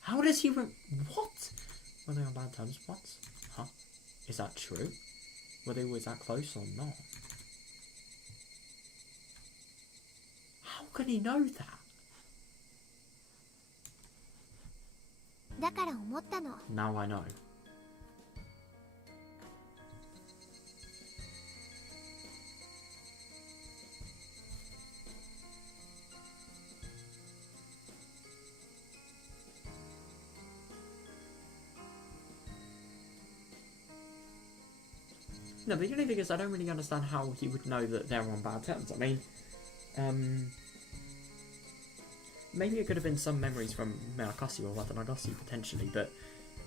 How does he what? Were they on bad terms once? Huh? Is that true? Were they always that close or not? How can he know that? Now I know. No, but the only thing is, I don't really understand how he would know that they're on bad terms. I mean, maybe it could have been some memories from Minagoroshi or Minagoroshi potentially, but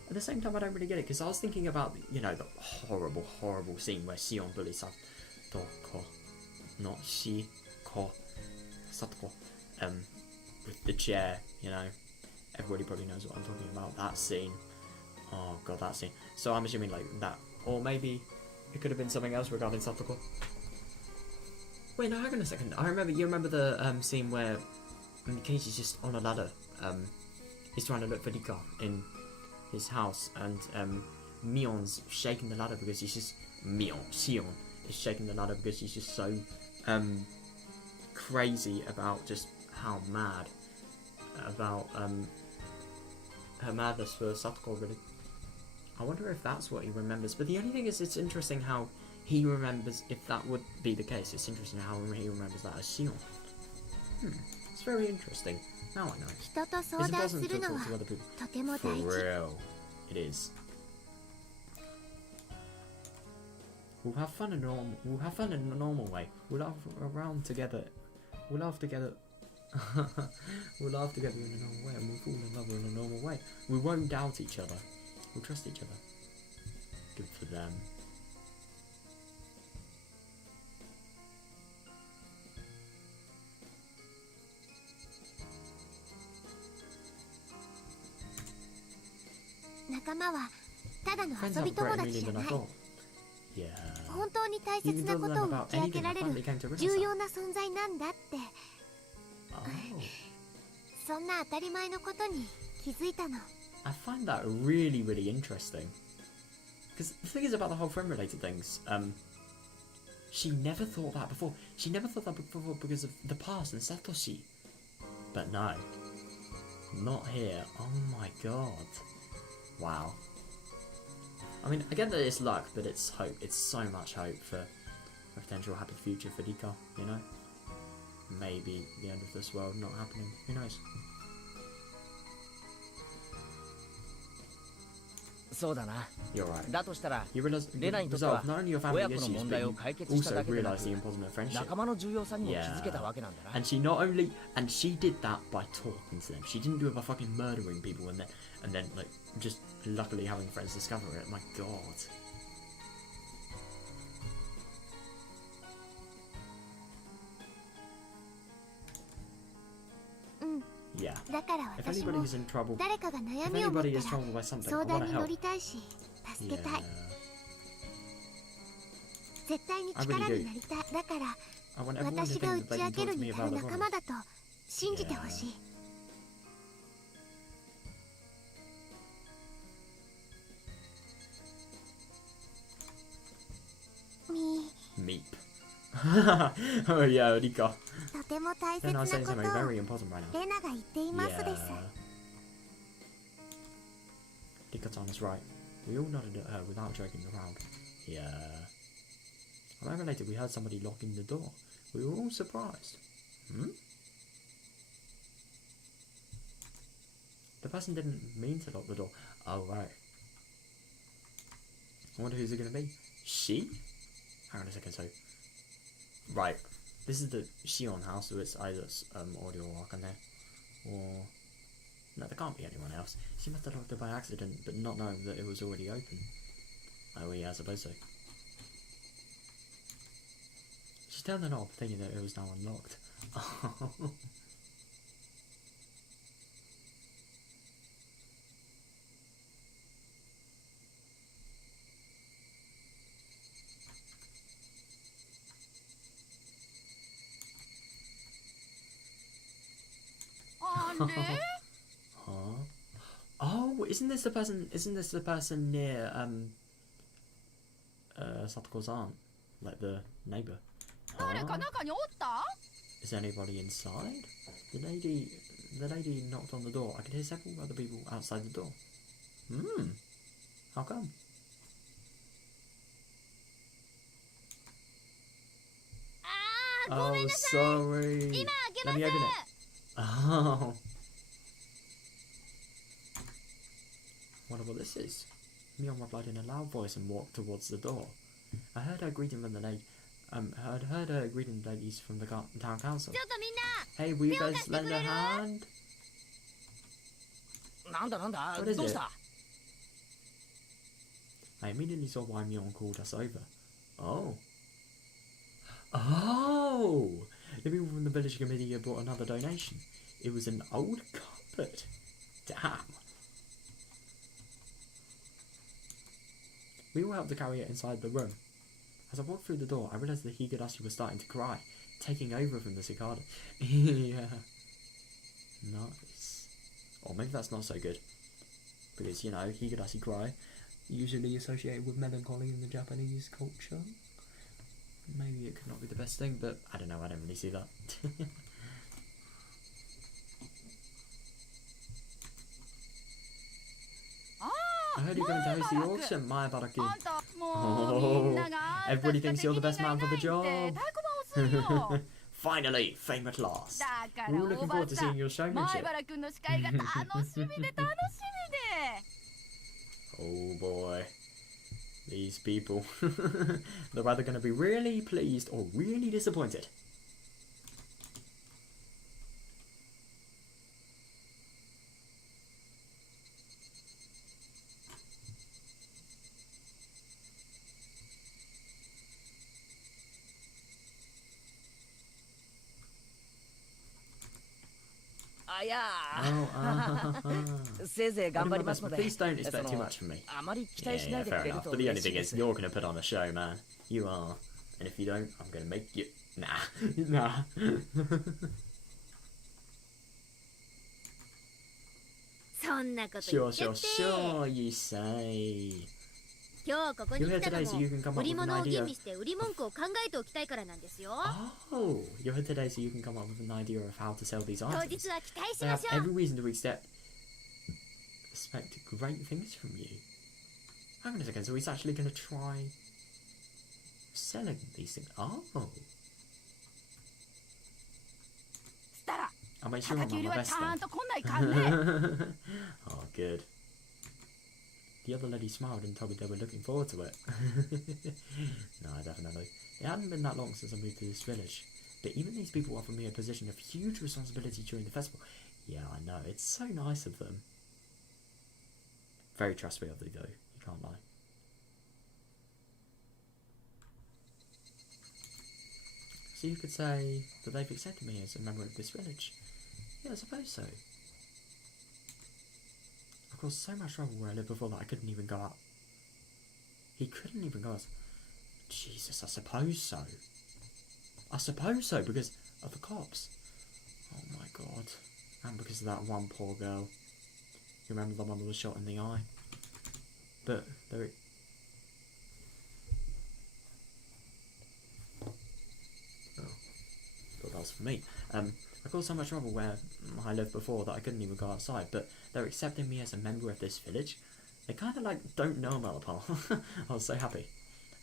at the same time, I don't really get it, because I was thinking about, you know, the horrible, horrible scene where Shion bullies Satoko, not Shiko, Satoko, with the chair, you know. Everybody probably knows what I'm talking about. That scene. Oh god, that scene. So I'm assuming like that, or maybe it could have been something else regarding Satoko. Wait, no, hang on a second. I remember. You remember the scene where Keishi's just on a ladder. He's trying to look for Rika in his house, and Mion's shaking the ladder because he's just Shion is shaking the ladder because she's just so crazy about just how mad about her madness for Satoko, really. I wonder if that's what he remembers. But the only thing is, it's interesting how he remembers, if that would be the case, it's interesting how he remembers that as Shion. It's very interesting. Now I know. It's important to talk to other people. For real. It is. We'll have fun in a normal way. We'll laugh around together. We'll laugh together. We'll laugh together in a normal way, and we'll fall in love in a normal way. We won't doubt each other. We'll trust each other. Good for them. Friends aren't great at meaning than I thought. Yeah. 本当に大切なことを打ち明けられる重要な存在なんだって。そんな当たり前のことに気づいたの。I find that really, really interesting. Because the thing is about the whole friend-related things, she never thought that before. She never thought that before because of the past and Satoshi. But no. Not here. Oh my god. Wow. I mean, I get that it's luck, but it's hope. It's so much hope for a potential happy future for Rika, you know? Maybe the end of this world not happening. Who knows? そうだな。 You're right. だとしたら、 You realize レナにとっては not only your 親 family 子の issues, 問 but 題 you を解決した also だけでなく realize the importance of friendship. 仲間の重要さにも気づけたわけなんだな。 And she not only, and she did that by talking to them. She didn't do it by fucking murdering people and then like just luckily having friends discover it. My god. Yeah. If anybody is in trouble, if anybody is troubled by something, I want to help. Yeah. 絶対に力になりたい。だから私が打ち明けるに足る仲間だと信じてほしい。Meep. Oh yeah, Rika. とても大切なことをレナが言っていますです。Rika-chan is right. We all nodded at her without joking around. Yeah. A moment later, we heard somebody locking the door. We were all surprised. The person didn't mean to lock the door. Oh, right. I wonder who's it going to be. She? Hang on a second, so... Right. This is the Shion house, so it's either audio or Akane. Or... No, there can't be anyone else. She must have locked it by accident, but not knowing that it was already open. Oh yeah, I suppose so. She turned the knob, thinking that it was now unlocked. Huh? Oh, isn't this the person near Satoko's aunt? Like the neighbour? Is anybody inside? The lady knocked on the door. I could hear several other people outside the door. How come? Oh, sorry. Let me open it. Oh. Wonder what this is. Mion replied in a loud voice and walked towards the door. I heard her greeting from the heard her greeting ladies from the town council. Hey, will you guys lend a hand? What is it? I immediately saw why Mion called us over. Oh. Oh! The people from the village committee had brought another donation. It was an old carpet. Damn. We all helped to carry it inside the room. As I walked through the door, I realised that Higurashi was starting to cry, taking over from the cicada. Yeah. Nice. Or maybe that's not so good. Because, you know, Higurashi cry, usually associated with melancholy in the Japanese culture. Maybe it could not be the best thing, but I don't know, I don't really see that. I heard you're going to host the auction, Maya Baraki. Oh, everybody thinks you're the best man for the job. Finally, fame at last. We're all looking forward to seeing your showmanship. Oh boy. These people. They're either going to be really pleased or really disappointed. Please don't expect too much from me. Yeah, fair enough. But the only thing is, you're going to put on a show, man. You are. And if you don't, I'm going to make you... Nah. Sure, you say. You're here today so you can come up with an idea. Oh, you're here today so you can come up with an idea of how to sell these items. They have every reason to expect great things from you. Hang on a second, so he's actually going to try selling these things. Oh. I'll make sure I'm on my best then. Oh, good. The other lady smiled and told me they were looking forward to it. No, definitely. It hadn't been that long since I moved to this village. But even these people offered me a position of huge responsibility during the festival. Yeah, I know. It's so nice of them. Very trustworthy, though. You can't lie. So you could say that they've accepted me as a member of this village. Yeah, I suppose so. I caused so much trouble where I lived before that I couldn't even go out. He couldn't even go out. Jesus, I suppose so. I suppose so, because of the cops. Oh my god. And because of that one poor girl. You remember the one that was shot in the eye? But there... Oh. Thought that was for me. I caused so much trouble where I lived before that I couldn't even go outside, but they're accepting me as a member of this village. They kind of like don't know Malapal. I was so happy.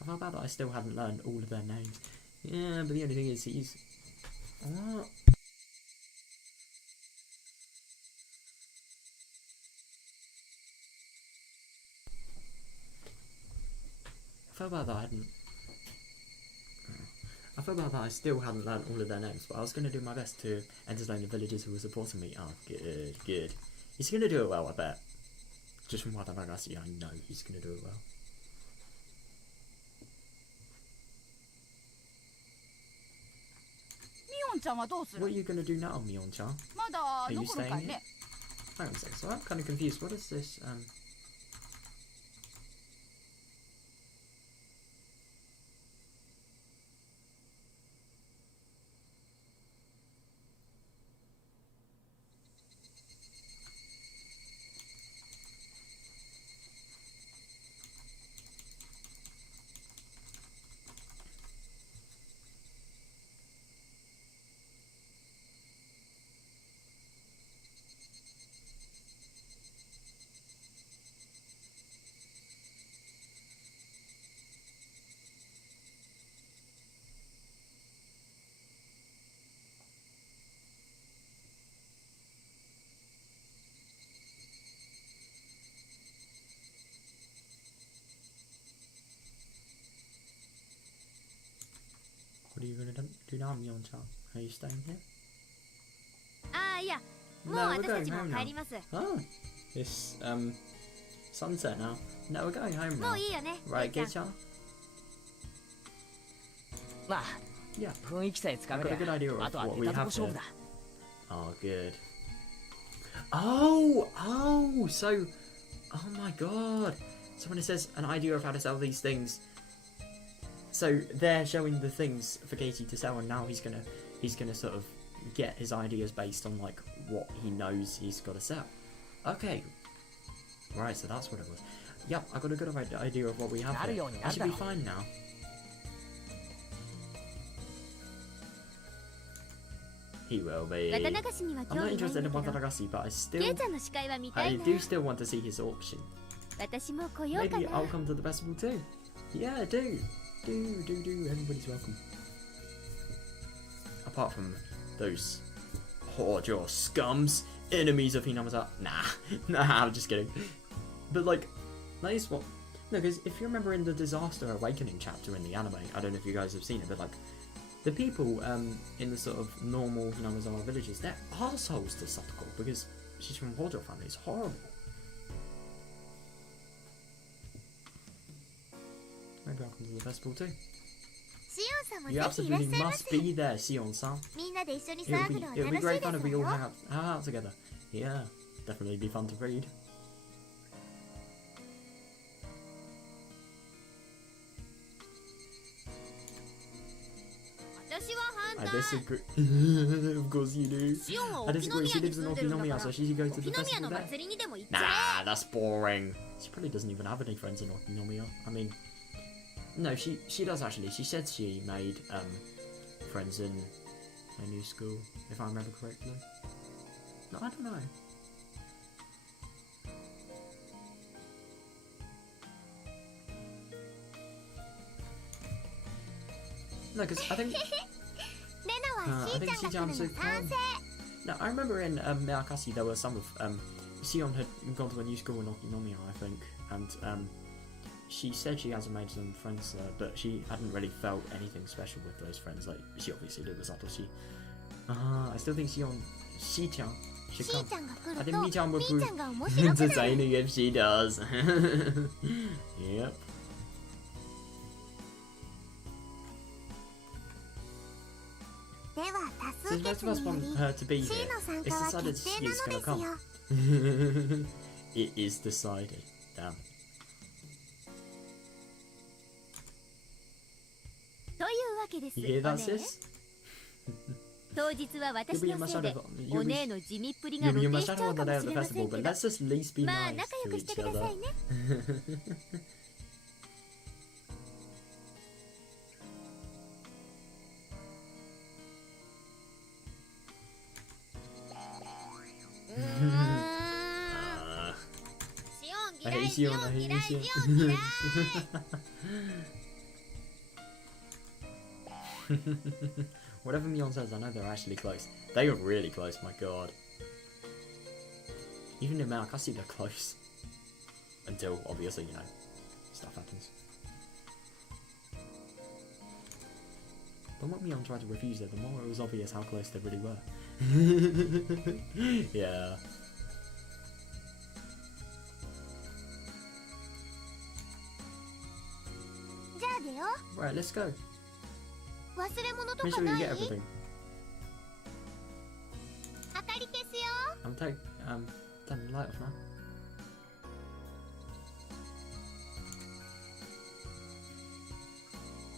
I felt bad that I still hadn't learned all of their names. Yeah, but the only thing is he's... What? I felt bad that I still hadn't learned all of their names, but I was going to do my best to entertain the villagers who were supporting me. Oh, good, good. He's going to do it well, I bet. Just from what I see, I know he's going to do it well. What are you going to do now, Mion-chan? Are you staying here? Hang on a second, so I'm kind of confused. What is this, are you going to do now, Mion-chan? Are you staying here? ああ、いや、もう No, we're 私た going ちも home 帰ります。 now. Oh, it's sunset now. No, we're going home も now. ういいよね、 Right, レイちゃん。 Gei-chan? まあ Yeah. 雰囲気さえつかめ I've り got a good idea ゃ of あとは what 出 we たとこ have 勝負 here. だ。 Oh, good. Oh, so, oh my god. So when it says an idea of how to sell these things, so they're showing the things for Katie to sell, and now he's gonna sort of get his ideas based on like what he knows he's got to sell. Okay. Right, so that's what it was. Yep, I got a good idea of what we have here. I should be fine now. He will be. 綿流しには I'm 興 not 味ないん interested だ in けど、 Watanagasi, but I ケイ still, ちゃんの司会は見たい I な。 do still want to see his auction. 私も来ようか Maybe な。 I'll come to the festival too. Yeah, do. Everybody's welcome. Apart from those Hojo scums, enemies of Hinamasa. Nah, I'm just kidding. But like, that is what. No, because if you remember in the Disaster Awakening chapter in the anime, I don't know if you guys have seen it, but like, the people in the sort of normal Hinamazawa villages, they're arseholes to Satoko because she's from Hojo family. It's horrible. Maybe I'll come to the festival too. シオンさんも You ぜひいらっ absolutely しゃいま must せ。 be there, Sion-san. みんなで一緒に It'll 騒 be, ぐのは it'll be 楽しい great で fun if す we all よ。 hang out together. Yeah, definitely be fun to read. I disagree. Of course you do. シオンは I 沖 disagree. 宮 She に lives 住 in んでるんだか Okinomiya, ら、 so she should go to 沖 the 宮 festival の there. 祭りにでも行っちゃ Nah, that's boring. She probably doesn't even have any friends in Okinomiya. I mean, no, she does actually. She said she made friends in her new school, if I remember correctly. No, I don't know. No, because I think え。レナは I しー think ちゃんが来る Shi-chan's の賛成。 No, I remember in Miyakasi there were some of Sion had gone to a new school in Okinomiya, I think, and she said she hasn't made some friends there, but she hadn't really felt anything special with those friends. Like she obviously did with Satoshi. I still think Shi-chan should し come. ーちゃんが来 I る think と、 Mi-chan み would ー prove ちゃんが面白くなる。 entertaining if she does. Yep. では多 So 数 it's 決 most によ want り、 her to be シ here. ーの参加 It's は decided 決定な she's の gonna です come. よ。 It is decided. Damn. というわけです。 You hear that, お姉 sis? 当日は私 You'll be in の my せいで shadow. お姉の地味っぷりが You'll 露 be in 呈 my しちゃ shadow う on か the day も of し the れませ festival, んけ but ど、 let's just at least be まあ nice 仲良 to くして each くだ other. さいね。シオン嫌い、シオン嫌い、シオン嫌い。Whatever Mion says, I know they're actually close. They are really close, my god. Even in Miyakasi, they're close. Until, obviously, you know, stuff happens. The more Mion tried to refuse it, the more it was obvious how close they really were. Yeah. じゃあ出よ Right, let's go. う。忘れ物と Make か sure な you い？ get everything. 明かり消すよ。 I'm turn the light off now.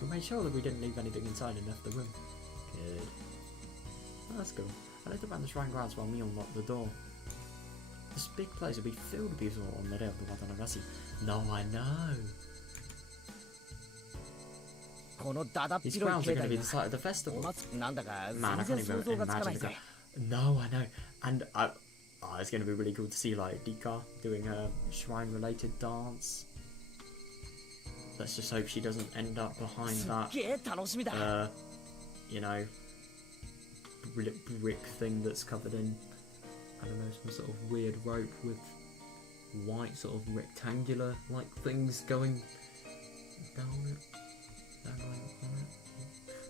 We made sure that we didn't leave anything inside and left the room. Good. Oh, that's cool. I looked around the shrine grounds while Mion locked the door. This big place will be filled with people on the day of the Watanagasi. No, I know. このだだっ These 広い grounds 境 are going to 内 be が the site of the お festival. 祭りなんだか Man, I 全 can't 然 even 想像がつかない imagine ぜ it. No, I know. And it's going to be really cool to see like Rika doing a shrine-related dance. Let's just hope she doesn't end up behind すっ that, げえ楽しみだ you know, brick thing that's covered in, I don't know, some sort of weird rope with white sort of rectangular like things going down it.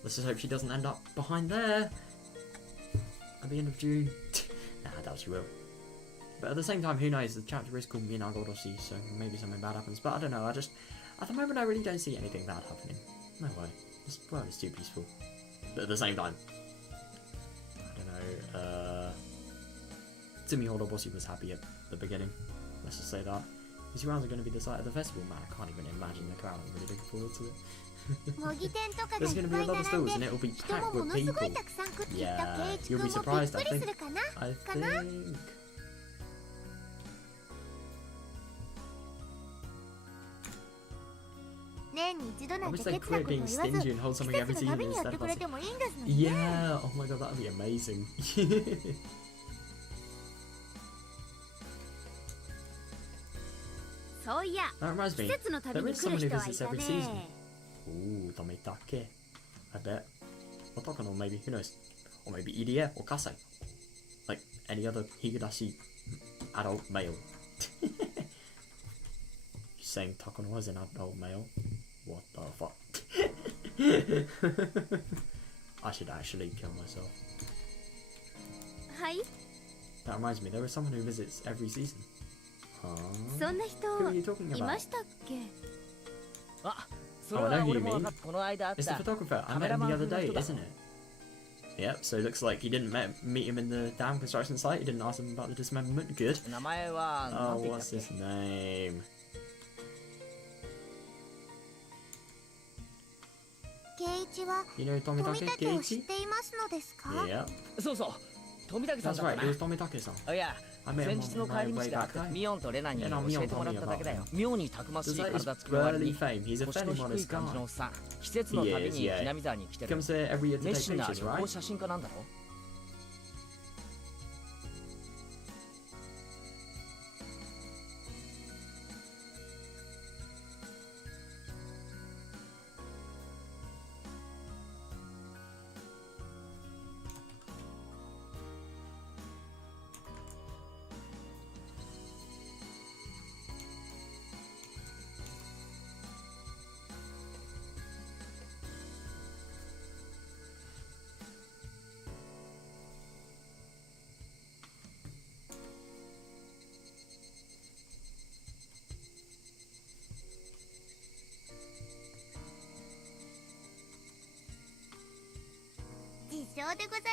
Let's just hope she doesn't end up behind there at the end of June. Nah, I doubt she will. But at the same time, who knows? The chapter is called Minagoroshi, so maybe something bad happens. But I don't know. At the moment, I really don't see anything bad happening. No way. This world is too peaceful. But at the same time, I don't know. Tsumi Horoboshi was happy at the beginning. Let's just say that. These rounds are going to be the site of the festival. Man, I can't even imagine the crowd. I'm really looking forward to it. There's going to be a lot of stalls and it'll be packed with people. Yeah, you'll be surprised, I think. I wish they quit being stingy and hold something every season instead of us. Yeah, oh my god, that would be amazing. That reminds me, there is someone who visits every season. Ooh, Tomitake. I bet. Otoko no maybe, who knows? Or maybe Irie or Kasai. Like any other Higurashi adult male. You're saying Takono was an adult male? What the fuck? I should actually kill myself. Hi. That reminds me, there is someone who visits every season. Huh? Who are you talking about? Oh, I know who you mean. It's the photographer. I met him the other day, isn't it? Yep, so it looks like you didn't meet him in the dam construction site. You didn't ask him about the dismemberment. Good. Oh, what's his name? You know Tomitake Keiichi? Yep. That's right, it was Tomitake-san. I met him on my way back home. Yeah, no, Mion told me about him. Does that his burly fame? He's a fairly modest guy. He is, yeah. He comes here every year to take pictures, right?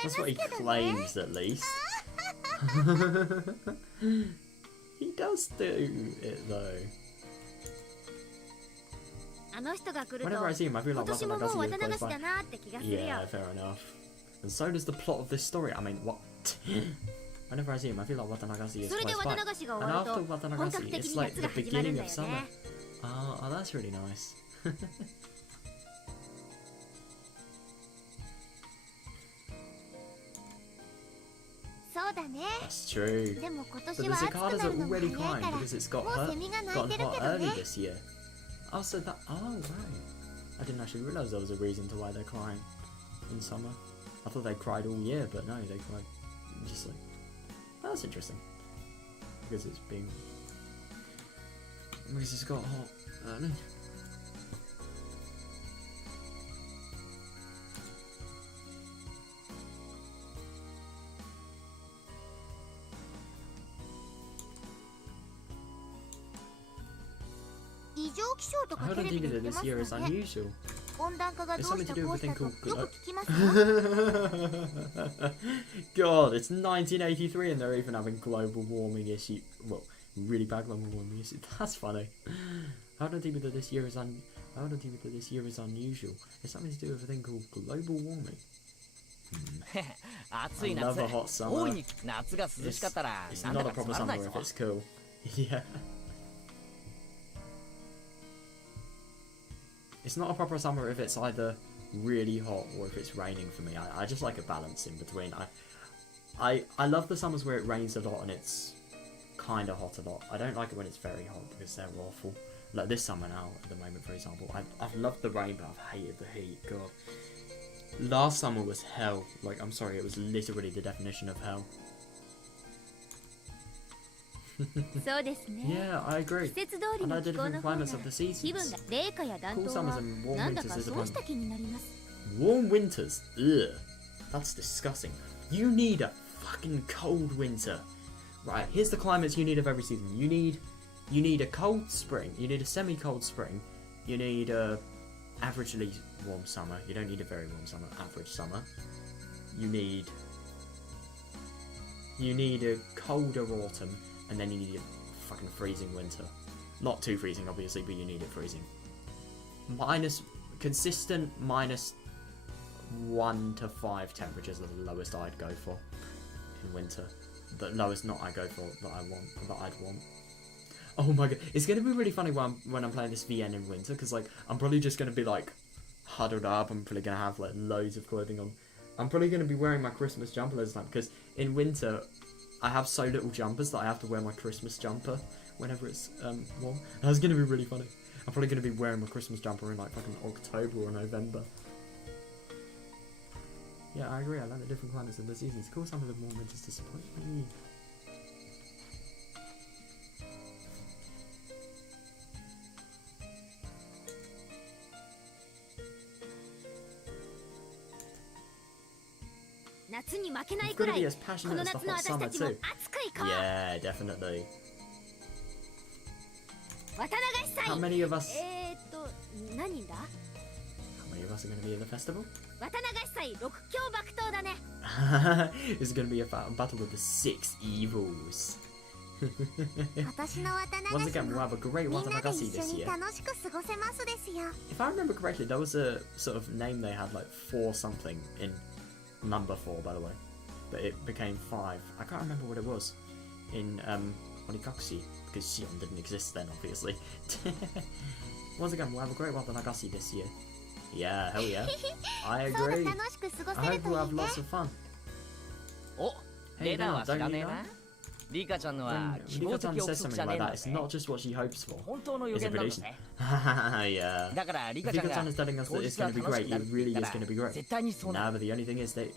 That's what he claims, at least. He does do it, though. Whenever I see him, I feel like Watanagasi is close by. Yeah, fair enough. And so does the plot of this story. I mean, what? Whenever I see him, I feel like Watanagasi is close by. And after Watanagasi, it's like the beginning of summer. Oh, that's really nice. That's true. But the cicadas are already crying because it's gotten hot early this year. Oh, so that. Oh, right. I didn't actually realise there was a reason to why they're crying in summer. I thought they cried all year, but no, they cried just like. Oh, that's interesting. Because it's been. Because it's got hot early. I heard on TV that this year is unusual. It's something to do with a thing called God, it's 1983 and they're even having global warming issue. Well, really bad global warming issue. That's funny. I heard on TV that this year is unusual. It's something to do with a thing called global warming. I love a hot summer. It's not a proper summer if it's cool. Yeah. It's not a proper summer if it's either really hot or if it's raining for me. I just like a balance in between. I love the summers where it rains a lot and it's kind of hot a lot. I don't like it when it's very hot because they're awful. Like this summer now, at the moment, for example. I've loved the rain, but I've hated the heat. God. Last summer was hell. Like, I'm sorry, it was literally the definition of hell. Yeah, I agree. And I did different climates of the seasons. Cool summers and warm winters is a point. Warm winters. Ugh. That's disgusting. You need a fucking cold winter. Right, here's the climates you need of every season. You need a cold spring. You need a semi-cold spring. You need a averagely warm summer. You don't need a very warm summer. Average summer. You need a colder autumn, and then you need a fucking freezing winter. Not too freezing, obviously, but you need it freezing. Consistent minus 1 to 5 temperatures are the lowest I'd go for in winter. The lowest not I go for that I'd want. Oh my god, it's gonna be really funny when I'm playing this VN in winter, because like I'm probably just gonna be like huddled up. I'm probably gonna have like loads of clothing on. I'm probably gonna be wearing my Christmas jumper loads of time, because in winter I have so little jumpers that I have to wear my Christmas jumper whenever it's warm. And that's gonna be really funny. I'm probably gonna be wearing my Christmas jumper in like fucking October or November. Yeah, I agree. I like the different climates of the seasons. Cool, some of the warm winters disappoint me. It's gonna be as passionate as the hot summer too. Yeah, definitely. How many of us? How many of us are gonna be in the festival? It's gonna be a battle with the 6 evils. Once again, we'll have a great Watanagasi this year. If I remember correctly, there was a sort of name they had, like 4 something in number 4, by the way, but it became 5. I can't remember what it was in Onikakushi, because Shion didn't exist then, obviously. Once again, we'll have a great Watanagasi this year. Yeah, hell yeah. I agree. I hope we'll have lots of fun. Hey, now, don't you know? When Rika-chan says something like that, it's not just what she hopes for. It's a prediction. Yeah. If Rika-chan is telling us that it's going to be great, it really is going to be great. Nah, but the only thing is that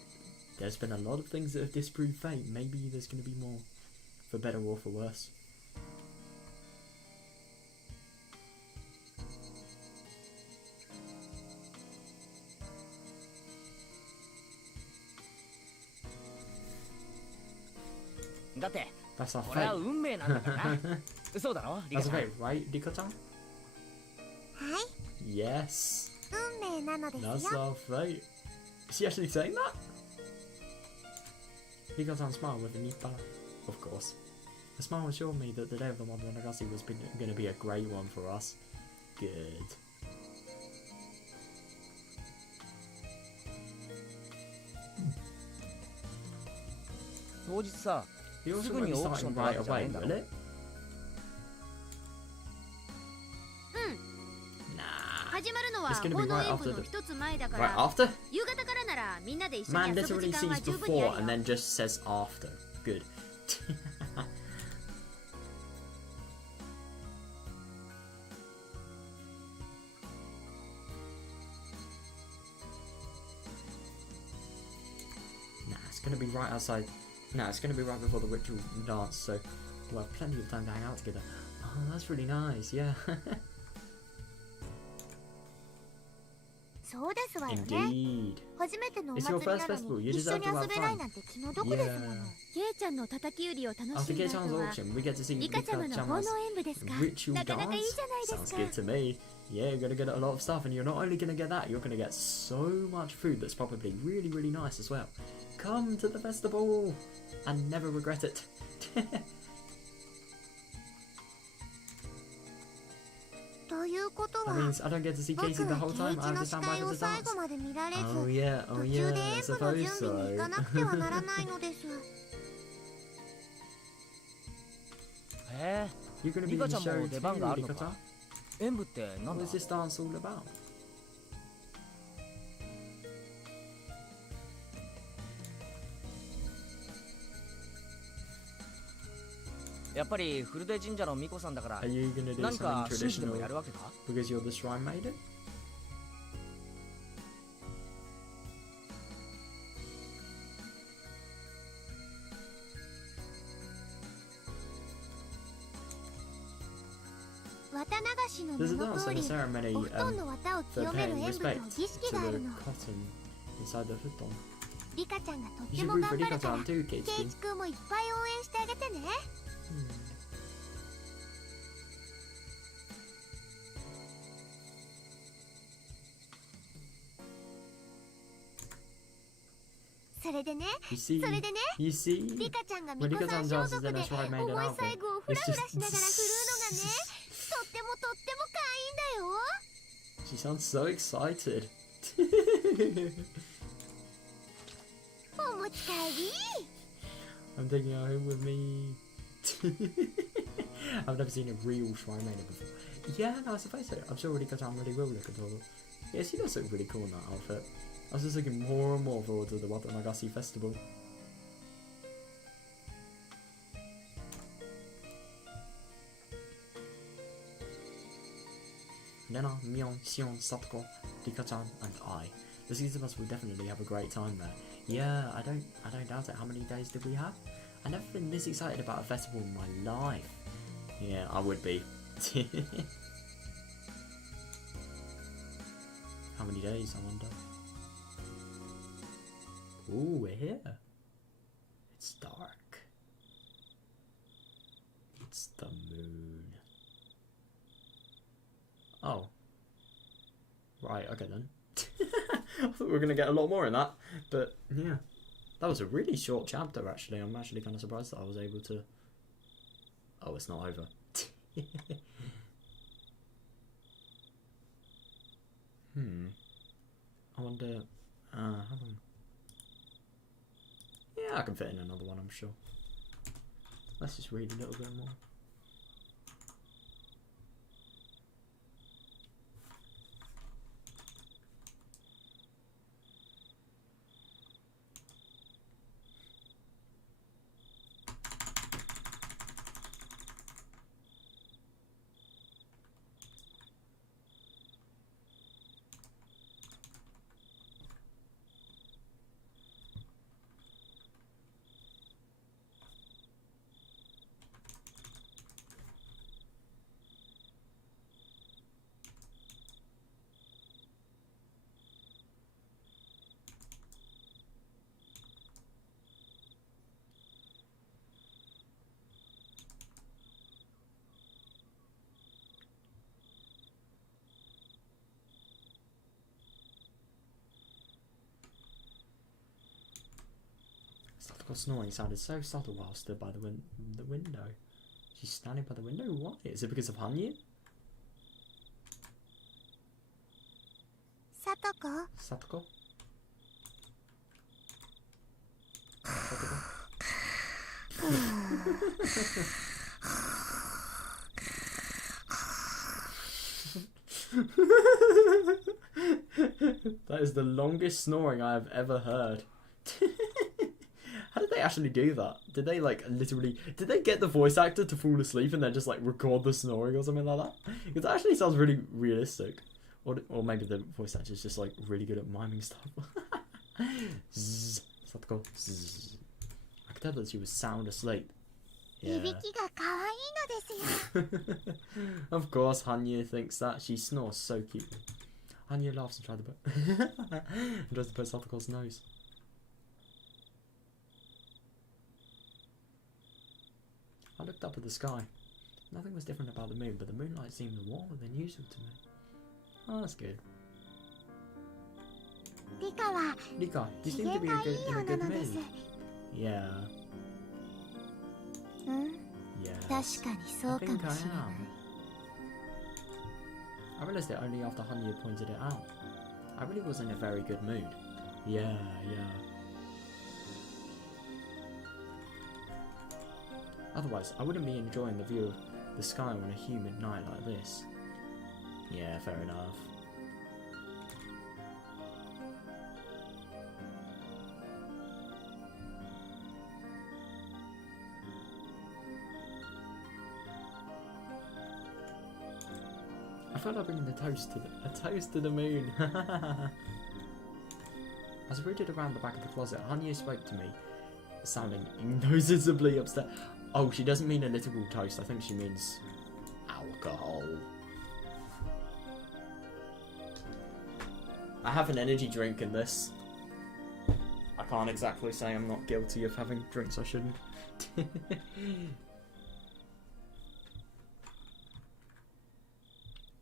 there's been a lot of things that have disproved fate. Maybe there's going to be more. For better or for worse. That's our fate. That's our fate, right, Rika-chan? Yes. That's our fate. Is she actually saying that? Rika-chan smiled with a nippa. Of course. The smile assured me that the day of the Watanagasi was going to be a great one for us. Good. You also won't be starting right away, will it? Nah. It's going to be right after Right after? Man literally sees before and then just says after. Good. Nah, it's going to be right outside. No, it's going to be right before the ritual dance, so we'll have plenty of time to hang out together. Oh, that's really nice, yeah. Indeed. It's your first festival, you deserve to have fun. Yeah. After Kei-chan's auction, we get to see Rika-chan's ritual dance. Sounds good to me. Yeah, you're going to get a lot of stuff, and you're not only going to get that, you're going to get so much food that's probably really, really nice as well. Come to the festival and never regret it. That means I don't get to see Casey the whole time. I have to stand by for the dance. Oh yeah, I suppose so. You're going to be in the show too, Rika-chan? What is this dance all about? Are you going to do something traditional because you're the shrine maiden? 綿流しの There's a 名の dance 通 and り a ceremony お布団の綿を for 清める paying 演舞と respect 儀式 to があ the るの。 cotton inside the futon. リカちゃんがとっ You て should も root 頑 for 張る Rika から chan too, ケイ Keiichi. チくんもいっぱい応援してあげてね。それでね、 You see, それでね、 you see, リカちゃんが when ミコ Rika さ chan ん装 dances 束 in で a shrine made 重 in い最 outfit, 後をフラ it's フラしながら振るうのがね、 just... とっても可愛いんだよ。 She sounds so excited. お持ち帰り。 I'm taking her home with me. I've never seen a real shrine maiden before. Yeah, no, I suppose so. I'm sure Rika chan really will look adorable. Yeah, she does look really cool in that outfit. I was just looking more and more forward to the Watanagasi festival. Nena, Mion, Xion, Satoko, Rika-chan, and I. The six of us will definitely have a great time there. Yeah, I don't doubt it. How many days did we have? I've never been this excited about a festival in my life. Yeah, I would be. How many days, I wonder? Ooh, we're here. It's dark. It's the moon. Oh. Right, okay then. I thought we were going to get a lot more in that. But, yeah. That was a really short chapter, actually. I'm actually kind of surprised that I was able to... Oh, it's not over. I wonder... how long? Yeah, I can fit in another one, I'm sure. Let's just read a little bit more. Satoko's snoring sounded so subtle while stood by the window. She's standing by the window? Why? Is it because of Hanyu? Satoko? Satoko? Satoko? That is the longest snoring I have ever heard. How did they actually do that? Did they like literally... Did they get the voice actor to fall asleep and then just like record the snoring or something like that? Because that actually sounds really realistic. Or maybe the voice actor is just like really good at miming stuff. Zzz. Satoko. Zzz. I could tell that she was sound asleep. Yeah. Of course, Hanyu thinks that. She snores so cute. Hanyu laughs and tries to put Satoko's nose. I looked up at the sky. Nothing was different about the moon, but the moonlight seemed warmer than usual to me. Oh, that's good. Rika, you seem to be in a good mood. Yeah. Yeah. I think I am. I realised it only after Hanyu pointed it out. I really was in a very good mood. Yeah. Otherwise, I wouldn't be enjoying the view of the sky on a humid night like this. Yeah, fair enough. I felt like bringing a toast to the moon. As I rooted around the back of the closet, Hanyu spoke to me, sounding noticeably upset. Oh, she doesn't mean a literal toast. I think she means ow. alcohol. I have an energy drink in this. I can't exactly say I'm not guilty of having drinks I shouldn't.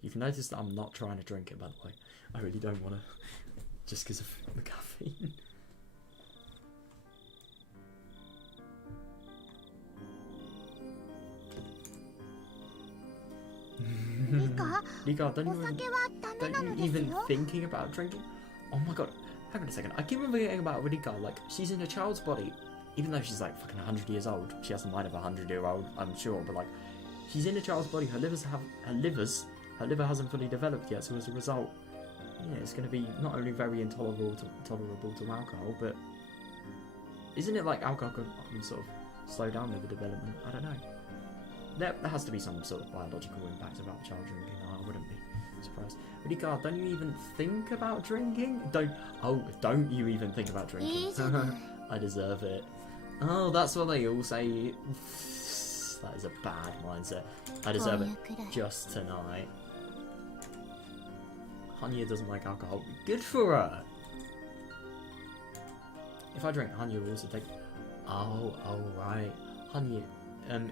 You've noticed that I'm not trying to drink it, by the way. I really don't want to, just because of the caffeine. Rika, don't you even thinking about drinking? Oh my god, hang on a second. I keep forgetting about Rika. Like, she's in a child's body, even though she's like fucking 100 years old. She has the mind of a 100-year-old, I'm sure, but like, she's in a child's body. Her liver hasn't fully developed yet, so as a result, yeah, it's going to be not only very tolerable to alcohol, but isn't it like alcohol can sort of slow down liver development? I don't know. There has to be some sort of biological impact about child drinking. I wouldn't be surprised. Rika, don't you even think about drinking? Don't you even think about drinking? I deserve it. Oh, that's what they all say. That is a bad mindset. I deserve it just tonight. Hanya doesn't like alcohol. Good for her. If I drink, Hanya will also take. Oh, right. Hanya.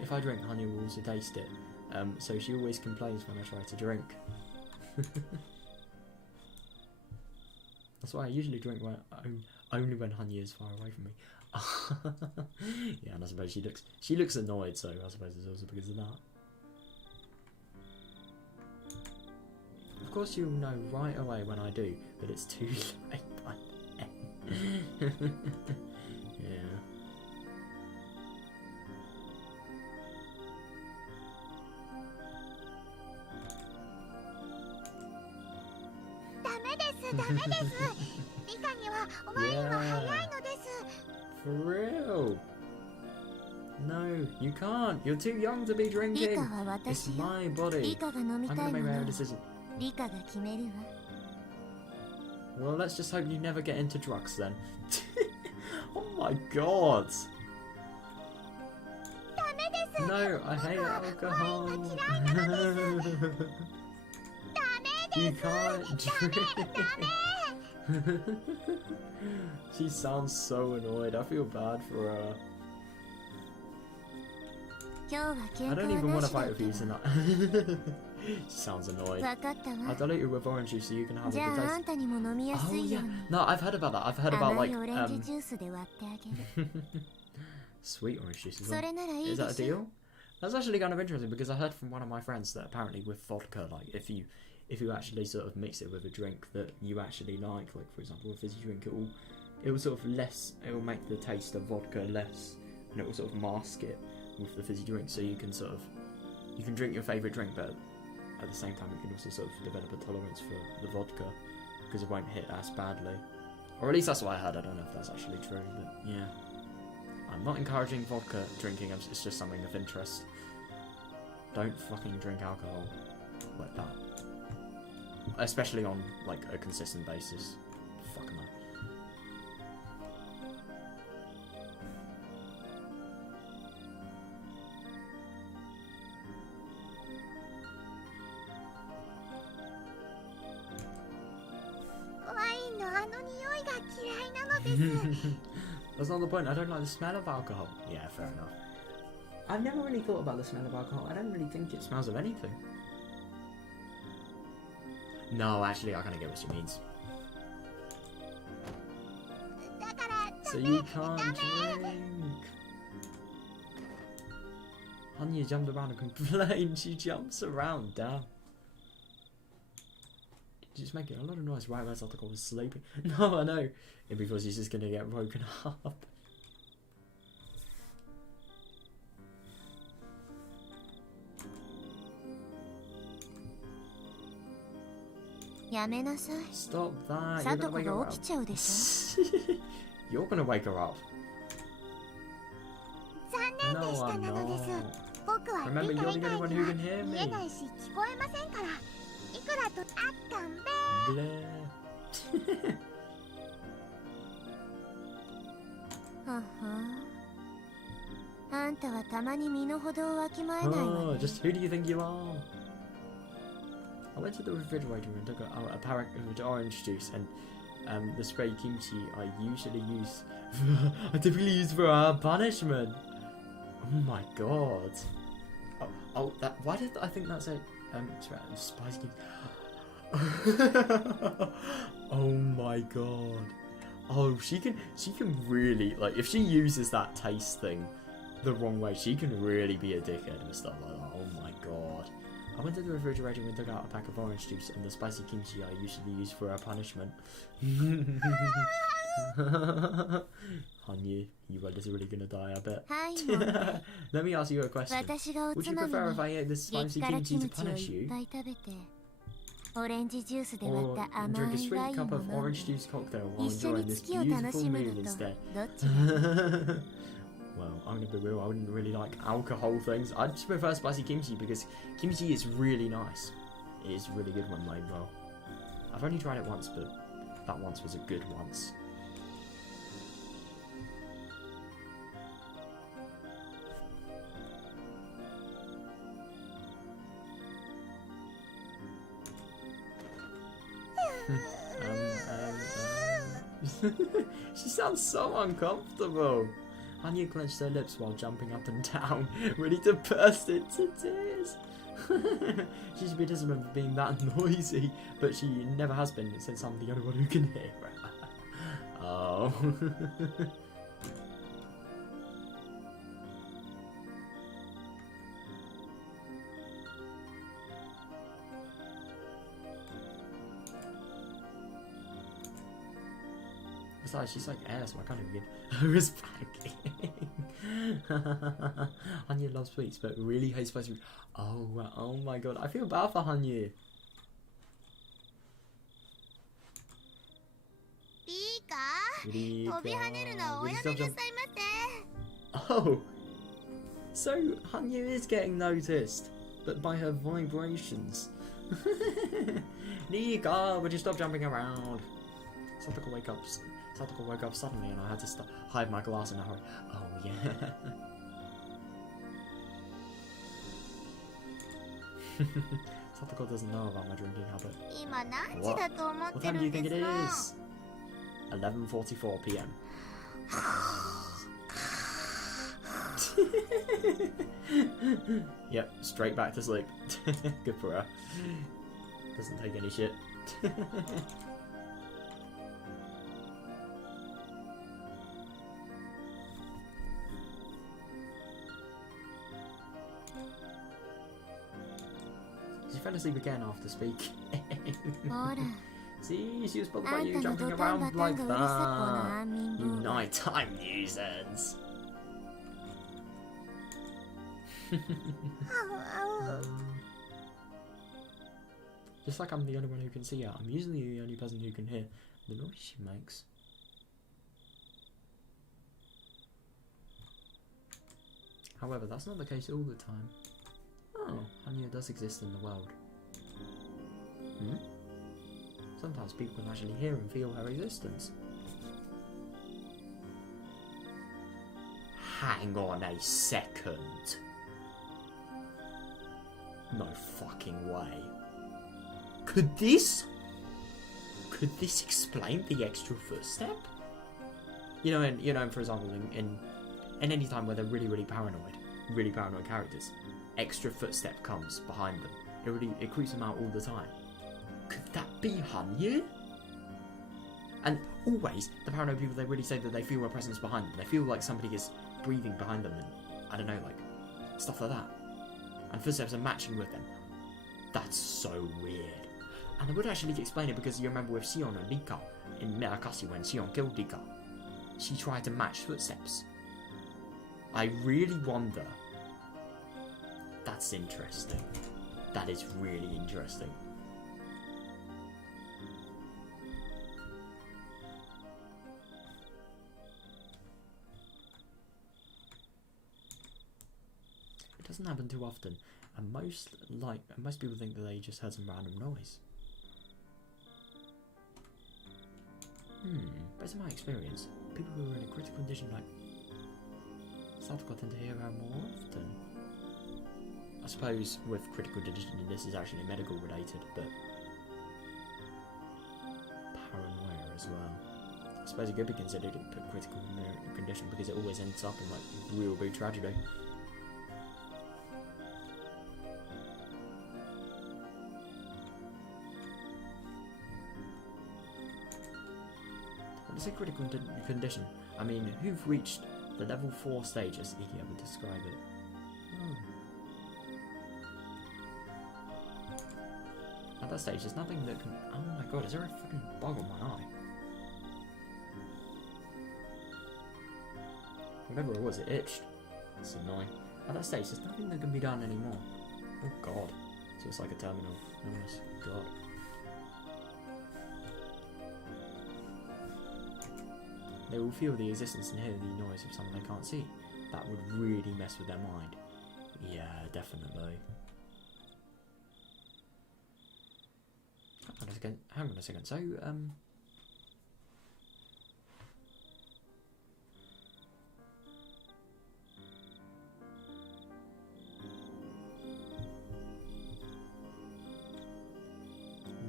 If I drink, Hanya will also taste it. So she always complains when I try to drink. That's why I usually drink only when Hanya is far away from me. Yeah, and I suppose she looks annoyed, so I suppose it's also because of that. Of course you'll know right away when I do, but it's too late by then. Yeah. For real? No, you can't. You're too young to be drinking. It's my body. I'm gonna make my own decision. Well, let's just hope you never get into drugs then. Oh my god. No, I hate alcohol. You can't drink. She sounds so annoyed. I feel bad for her. I don't even want to fight with you tonight. She sounds annoyed. I'll dilute it with orange juice so you can have a good taste. Oh yeah. No, I've heard about that. I've heard about like sweet orange juice as well. Is that a deal? That's actually kind of interesting because I heard from one of my friends that apparently with vodka, like if you actually sort of mix it with a drink that you actually like for example a fizzy drink, it will sort of it will make the taste of vodka less, and it will sort of mask it with the fizzy drink, so you can drink your favourite drink, but at the same time you can also sort of develop a tolerance for the vodka because it won't hit as badly, or at least that's what I heard. I don't know if that's actually true, but yeah. I'm not encouraging vodka drinking, it's just something of interest. Don't fucking drink alcohol like that. Especially on, like, a consistent basis. Fuck no. That's not the point. I don't like the smell of alcohol. Yeah, fair enough. I've never really thought about the smell of alcohol. I don't really think it smells of anything. No, actually, I kind of get what she means. So you can't drink. Hanya jumped around and complained. She jumps around, damn. She's making a lot of noise right as I thought I was sleeping. No, I know. It's because she's just going to get woken up. Stop that. You're gonna wake her up. You're gonna wake her up. No, I'm not. Remember, you're the only one who can hear me. Oh, just who do you think you are? I went to the refrigerator and took out a packet of orange juice and the spray kimchi I usually use. I typically use for punishment. Oh my god. Oh, that. Why did I think that's a spice kimchi? Oh my god. Oh, she can really, like, if she uses that taste thing the wrong way, she can really be a dickhead and stuff like that. Oh my god. I went to the refrigerator and took out a pack of orange juice and the spicy kimchi I usually use for our punishment. Hanyu, you are literally gonna die, I bet. Let me ask you a question. Would you prefer if I ate this spicy kimchi to punish you? Or drink a sweet cup of orange juice cocktail while enjoying this beautiful meal instead? Well, I'm gonna be real, I wouldn't really like alcohol things. I'd just prefer spicy kimchi because kimchi is really nice. It is really good when made well. I've only tried it once, but that once was a good once. She sounds so uncomfortable. Hanyu clenched her lips while jumping up and down, ready to burst into tears. She should be disciplined for being that noisy, but she never has been since I'm the only one who can hear her. Oh. Besides, she's like air, so I can't even give her a spanking. Hanyu loves sweets, but really hates spicy. Oh my god, I feel bad for Hanyu. Rika. Oh, so Hanyu is getting noticed, but by her vibrations. Rika, would you stop jumping around? Satoko woke up suddenly and I had to hide my glass in a hurry. Oh yeah. Satoko doesn't know about my drinking habit. What time do you think it is? 11:44 p.m. Yep, straight back to sleep. Good for her. Doesn't take any shit. She fell asleep again after speaking. See, she was bothered by you jumping around like that. You nighttime nuisance. Just like I'm the only one who can see her, I'm usually the only person who can hear the noise she makes. However, that's not the case all the time. Oh, Hanyu does exist in the world. Sometimes people can actually hear and feel her existence. Hang on a second. No fucking way. Could this explain the extra footstep? You know, for example, in any time where they're really paranoid characters, extra footstep comes behind them. It creeps them out all the time. Could that be Hanyu? And always, the paranoid people, they really say that they feel a presence behind them. They feel like somebody is breathing behind them and, I don't know, like, stuff like that. And footsteps are matching with them. That's so weird. And I would actually explain it because you remember with Shion and Rika in Minagoroshi when Shion killed Rika, she tried to match footsteps. I really wonder. That's interesting. That is really interesting. It doesn't happen too often, and most people think that they just heard some random noise. Based on my experience, people who are in a critical condition like Satoko tend to hear her more often. suppose with critical conditioning, this is actually medical related, but paranoia as well. I suppose it could be considered a critical condition because it always ends up in like real big tragedy. What is a critical condition? I mean, who've reached the level 4 stage as Iggy would describe it? At that stage, there's nothing that can... Oh my god, is there a fucking bug on my eye? Whatever it was, it itched. It's annoying. At that stage, there's nothing that can be done anymore. Oh god. So it's like a terminal illness. God. They will feel the existence and hear the noise of something they can't see. That would really mess with their mind. Yeah, definitely. Hang on a second. So,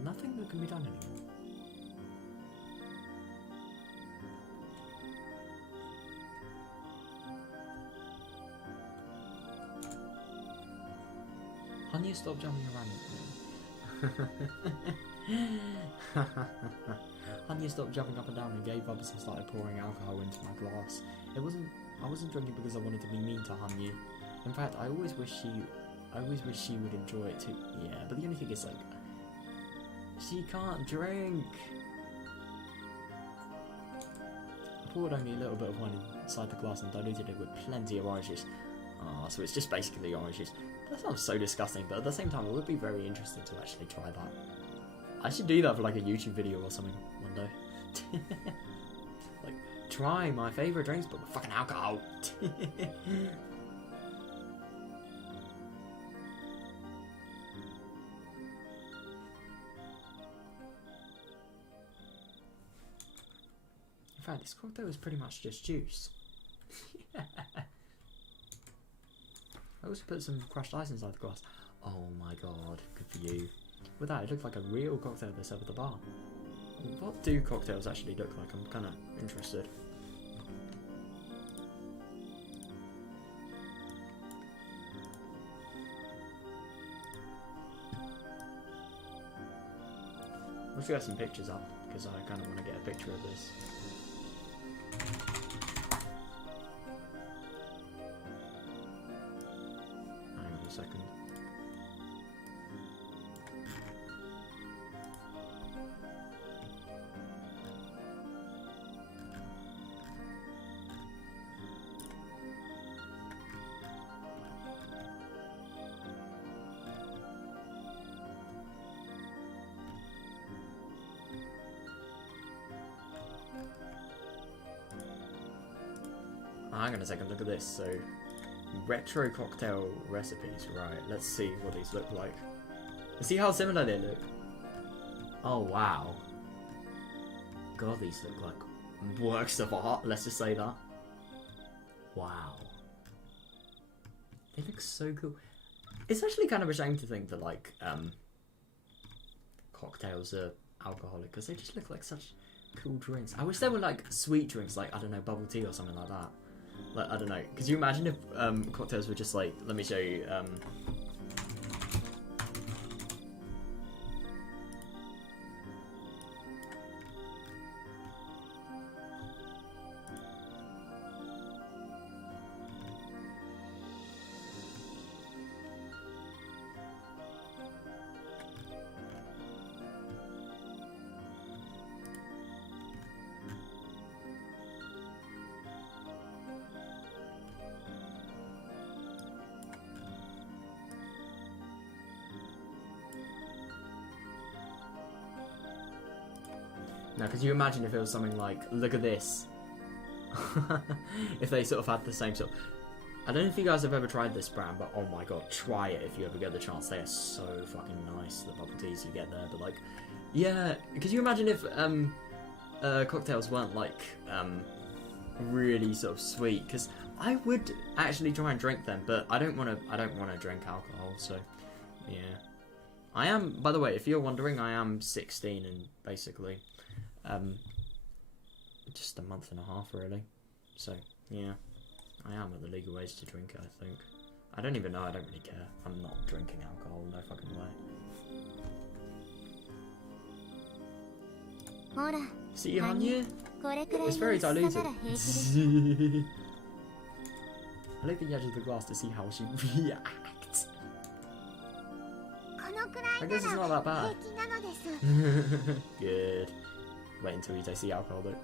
nothing that can be done anymore. Hanya, stop jumping around. Hanya stopped jumping up and down and gave up as I started pouring alcohol into my glass. I wasn't drinking because I wanted to be mean to Hanya. In fact, I always wish she would enjoy it too. Yeah, but the only thing is like, she can't drink. I poured only a little bit of wine inside the glass and diluted it with plenty of orange juice. Ah, so it's just basically orange juice. That sounds so disgusting, but at the same time, it would be very interesting to actually try that. I should do that for like a YouTube video or something one day. Like, try my favourite drinks, but with fucking alcohol. In fact, this cocktail is pretty much just juice. I also put some crushed ice inside the glass. Oh my god, good for you. With that, it looked like a real cocktail they serve at the bar. What do cocktails actually look like? I'm kind of interested. Let's get some pictures up, because I kind of want to get a picture of this. Hang on a second. Hang on a second, look at this. So, retro cocktail recipes, right? Let's see what these look like. See how similar they look? Oh, wow. God, these look like works of art, let's just say that. Wow. They look so cool. It's actually kind of a shame to think that, like, cocktails are alcoholic, because they just look like such cool drinks. I wish they were, like, sweet drinks, like, I don't know, bubble tea or something like that. Like, I don't know. Could you imagine if cocktails were just like, let me show you. Now, could you imagine if it was something like, look at this? If they sort of had the same sort of... I don't know if you guys have ever tried this brand, but oh my god, try it if you ever get the chance. They are so fucking nice, the bubble teas you get there. But like, yeah, could you imagine if cocktails weren't like really sort of sweet? Because I would actually try and drink them, but I don't want to drink alcohol, so yeah. I am, by the way, if you're wondering, I am 16 and basically just a month and a half really. So yeah, I am at the legal age to drink it, I think. I don't even know, I don't really care. I'm not drinking alcohol, no fucking way. See, Hanya? It's very diluted. I look at the edge of the glass to see how she reacts. I guess it's not that bad. Good. Wait until you taste the alcohol though.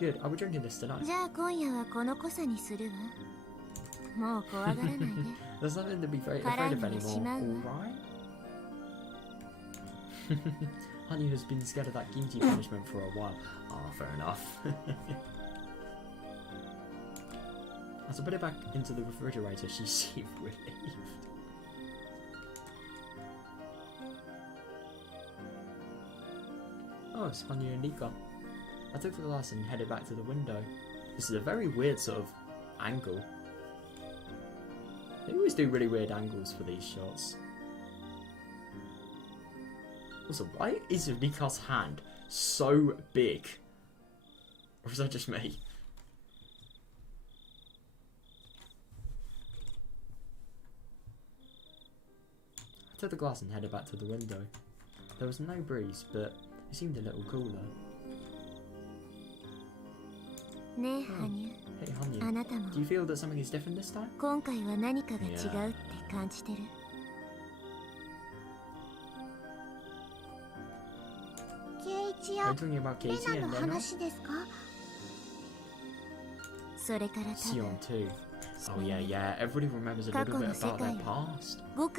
Good, I'll be drinking this tonight. There's nothing to be very afraid of anymore, alright? Honey has been scared of that kimchi punishment for a while. Ah, oh, fair enough. As I put it back into the refrigerator, she seemed relieved. Oh, it's Hanya and Rika. I took the glass and headed back to the window. This is a very weird sort of angle. They always do really weird angles for these shots. Also, why is Rika's hand so big? Or is that just me? I took the glass and headed back to the window. There was no breeze, but it seemed a little cooler. Hey, Hanya. Do you feel that something is different this time? Yeah. Are you talking about Katie and Lena? Sion too. Oh yeah, everybody remembers a little bit about their past. I know.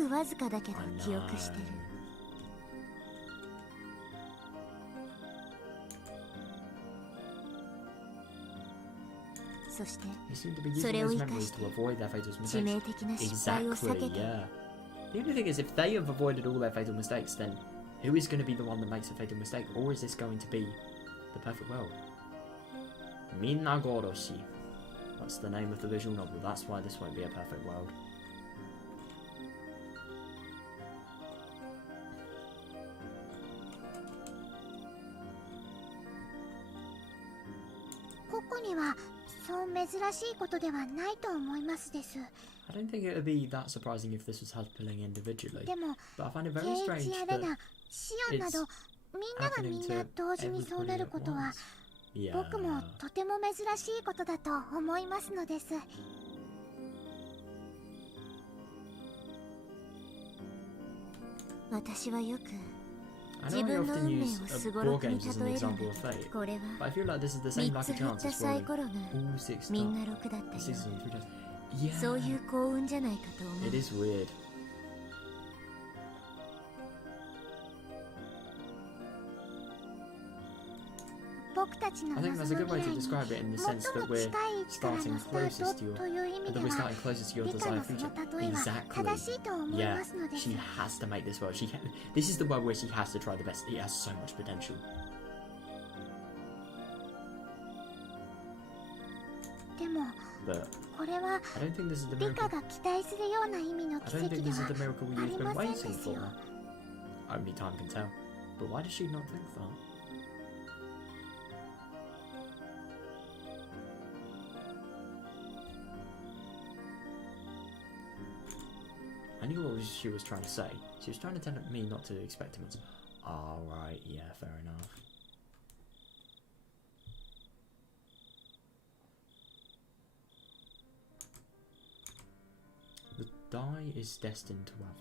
They seem to be using those memories to avoid their fatal mistakes. Exactly, yeah. The only thing is, if they have avoided all their fatal mistakes, then who is going to be the one that makes a fatal mistake? Or is this going to be the perfect world? Minagoroshi. That's the name of the visual novel. That's why this won't be a perfect world. I don't think it would be that surprising if this was happening individually, but I find it very strange that it's happening to everybody at once. Yeah. I know I often use board games as an example of fate, but I feel like this is the same lucky chance as rolling all six sixes on 3 dice. Yeah, it is weird. I think that's a good way to describe it in the sense that we're starting closest to your desired future. Exactly. Yeah, she has to make this world. This is the world where she has to try the best. It has so much potential. But I don't think this is the miracle. I don't think this is the miracle you've been waiting for. Only time can tell. But why does she not think that? I knew what she was trying to say. She was trying to tell me not to expect him. Alright, yeah, fair enough. The die is destined to have...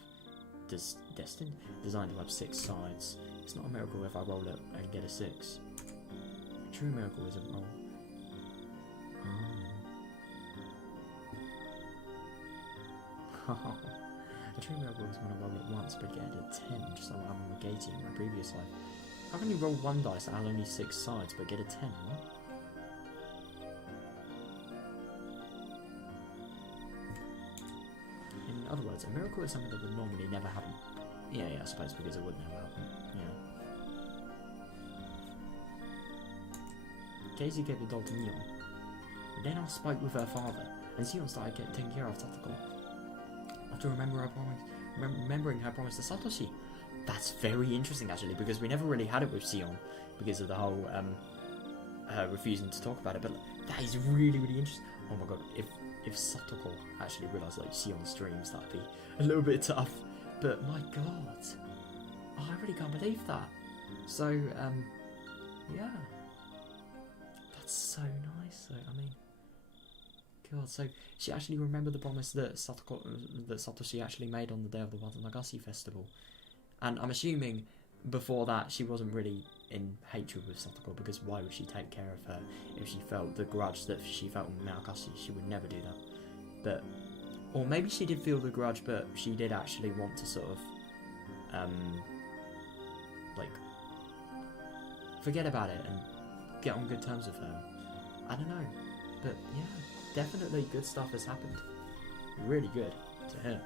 designed to have 6 sides. It's not a miracle if I roll it and get a 6. A true miracle isn't roll. Oh. A true miracle is when I roll it once but get a 10, just like what happened with Katie in my previous life. How can you roll 1 dice that has only 6 sides but get a 10? What? In other words, a miracle is something that would normally never happen. Yeah, I suppose because it would never happen. Yeah. Katie gave the doll to Neon. Rena spoke with her father, and Sion started taking care of Satoko. After remembering her promise to Satoshi. That's very interesting, actually, because we never really had it with Sion because of the whole her refusing to talk about it. But that is really, really interesting. Oh my god, if Satoko actually realised like Sion's dreams, that'd be a little bit tough. But my god, oh, I really can't believe that. So yeah, that's so nice. So, I mean, god, so she actually remembered the promise that Satoshi actually made on the day of the Watanagasi festival. And I'm assuming before that she wasn't really in hatred with Satoko, because why would she take care of her if she felt the grudge that she felt with Minagoroshi? She would never do that. But, or maybe she did feel the grudge, but she did actually want to sort of, like, forget about it and get on good terms with her. I don't know. But yeah, definitely good stuff has happened. Really good to her.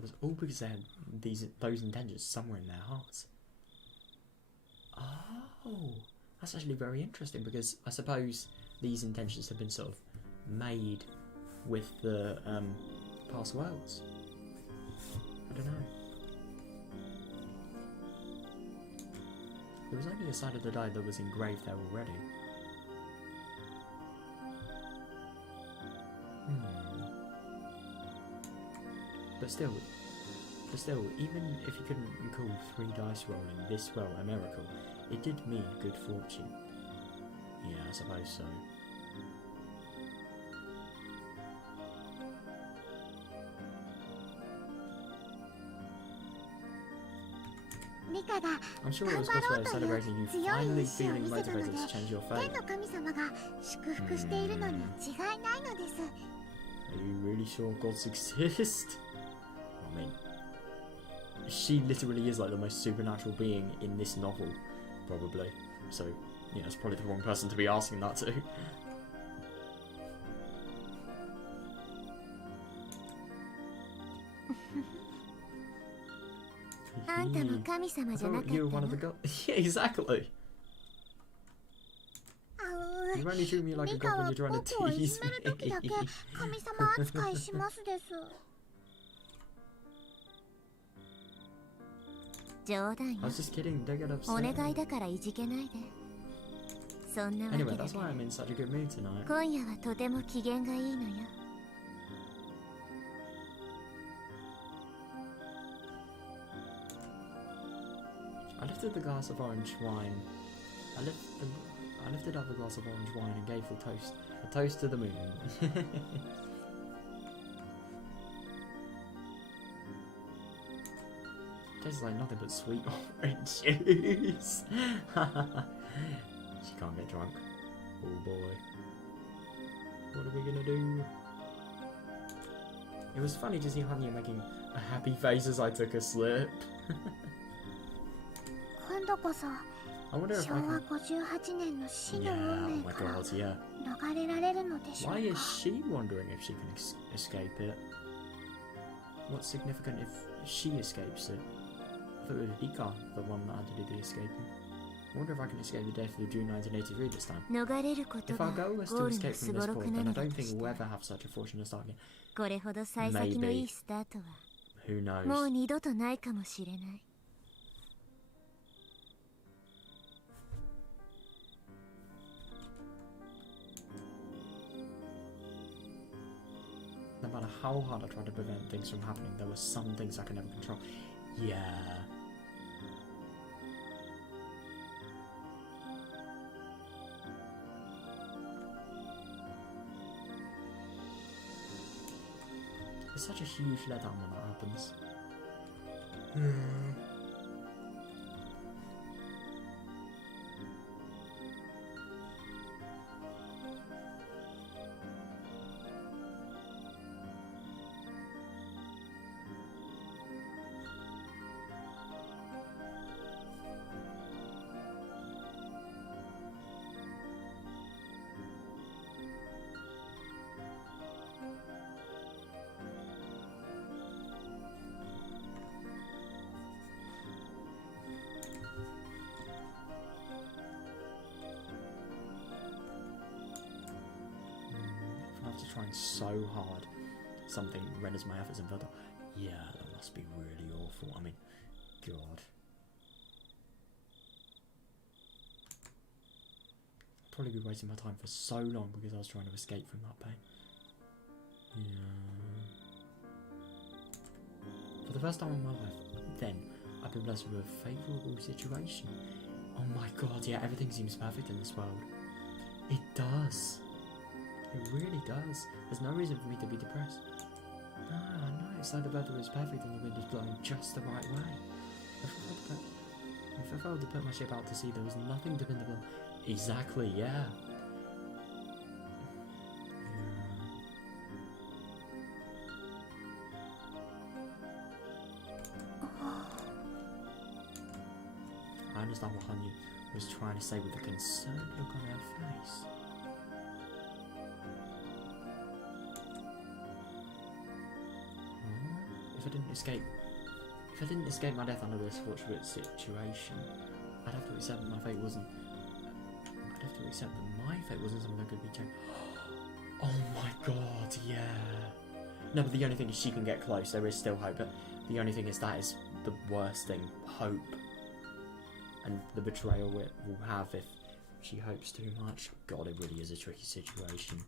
Was all because they had those intentions somewhere in their hearts. Oh, that's actually very interesting, because I suppose these intentions have been sort of made with the past worlds. I don't know. There was only a side of the die that was engraved there already. But still, even if you couldn't call 3 dice rolling this well a miracle, it did mean good fortune. Yeah, I suppose so. I'm sure it was God's way of celebrating you finally feeling motivated to change your fate. Are you really sure gods exist? I mean, she literally is like the most supernatural being in this novel, probably. So, yeah, it's probably the wrong person to be asking that to. I thought you were one of the gods. Yeah, exactly. You only treat me like a god when you're trying to tease me. I was just kidding, don't get upset. Anyway, that's why I'm in such a good mood tonight. I lifted the glass of orange wine. I lifted up the glass of orange wine and gave the toast. A toast to the moon. Tastes like nothing but sweet orange juice. She can't get drunk. Oh boy. What are we gonna do? It was funny to see Hanya making a happy face as I took a slip. I wonder if I can... Yeah, oh my god, yeah. Why is she wondering if she can escape it? What's significant if she escapes it? I thought it was Rika, the one that had to do the escaping. I wonder if I can escape the death of June 1983 this time. If our goal is to escape from this point, then I don't think we'll ever have such a fortunate start again. Maybe. Who knows? No matter how hard I tried to prevent things from happening, there were some things I could never control. Yeah. It's such a huge letdown when that happens. Trying so hard, something renders my efforts infertile. Yeah, that must be really awful. I mean, God. I'll probably be wasting my time for so long because I was trying to escape from that pain. Yeah. For the first time in my life, then, I've been blessed with a favourable situation. Oh my God, yeah, everything seems perfect in this world. It does. It really does. There's no reason for me to be depressed. No, it's like the weather is perfect and the wind is blowing just the right way. If I failed to put my ship out to sea, there was nothing dependable. Exactly, yeah. I understand what Hanya was trying to say with a concerned look on her face. If I didn't escape my death under this fortunate situation, I'd have to accept that my fate wasn't. I'd have to accept that my fate wasn't something that could be changed. Oh my God, yeah. No, but the only thing is she can get close. There is still hope, but the only thing is that is the worst thing. Hope, and the betrayal it will have if she hopes too much. God, it really is a tricky situation.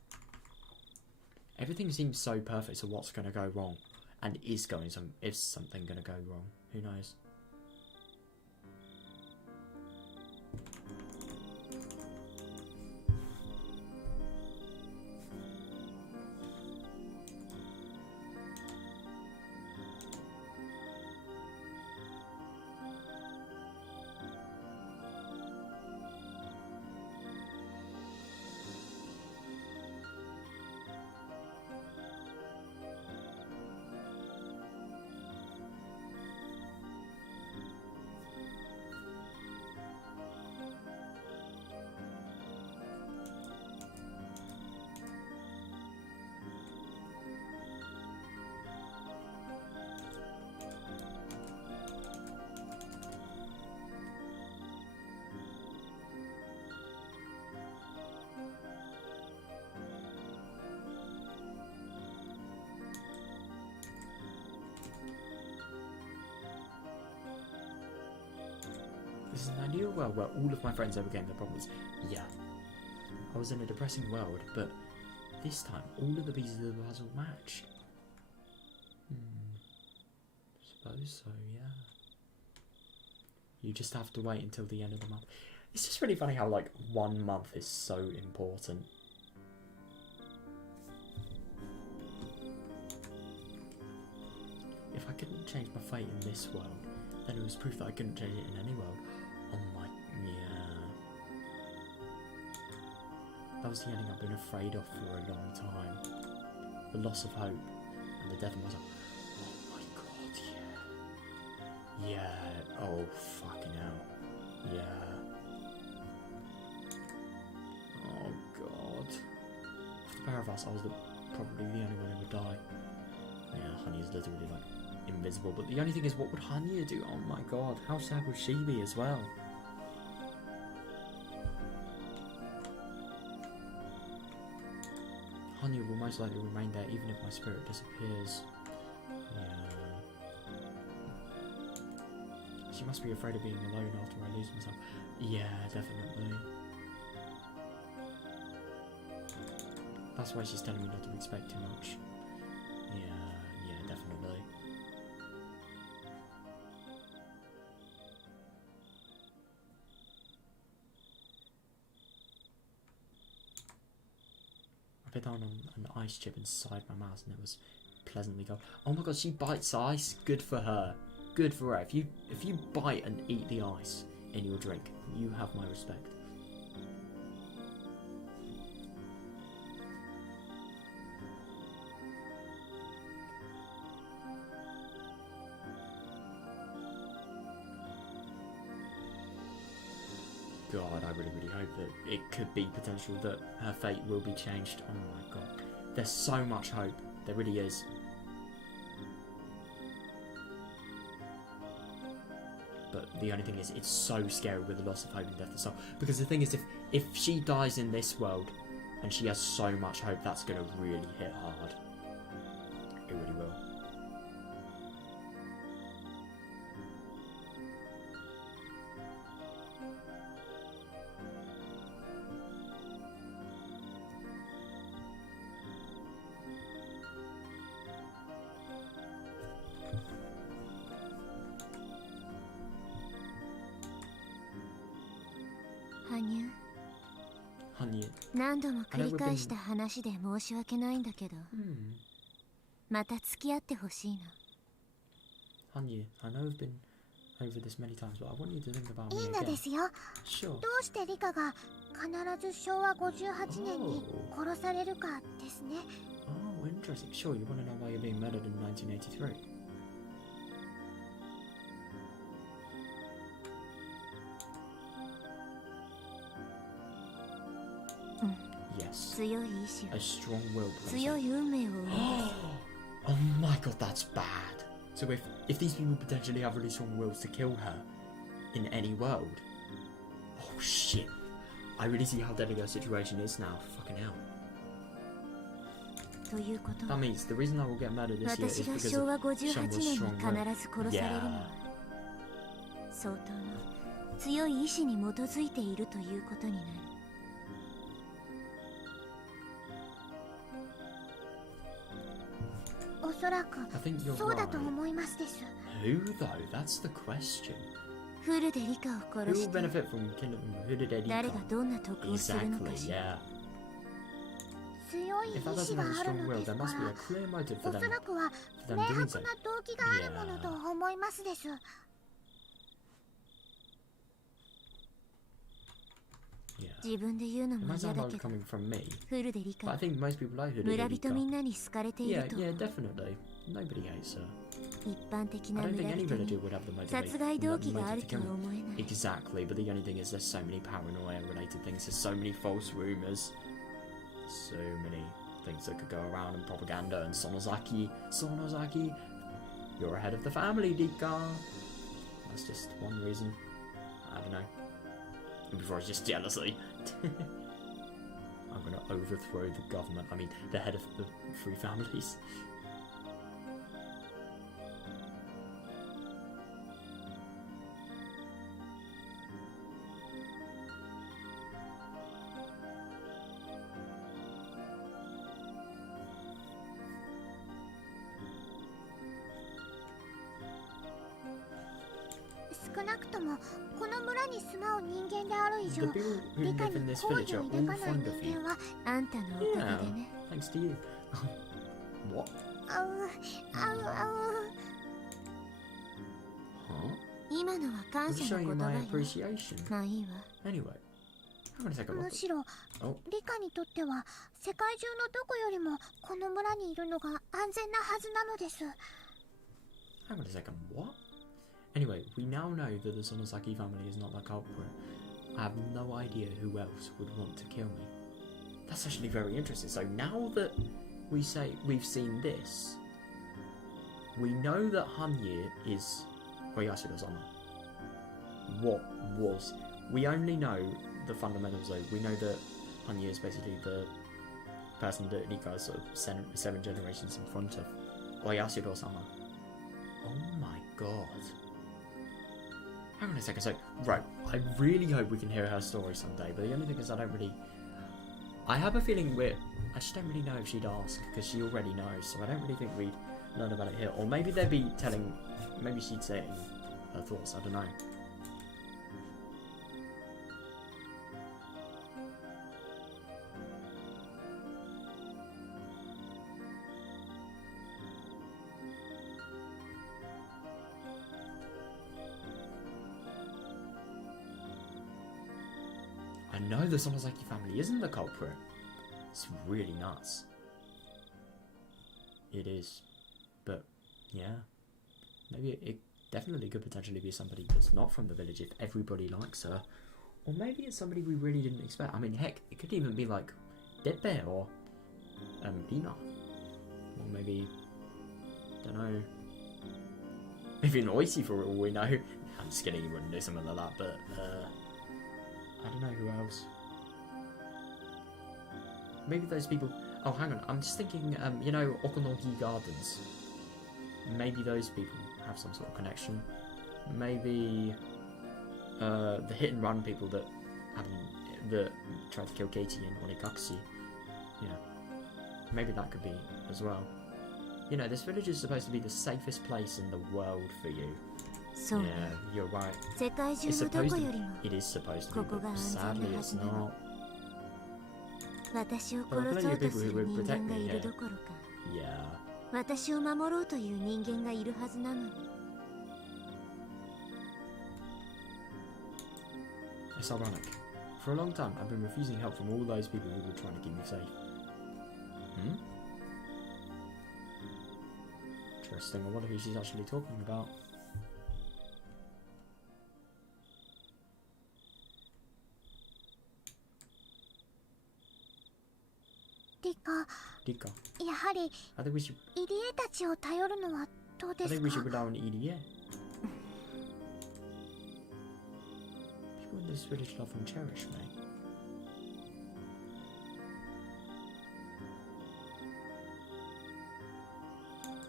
Everything seems so perfect. So what's going to go wrong? And is something going to go wrong? Who knows? This is an ideal world where all of my friends overcame their problems. Yeah. I was in a depressing world, but this time all of the pieces of the puzzle match. Suppose so, yeah. You just have to wait until the end of the month. It's just really funny how, like, 1 month is so important. If I couldn't change my fate in this world, then it was proof that I couldn't change it in any world. Oh my, yeah. That was the ending I've been afraid of for a long time. The loss of hope and the death of myself. Oh my God, yeah. Yeah, oh fucking hell. Yeah. Oh God. Of the pair of us, I was probably the only one who would die. Yeah, Honey is literally like invisible, but the only thing is, what would Hanya do? Oh my God, how sad would she be as well? Hanya will most likely remain there even if my spirit disappears. Yeah. She must be afraid of being alone after I lose myself. Yeah, definitely. That's why she's telling me not to expect too much. Yeah, definitely. I bit down on an ice chip inside my mouth and it was pleasantly cold. Oh my god, she bites ice. Good for her. Good for her. If you bite and eat the ice in your drink, you have my respect. God, I really, really hope that it could be potential that her fate will be changed. Oh my god. There's so much hope. There really is. But the only thing is, it's so scary with the loss of hope and death of soul. Because the thing is, if she dies in this world, and she has so much hope, that's going to really hit hard. It really will. Hanyu, 何度も繰り返した話で申し訳ないんだけど、また付き合ってほしいの。Hanyu, I know I've been over this many times, but I want you to think about me again. いいのですよ。Sure. どうしてリカが必ず昭和58年に殺されるかですね。Oh, interesting. Sure, you want to know why you're being murdered in 1983? Yes. A strong will. Oh my god, that's bad. So if these people potentially have really strong wills to kill her in any world, oh shit. I really see how deadly her situation is now. Fucking hell. That means the reason I will get murdered this year is because of Sean was strong. Yeah. 相当の強い意志に基づいているということになる。おそらくそうだと思いますです。Who though? That's the question. フルでリカを殺して Who will benefit from killing Huru de Rika? 誰がどんな得をするのかしら。強い意志があるのですから、おそらくは明白な動機があるものと思いますです。自分で言うのも嫌だけど、フルでリカ、村人みんなに好かれていると思う。一般的な村人に殺害動機があるとは思えない。Exactly, but the only thing is there's so many paranoia related things, there's so many false rumors, so many things that could go around and propaganda and Sonozaki, you're ahead of the family, Rika. That's just one reason. I don't know. Before it's just jealousy. I'm gonna overthrow the government. I mean, the head of the three families. Thanks to you. What? Huh? 今のは感謝の言葉よ。まあいいわ。Anyway, むしろ、リカにとっては世界中のどこよりもこの村にいるのが安全なはずなのです。Hang on a second, what? Anyway, we now know that the Sonozaki family is not the culprit. I have no idea who else would want to kill me. That's actually very interesting. So now that we've seen this, we know that Hanyu is Oyashiro-sama. What was? We only know the fundamentals though. We know that Hanyu is basically the person that Rika is sort of seven generations in front of Oyashiro-sama. Oh my god. Hang on a second, so, right, I really hope we can hear her story someday, but the only thing is I have a feeling I just don't really know if she'd ask, because she already knows, so I don't really think we'd learn about it here, or maybe maybe she'd say it in her thoughts, I don't know. no, the Sonozaki family isn't the culprit. It's really nuts. It is. But, yeah. Maybe it definitely could potentially be somebody that's not from the village if everybody likes her. Or maybe it's somebody we really didn't expect. I mean, heck, it could even be like Depe or Dina. Or maybe, don't know, maybe an Oishi for all we know. I'm just kidding, you wouldn't do something like that, but I don't know who else. Maybe those people. Oh, hang on, I'm just thinking, you know, Okonogi Gardens. Maybe those people have some sort of connection. Maybe the hit and run people that tried to kill Katie in Onikakushi. Yeah, maybe that could be as well. You know, this village is supposed to be the safest place in the world for you. So, yeah, you're right. It is supposed to be, but sadly it's not. There are plenty of people who would protect me here. Yeah. It's ironic. For a long time, I've been refusing help from all those people who were trying to keep me safe. Interesting. I wonder who she's actually talking about. Rika. I think we should rely on EDA. People in this village love and cherish me.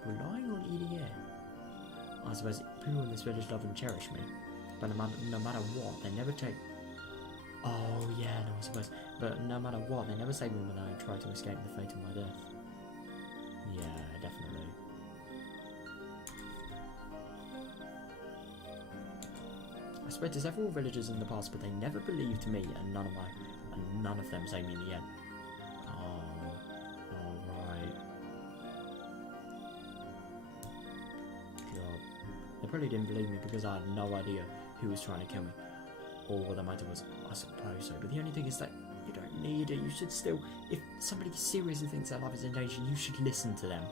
Relying on EDA. I suppose people in this village love and cherish me. But no matter what, they never take... Oh, yeah, no, I suppose. But no matter what, they never save me when I try to escape the fate of my death. Yeah, definitely. I spoke to several villagers in the past, but they never believed me, and none of them saved me in the end. Oh, alright. God. They probably didn't believe me because I had no idea who was trying to kill me. Or what the matter was, I suppose so. But the only thing is that you don't need it. You should still, if somebody seriously thinks their life is in danger, you should listen to them.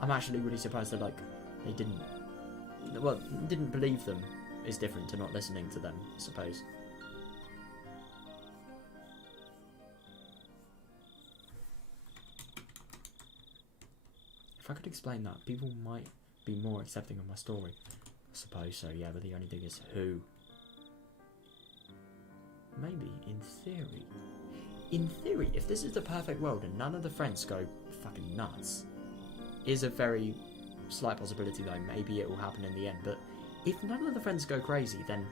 I'm actually really surprised that, like, they didn't believe them is different to not listening to them, I suppose. If I could explain that, people might be more accepting of my story. I suppose so, yeah, but the only thing is who. Maybe, in theory. In theory, if this is the perfect world and none of the friends go fucking nuts, is a very slight possibility though, maybe it will happen in the end, but if none of the friends go crazy, then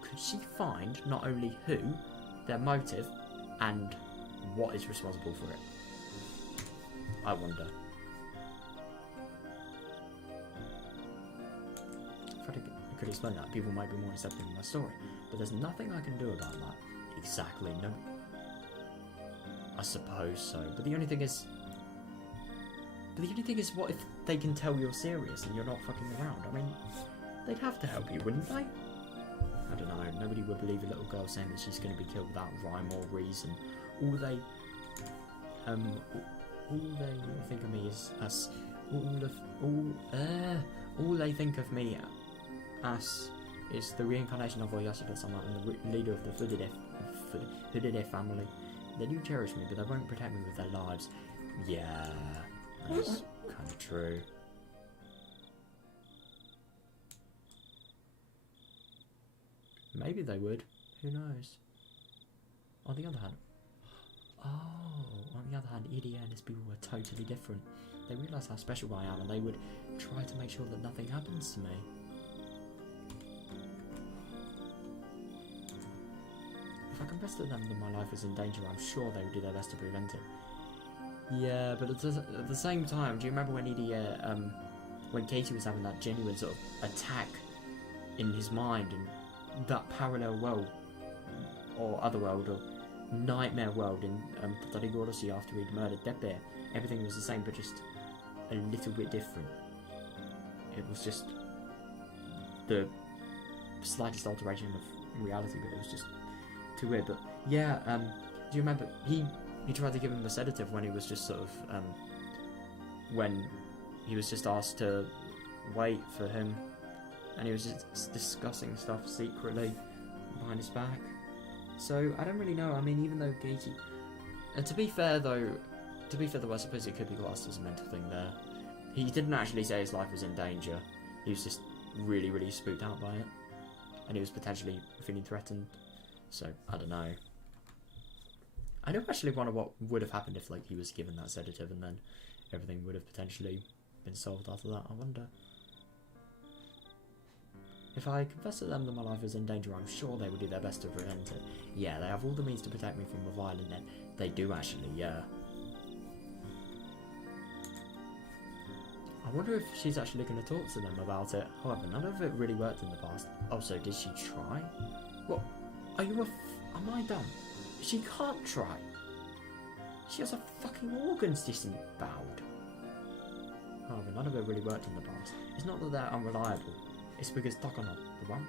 could she find not only who, their motive, and what is responsible for it? I wonder. If I could explain that, people might be more accepting of my story, but there's nothing I can do about that. Exactly, no. I suppose so, but the only thing is... what if they can tell you're serious and you're not fucking around? I mean, they'd have to help you, wouldn't they? I don't know, nobody would believe a little girl saying that she's going to be killed without rhyme or reason. All they think of me is as... all they think of me as is the reincarnation of Oyashida-sama and the leader of the Fudede family. They do cherish me, but they won't protect me with their lives. Yeah, that's kind of true. Maybe they would. Who knows? On the other hand, EDA and his people were totally different. They realise how special I am, and they would try to make sure that nothing happens to me. If I confess to them that my life is in danger, I'm sure they would do their best to prevent it. Yeah, but at the same time, do you remember when when Katie was having that genuine sort of attack in his mind, and that parallel world, or other world, or nightmare world in Minagoroshi after he'd murdered Depe, everything was the same but just a little bit different. It was just the slightest alteration of reality, but it was just too weird. But Yeah, do you remember he tried to give him a sedative when he was just sort of when he was just asked to wait for him, and he was just discussing stuff secretly behind his back. So I don't really know. I mean, even though Katie, and to be fair though, I suppose it could be classed as a mental thing there. He didn't actually say his life was in danger. He was just really, really spooked out by it, and he was potentially feeling threatened. So I don't know. I do actually wonder what would have happened if, like, he was given that sedative and then everything would have potentially been solved after that. I wonder. If I confessed to them that my life was in danger, I'm sure they would do their best to prevent it. Yeah, they have all the means to protect me from a violent end. They do actually, yeah. I wonder if she's actually going to talk to them about it. However, none of it really worked in the past. Oh, so did she try? What? Are you am I dumb? She can't try. She has her fucking organs disemboweled. However, none of it really worked in the past. It's not that they're unreliable. It's because Takono, the one...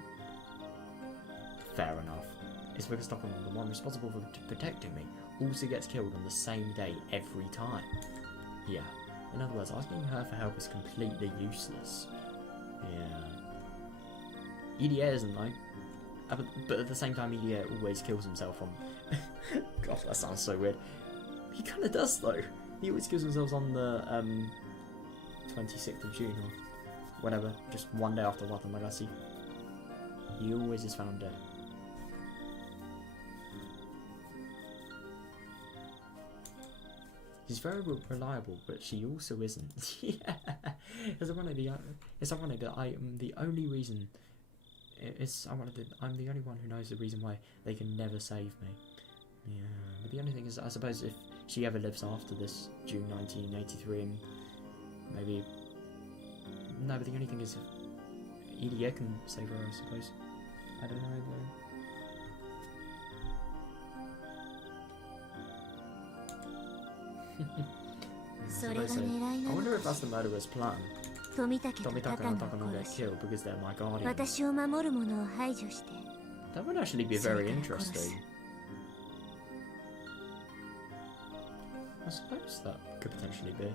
Fair enough. It's because Takono, the one responsible for protecting me, also gets killed on the same day every time. Yeah. In other words, asking her for help is completely useless. Yeah. EDA isn't though. But at the same time, EDA always kills himself on... God, that sounds so weird. He kind of does though. He always kills himself on the 26th of June or whatever, just one day after Watamagasi. He always is found dead. She's very reliable, but she also isn't. Yeah, it's ironic that I'm the only reason. I'm the only one who knows the reason why they can never save me. Yeah, but the only thing is, I suppose if she ever lives after this June 1983, and maybe no, but the only thing is if EDA can save her, I suppose. I don't know though. I wonder if that's the murderer's plan. Tomitake and Takono get killed because they're my guardians. That would actually be very interesting. I suppose that could potentially be.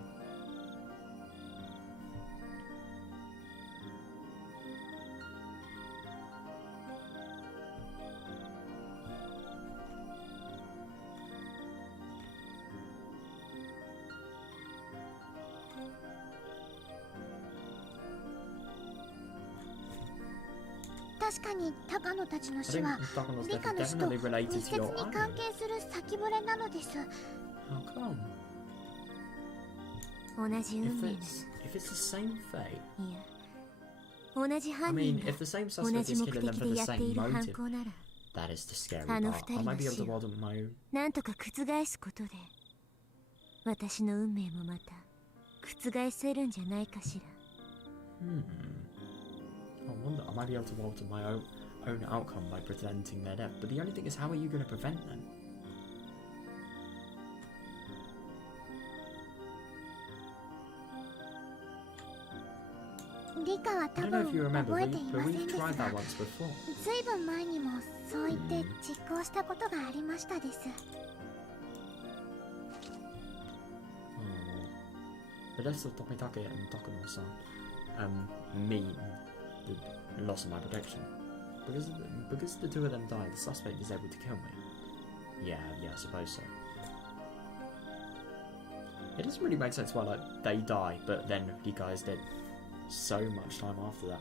I think Takono's death is definitely related to your island. How come? If it's the same fate. I mean, if the same suspect is killing them for the same motive, that is the scary part. I might be able to hold on my own. I wonder, I might be able to alter my own outcome by preventing their death, but the only thing is, how are you going to prevent them? I don't know if you remember, but we've tried that once before. The deaths of Tomitake and Takono-san mean the loss of my protection. Because the two of them died, the suspect is able to kill me. Yeah, I suppose so. It doesn't really make sense why, like, they die, but then Rika is dead so much time after that.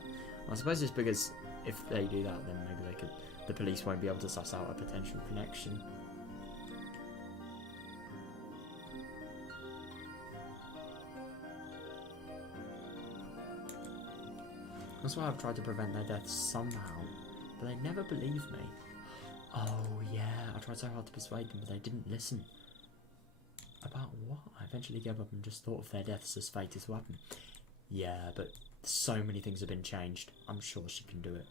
I suppose it's because if they do that, then maybe the police won't be able to suss out a potential connection. That's why I've tried to prevent their deaths somehow, but they never believe me. Oh yeah, I tried so hard to persuade them, but they didn't listen. About what? I eventually gave up and just thought of their deaths as fate is to happen. Yeah, but so many things have been changed. I'm sure she can do it.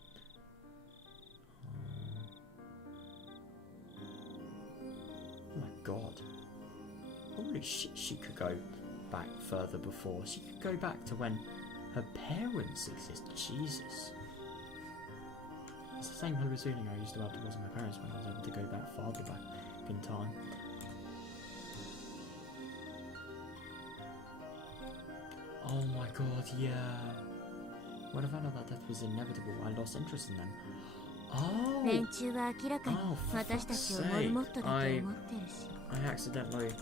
Oh my god. Holy shit, she could go back further before. She could go back to when her parents existed. Jesus. It's the same hopeless feeling I used to have towards my parents when I was able to go back farther back in time. Oh my god, yeah. When I found out that death was inevitable, I lost interest in them. Oh! Oh, for fuck's sake. I accidentally...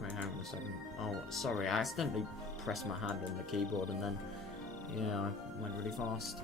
Wait, hang on a second. Oh, sorry, I accidentally pressed my hand on the keyboard and then... Yeah, I went really fast.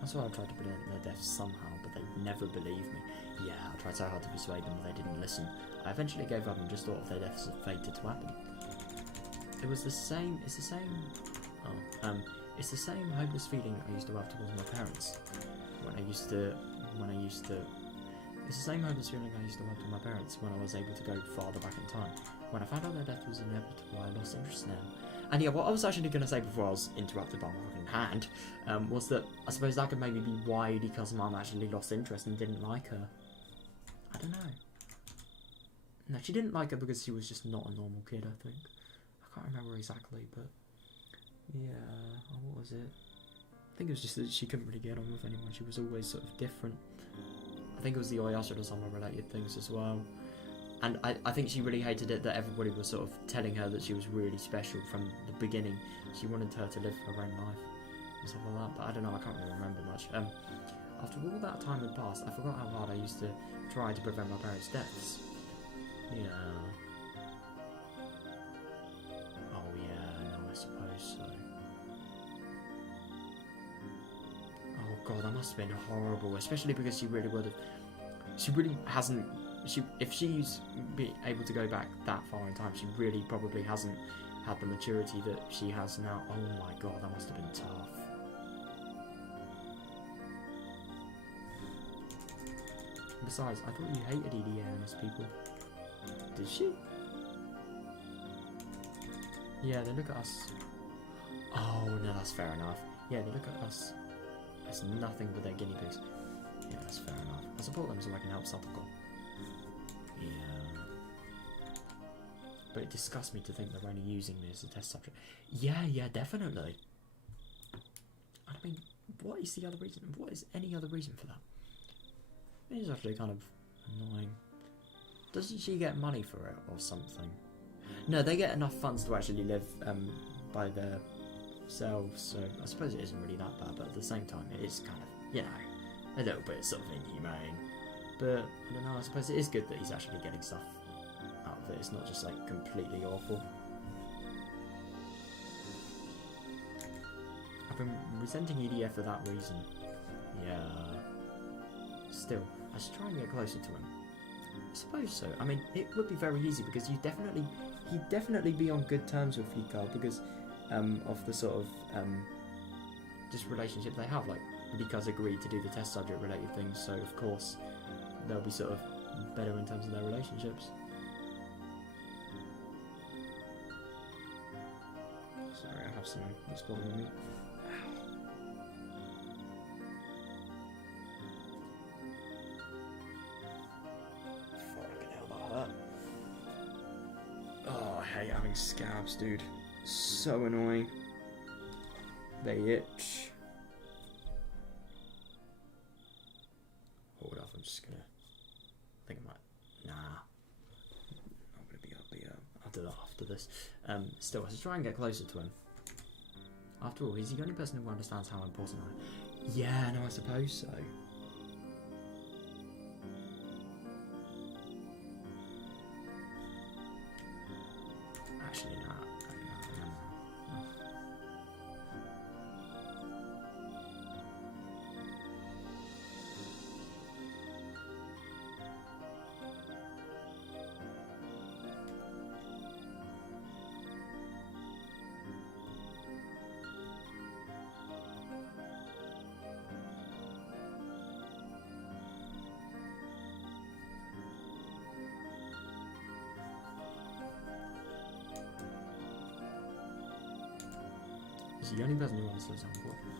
That's why I tried to prevent their deaths somehow, but they never believed me. Yeah, I tried so hard to persuade them, but they didn't listen. I eventually gave up and just thought of their deaths as fated to happen. It was the same, it's the same hopeless feeling I used to have towards my parents. It's the same hopeless feeling I used to have to my parents when I was able to go farther back in time. When I found out their death was inevitable, I lost interest in them. And yeah, what I was actually going to say before I was interrupted by my fucking hand, was that I suppose that could maybe be why Rika's mum actually lost interest and didn't like her. I don't know. No, she didn't like her because she was just not a normal kid, I think. I can't remember exactly, but... Yeah, what was it? I think it was just that she couldn't really get on with anyone. She was always sort of different. I think it was the Oyashiro-sama related things as well. And I think she really hated it that everybody was sort of telling her that she was really special from the beginning. She wanted her to live her own life and stuff like that. But I don't know, I can't really remember much. After all that time had passed, I forgot how hard I used to try to prevent my parents' deaths. Yeah. Oh yeah, no, I suppose so. Oh god, that must have been horrible, especially because she really would have... She really hasn't... if she's able to go back that far in time, she really probably hasn't had the maturity that she has now. Oh my god, that must have been tough. Besides, I thought you hated EDNS people. Did she? Yeah, they look at us... Oh, no, that's fair enough. Yeah, they look at us as nothing but their guinea pigs. Yeah, that's fair enough. I support them so I can help Satoko. Yeah. But it disgusts me to think they're only using me as a test subject. Yeah, definitely. I mean, what is the other reason? What is any other reason for that? It is actually kind of annoying. Doesn't she get money for it or something? No, they get enough funds to actually live by themselves, so I suppose it isn't really that bad, but at the same time it is kind of, you know, a little bit sort of inhumane. But, I don't know, I suppose it is good that he's actually getting stuff out of it. It's not just, like, completely awful. I've been resenting EDF for that reason. Yeah. Still, I should try and get closer to him. I suppose so. I mean, it would be very easy because he'd definitely be on good terms with Rika because of the sort of just relationship they have. Like, Rika's agreed to do the test subject related things, so of course they'll be sort of better in terms of their relationships. Sorry, I have something that's bothering me. Fucking hell, that hurt. Oh, I hate having scabs, dude. So annoying. They itch. Hold up, I'm after this. Still, I should try and get closer to him. After all, he's the only person who understands how important I am. Yeah, no, I suppose so. Actually, no. He's the only person who understands how important.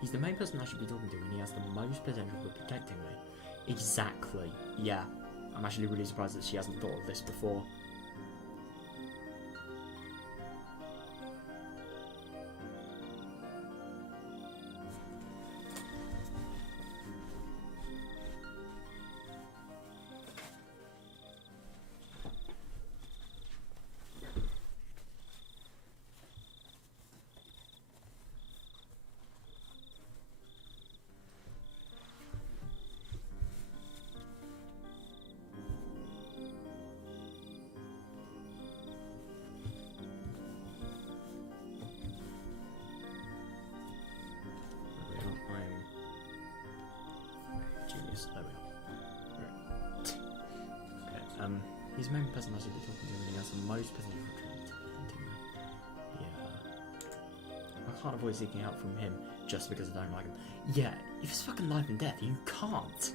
He's the main person I should be talking to, and he has the most potential for protecting me. Exactly. Yeah. I'm actually really surprised that she hasn't thought of this before. There we are. Right. Okay, he's the main person I should be talking to, and he has the most potential for protecting me. Yeah. I can't avoid seeking help from him just because I don't like him. Yeah, if it's fucking life and death, you can't.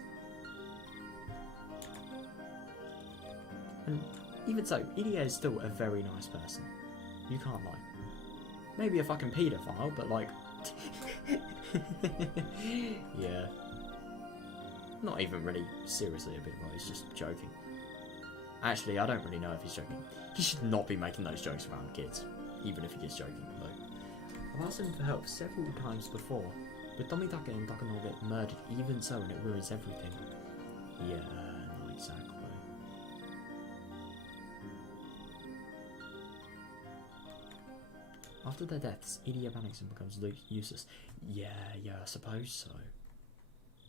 And even so, Ilia is still a very nice person. You can't lie. Maybe a fucking paedophile, but like... yeah. Not even really seriously a bit, well, he's just joking. Actually, I don't really know if he's joking. He should not be making those jokes around kids, even if he is joking, though. I've asked him for help several times before, but Tomitake and Takano get murdered even so, and it ruins everything. Yeah, not exactly. After their deaths, Ilia panics and becomes useless. Yeah, I suppose so.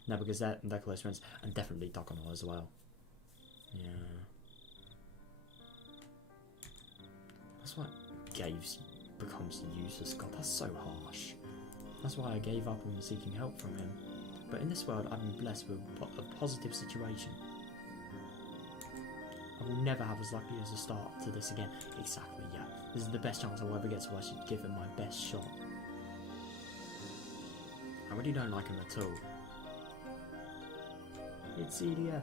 No, because they're close friends, and definitely Takano as well. Yeah. That's why Gaves becomes useless. God, that's so harsh. That's why I gave up on seeking help from him. But in this world, I've been blessed with a positive situation. I will never have as lucky as a start to this again. Exactly, yeah. This is the best chance I'll ever get, so I should give him my best shot. I really don't like him at all. It's Ilia.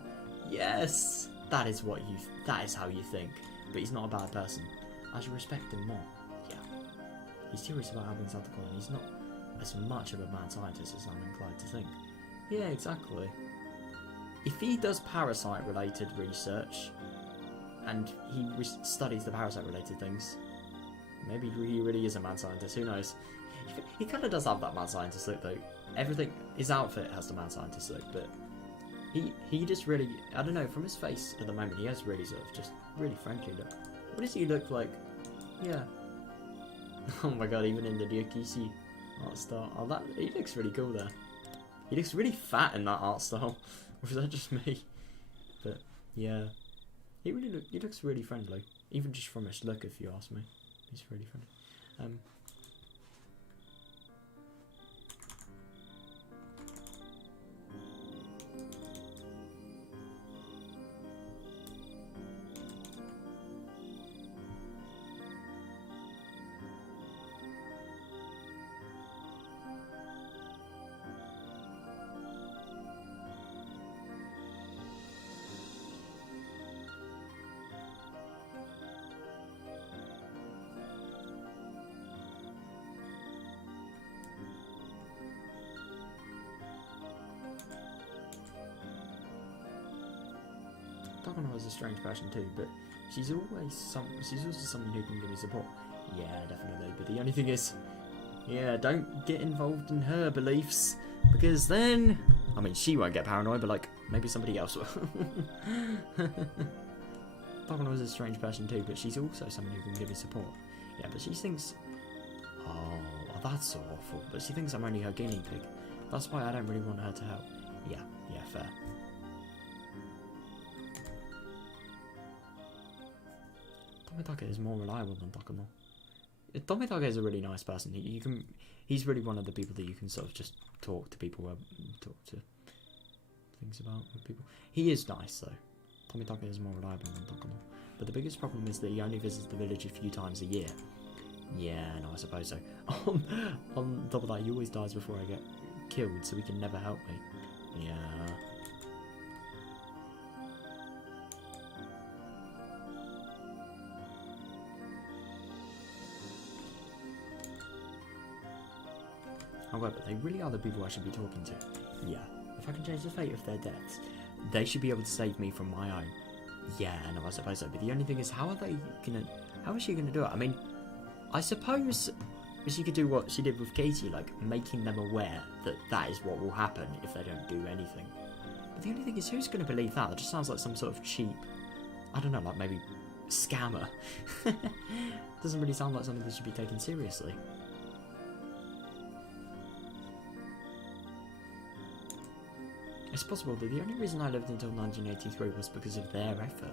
Yes! That is how you think. But he's not a bad person. I should respect him more. Yeah. He's serious about helping South Dakota, and he's not as much of a mad scientist as I'm inclined to think. Yeah, exactly. If he does parasite-related research, and he studies the parasite-related things, maybe he really is a mad scientist, who knows? He kind of does have that mad scientist look, though. Everything, his outfit has the mad scientist look, but he just really, I don't know, from his face at the moment, he has really sort of just really friendly look. What does he look like? Yeah. Oh my god, even in the Ryokishi art style. Oh, he looks really cool there. He looks really fat in that art style. Or is that just me? But, yeah. He looks really friendly. Even just from his look, if you ask me. He's really friendly. Takano is a strange person too, but she's also someone who can give me support. Yeah, definitely. But the only thing is, yeah, don't get involved in her beliefs, because then, I mean, she won't get paranoid, but like maybe somebody else will. Takano is a strange person too, but she's also someone who can give you support. Yeah, but she thinks... Oh, that's so awful. But she thinks I'm only her guinea pig. That's why I don't really want her to help. Yeah, fair. Tomitake is more reliable than Takano. Tomitake is a really nice person. He's really one of the people that you can sort of just talk to people, talk to things about with people. He is nice though. Tomitake is more reliable than Takano. But the biggest problem is that he only visits the village a few times a year. Yeah, no, I suppose so. On top of that, he always dies before I get killed, so he can never help me. Yeah. However, they really are the people I should be talking to. Yeah, if I can change the fate of their deaths, they should be able to save me from my own. Yeah, no, I suppose so. But the only thing is, how is she gonna do it? I mean, I suppose she could do what she did with Katie, like making them aware that that is what will happen if they don't do anything. But the only thing is, who's gonna believe that? That just sounds like some sort of cheap, I don't know, like maybe scammer. Doesn't really sound like something that should be taken seriously. It's possible that the only reason I lived until 1983 was because of their effort.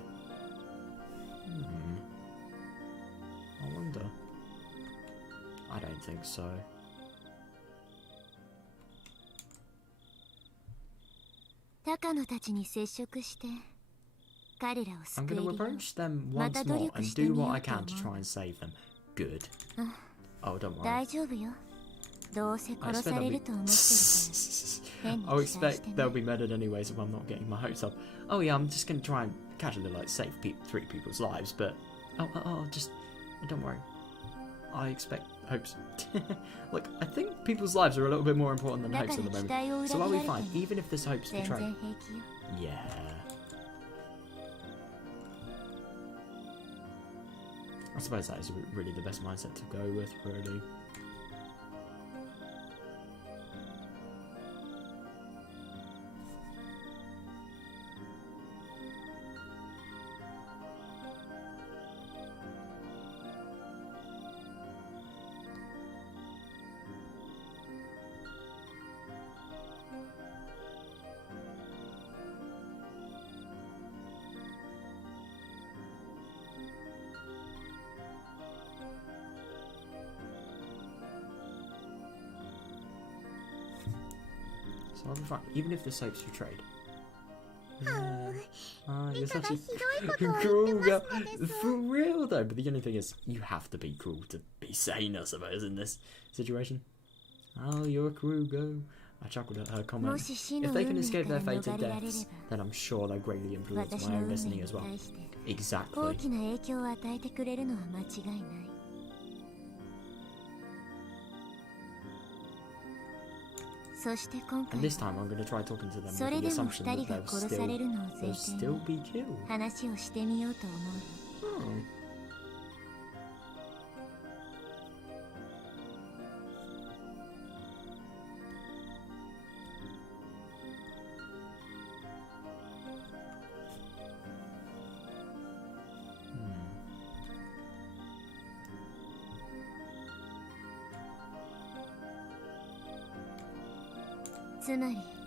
I wonder. I don't think so. I'm going to approach them once more and do what I can to try and save them. Good. Oh, don't worry. I expect they'll be murdered anyways if I'm not getting my hopes up. Oh yeah, I'm just going to try and casually like save 3 people's lives, but just don't worry. I expect hopes. Look, I think people's lives are a little bit more important than hopes at the moment, so I'll be fine, even if this hope's betrayed. Yeah. I suppose that is really the best mindset to go with, really. So I'll be fine, even if the soap's betrayed. You're such a cruel girl. For real though, but the only thing is, you have to be cruel to be sane, I suppose, in this situation. Oh, you're a cruel girl. I chuckled at her comment. If they can escape their fated deaths, then I'm sure they'll greatly influence my own destiny as well. Exactly. And this time I'm going to try talking to them with the assumption that they'll still be killed.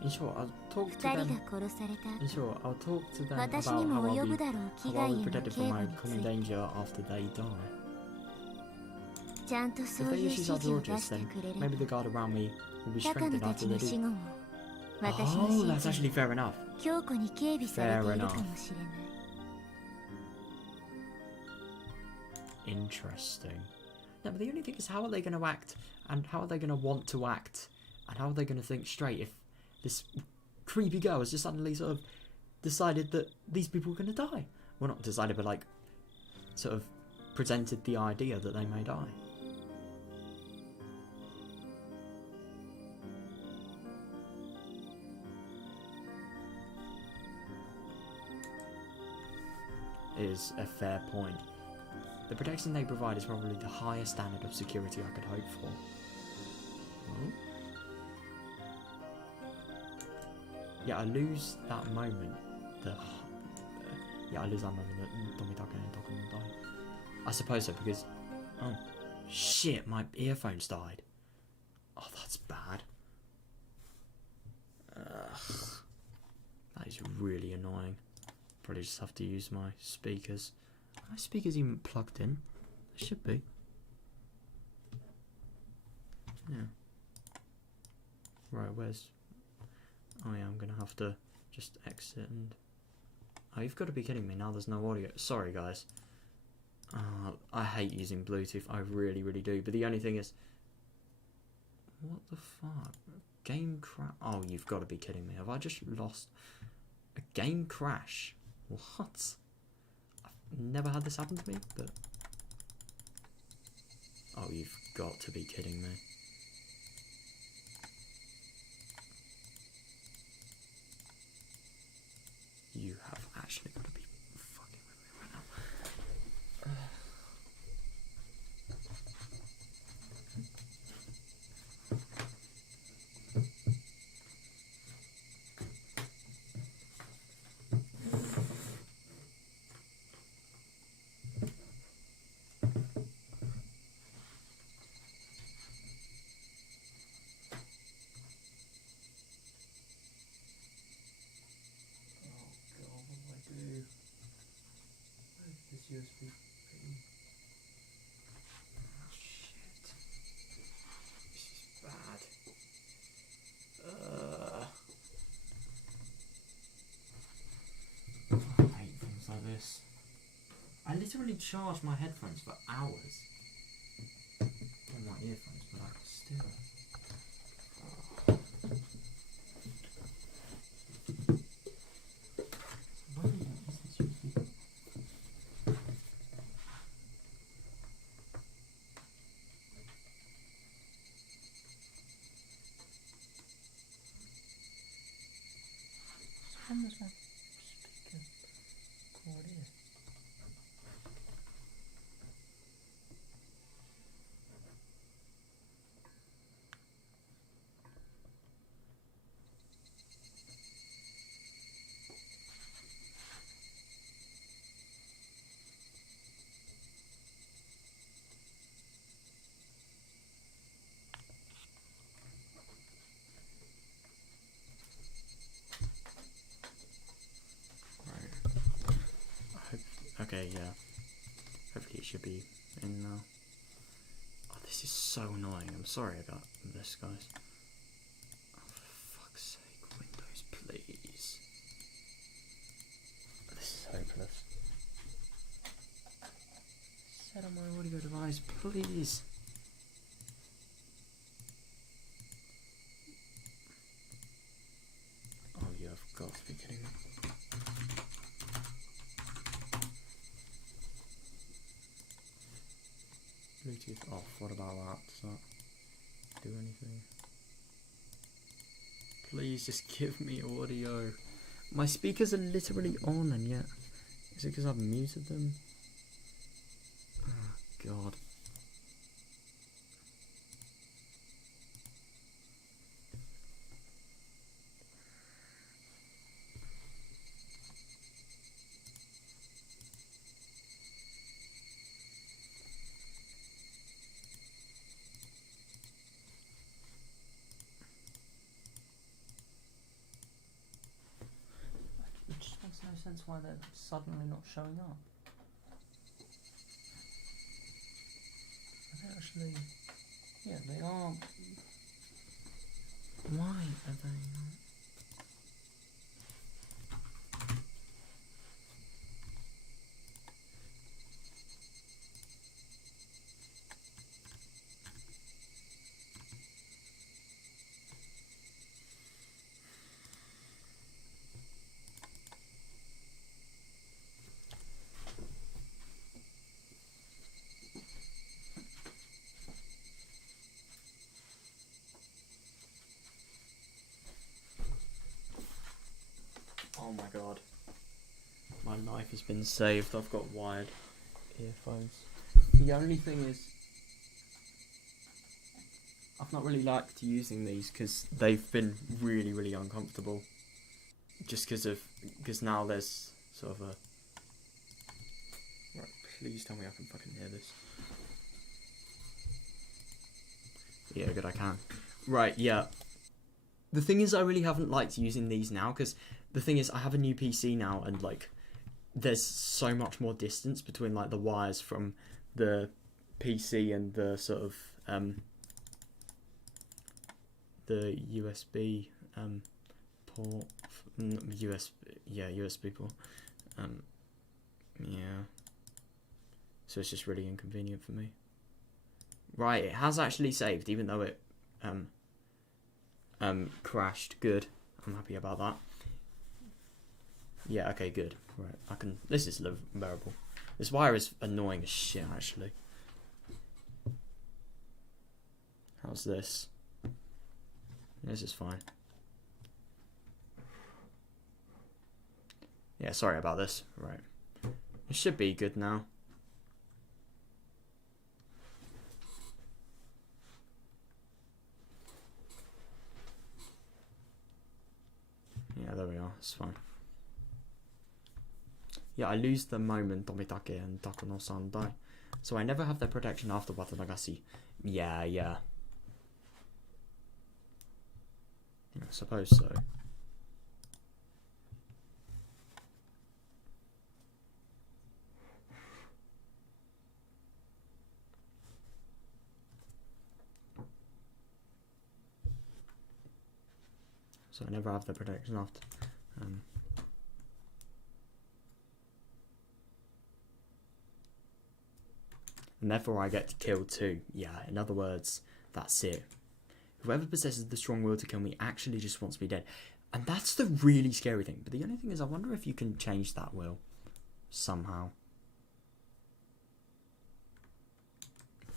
In short, I'll talk to them. I'll talk to them about how I'll be protected from my coming danger after they die. If their issues are gorgeous, then maybe the guard around me will be strengthened after they do. Oh, that's actually fair enough. Fair enough. Interesting. No, but the only thing is, how are they going to act, and how are they going to want to act, and how are they going to think straight if this creepy girl has just suddenly sort of decided that these people are going to die? Well, not decided, but like sort of presented the idea that they may die. Is a fair point. The protection they provide is probably the highest standard of security I could hope for. Oh. Yeah, I lose that moment. I suppose so, because... Oh, shit, my earphones died. Oh, that's bad. That is really annoying. Probably just have to use my speakers. Are my speakers even plugged in? They should be. Yeah. Right, where's... Oh yeah, I'm gonna have to just exit and... Oh, you've got to be kidding me, now there's no audio. Sorry, guys. I hate using Bluetooth, I really, really do. But the only thing is... What the fuck? Game crash? Oh, you've got to be kidding me. Have I just lost... A game crash? What? I've never had this happen to me, but... Oh, you've got to be kidding me. You have actually got to be fucking with me right now. USB thing. Oh shit. This is bad. I hate things like this. I literally charged my headphones for hours. On my earphones, but I still... How was my speaker cord here? Okay, yeah. Hopefully it should be in now. Oh, this is so annoying. I'm sorry about this, guys. Oh, for fuck's sake, Windows, please. This is hopeless. Set on my audio device, please. Oh, you have got to be kidding me. Bluetooth off, what about that? Does that do anything? Please just give me audio. My speakers are literally on and yet... Is it because I've muted them? Oh god. It just makes no sense why they're suddenly not showing up. Are they actually... Yeah, they are... Why are they not... Oh my god. My life has been saved. I've got wired earphones. The only thing is, I've not really liked using these because they've been really, really uncomfortable. Just because now there's sort of Please tell me I can fucking hear this. Yeah, good, I can. Right, yeah. The thing is, I really haven't liked using these now, because the thing is, I have a new PC now, and, like, there's so much more distance between, like, the wires from the PC and the sort of, the USB, port, USB port, yeah. So it's just really inconvenient for me. Right, it has actually saved, even though it crashed. Good. I'm happy about that. Yeah, okay, good. Right, I can. This is bearable. This wire is annoying as shit, actually. How's this? This is fine. Yeah, sorry about this. Right. It should be good now. Yeah, there we are. It's fine. Yeah, I lose the moment Tomitake and Takuno-san die. So I never have their protection after Watanagasi. Yeah. I suppose so. So I never have the protection after. And therefore I get to kill too. Yeah, in other words, that's it. Whoever possesses the strong will to kill me actually just wants me dead. And that's the really scary thing. But the only thing is, I wonder if you can change that will somehow.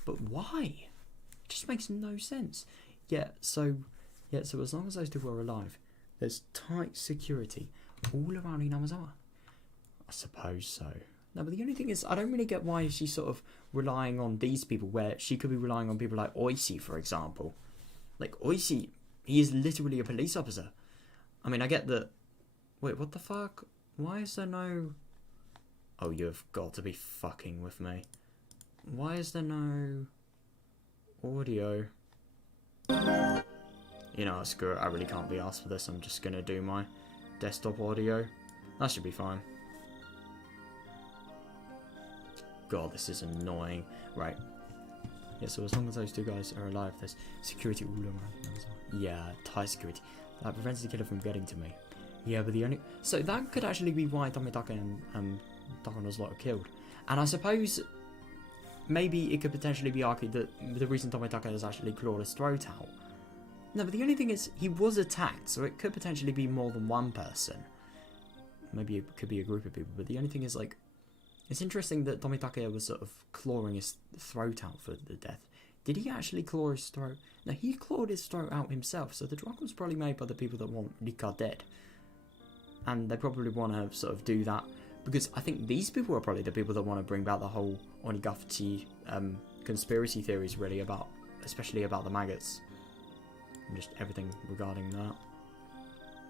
But why? It just makes no sense. So as long as those two are alive, there's tight security all around Inamazawa. I suppose so. No, but the only thing is, I don't really get why she's sort of relying on these people, where she could be relying on people like Oishi, for example. Like, Oishi, he is literally a police officer. I mean, I get that... Wait, what the fuck? Why is there no... Oh, you've got to be fucking with me. Why is there no... audio? You know, screw it, I really can't be asked for this. I'm just gonna do my desktop audio. That should be fine. God, this is annoying. Right. Yeah, so as long as those two guys are alive, there's security all around. Yeah, tight security. That prevents the killer from getting to me. Yeah, but the only... So that could actually be why Tomitake and Takuno's lot are killed. And I suppose maybe it could potentially be argued that the reason Tomitake has actually clawed his throat out. No, but the only thing is, he was attacked, so it could potentially be more than one person. Maybe it could be a group of people, but the only thing is, like, it's interesting that Tomitake was sort of clawing his throat out for the death. Did he actually claw his throat? No, he clawed his throat out himself, so the drug was probably made by the people that want Rika dead. And they probably want to sort of do that, because I think these people are probably the people that want to bring about the whole Onigafuchi conspiracy theories, really, about, especially about the maggots. And just everything regarding that.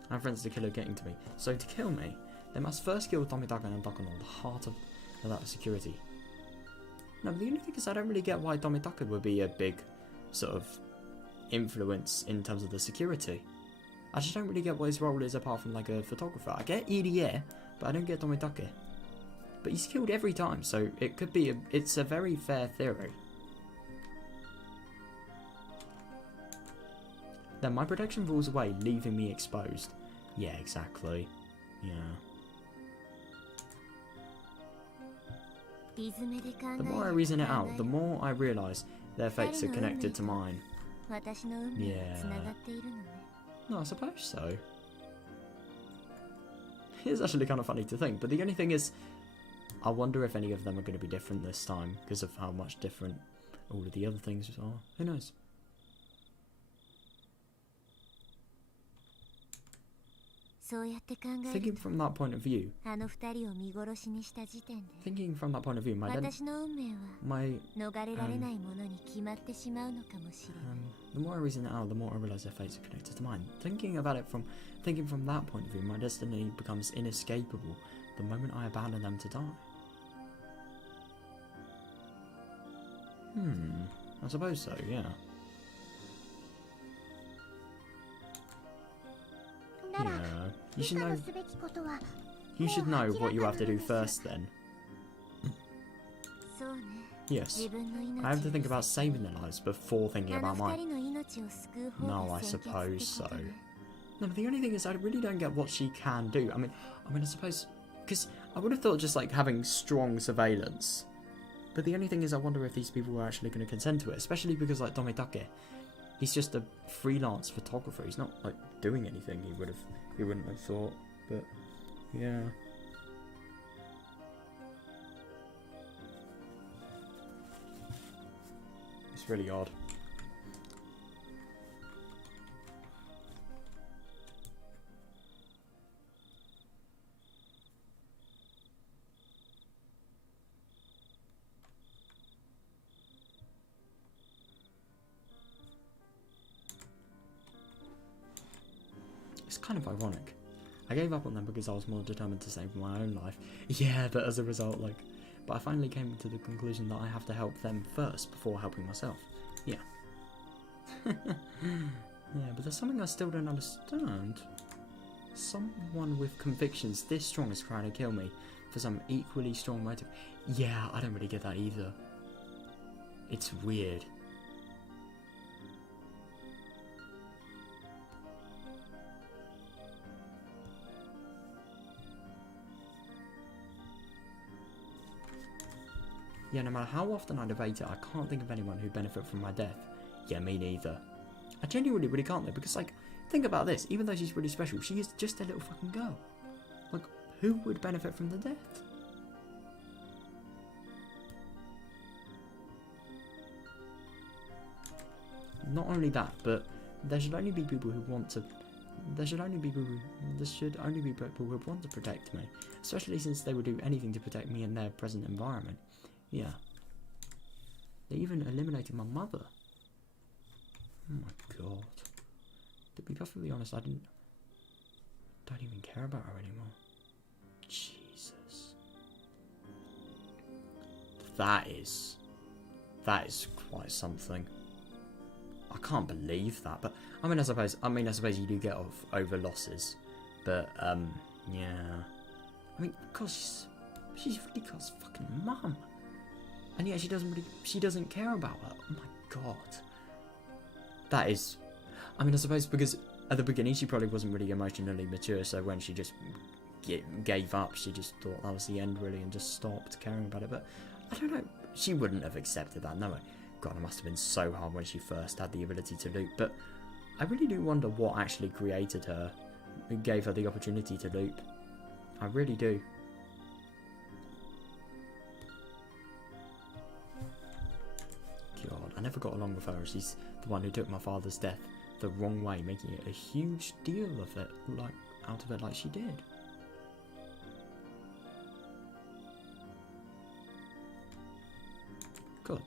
And friends, the killer getting to me. So to kill me, they must first kill Tomitake and Takuno, the heart of that security. No, but the only thing is, I don't really get why Tomitake would be a big sort of influence in terms of the security. I just don't really get what his role is apart from like a photographer. I get Irie, but I don't get Tomitake. But he's killed every time, so it could be it's a very fair theory. Then my protection falls away, leaving me exposed. Yeah, exactly. Yeah. The more I reason it out, the more I realise their fates are connected to mine. Yeah. No, I suppose so. It's actually kind of funny to think, but the only thing is, I wonder if any of them are going to be different this time, because of how much different all of the other things are. Who knows? Thinking from that point of view, my the more I reason it out, the more I realise their fates are connected to mine. Thinking from that point of view, my destiny becomes inescapable the moment I abandon them to die. I suppose so, yeah. Yeah, you should know what you have to do first then. Yes, I have to think about saving their lives before thinking about mine. No, I suppose so. No, but the only thing is I really don't get what she can do. I mean, I suppose, because I would have thought just like having strong surveillance. But the only thing is I wonder if these people were actually going to consent to it, especially because like Domitake, he's just a freelance photographer. He's not like doing anything he wouldn't have thought, but yeah. It's really odd. It's kind of ironic. I gave up on them because I was more determined to save my own life. Yeah, but as a result, like... But I finally came to the conclusion that I have to help them first before helping myself. Yeah. Yeah, but there's something I still don't understand. Someone with convictions this strong is trying to kill me for some equally strong motive. Yeah, I don't really get that either. It's weird. Yeah, no matter how often I debate it, I can't think of anyone who'd benefit from my death. Yeah, me neither. I genuinely really can't though, because like, think about this, even though she's really special, she is just a little fucking girl. Like, who would benefit from the death? Not only that, but there should only be people who want to... There should only be people who want to protect me. Especially since they would do anything to protect me in their present environment. Yeah. They even eliminated my mother. Oh my god. To be perfectly honest, I don't even care about her anymore. Jesus. That is quite something. I can't believe that, but I mean I suppose you do get off over losses. But yeah. I mean, because she's Rika's fucking mum. And yet she doesn't care about her. Oh my god. That is... I mean, I suppose because at the beginning she probably wasn't really emotionally mature, so when she just gave up, she just thought that was the end really and just stopped caring about it. But I don't know, she wouldn't have accepted that, no way. God, it must have been so hard when she first had the ability to loop. But I really do wonder what actually created her, who gave her the opportunity to loop. I really do. God, I never got along with her. She's the one who took my father's death the wrong way, making it a huge deal of it, out of it like she did. God,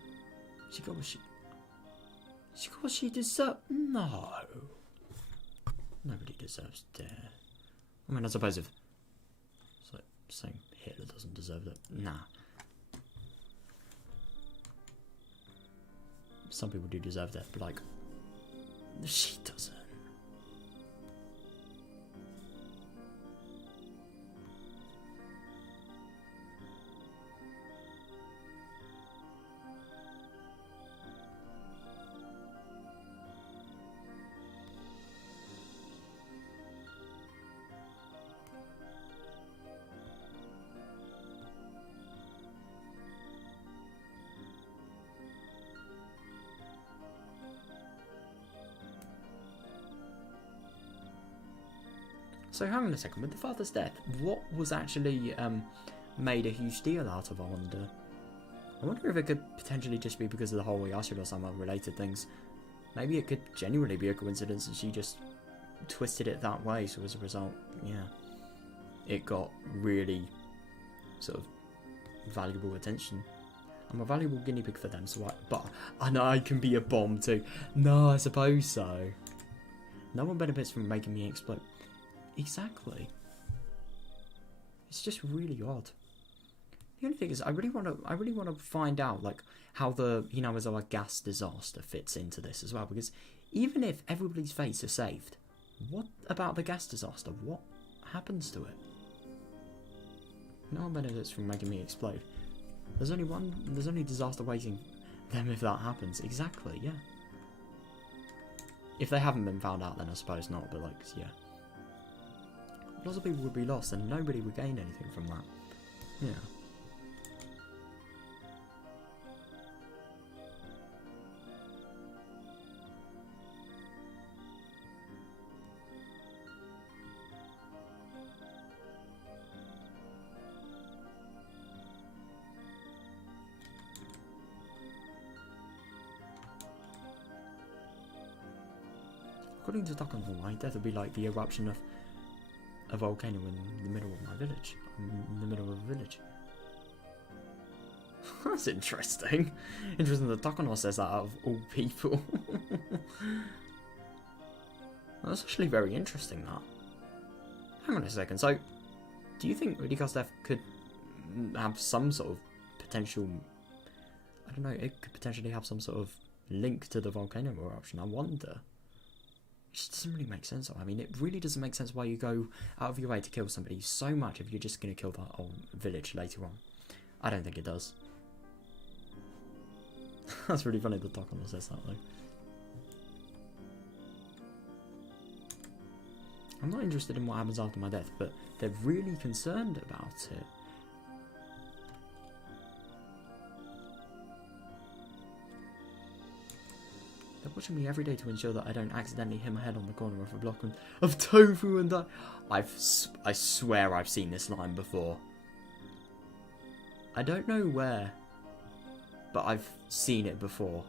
she got what she deserved. No, nobody deserves death. I mean, I suppose if it's like saying Hitler doesn't deserve it, nah. Some people do deserve death, but like, she doesn't. So hang on a second, with the father's death, what was actually made a huge deal out of, I wonder? I wonder if it could potentially just be because of the whole Yashiro or some other related things. Maybe it could genuinely be a coincidence and she just twisted it that way, so as a result, yeah, it got really sort of valuable attention. I'm a valuable guinea pig for them, so I know I can be a bomb too. No, I suppose so. No one benefits from making me explode. Exactly. It's just really odd. The only thing is, I really want to find out, like, how the Hinawazawa gas disaster fits into this as well, because even if everybody's fates are saved, what about the gas disaster? What happens to it? No one benefits from making me explode. There's only disaster waiting them if that happens. Exactly, yeah. If they haven't been found out, then I suppose not, but like, yeah. Lots of people would be lost and nobody would gain anything from that. Yeah. According to Takanful, my death would be like the eruption of a volcano in the middle of my village. In the middle of a village. That's interesting. Interesting that Takano says that out of all people. That's actually very interesting, that. Hang on a second, so do you think Rika's death could have some sort of potential... I don't know, it could potentially have some sort of link to the volcano eruption? I wonder. It just doesn't really make sense. I mean, it really doesn't make sense why you go out of your way to kill somebody so much if you're just going to kill that whole village later on. I don't think it does. That's really funny that Takano says that, though. I'm not interested in what happens after my death, but they're really concerned about it. They're watching me every day to ensure that I don't accidentally hit my head on the corner of a block of tofu and die. I swear I've seen this line before. I don't know where, but I've seen it before.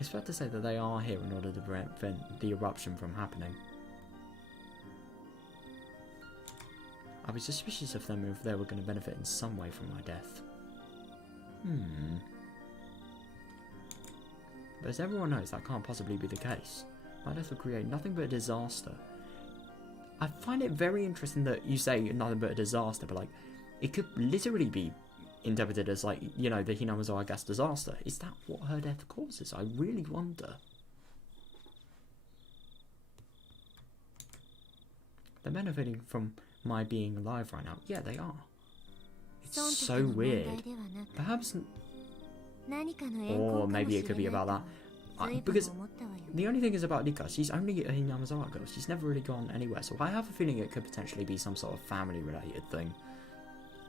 It's fair to say that they are here in order to prevent the eruption from happening. I was suspicious of them if they were going to benefit in some way from my death. But as everyone knows, that can't possibly be the case. My death will create nothing but a disaster. I find it very interesting that you say nothing but a disaster, but like, it could literally be interpreted as like, you know, the Hinawazawa gas disaster. Is that what her death causes? I really wonder. They're benefiting from my being alive right now. Yeah, they are. It's so weird. Perhaps... Or maybe it could be about that. Because the only thing is about Rika, she's only a Hinawazawa girl. She's never really gone anywhere. So I have a feeling it could potentially be some sort of family-related thing.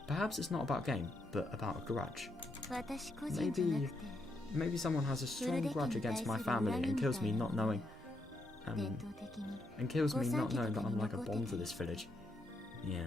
Perhaps it's not about game, but about a grudge. Maybe someone has a strong grudge against my family and kills me not knowing... and kills me not knowing that I'm like a bomb to this village. Yeah.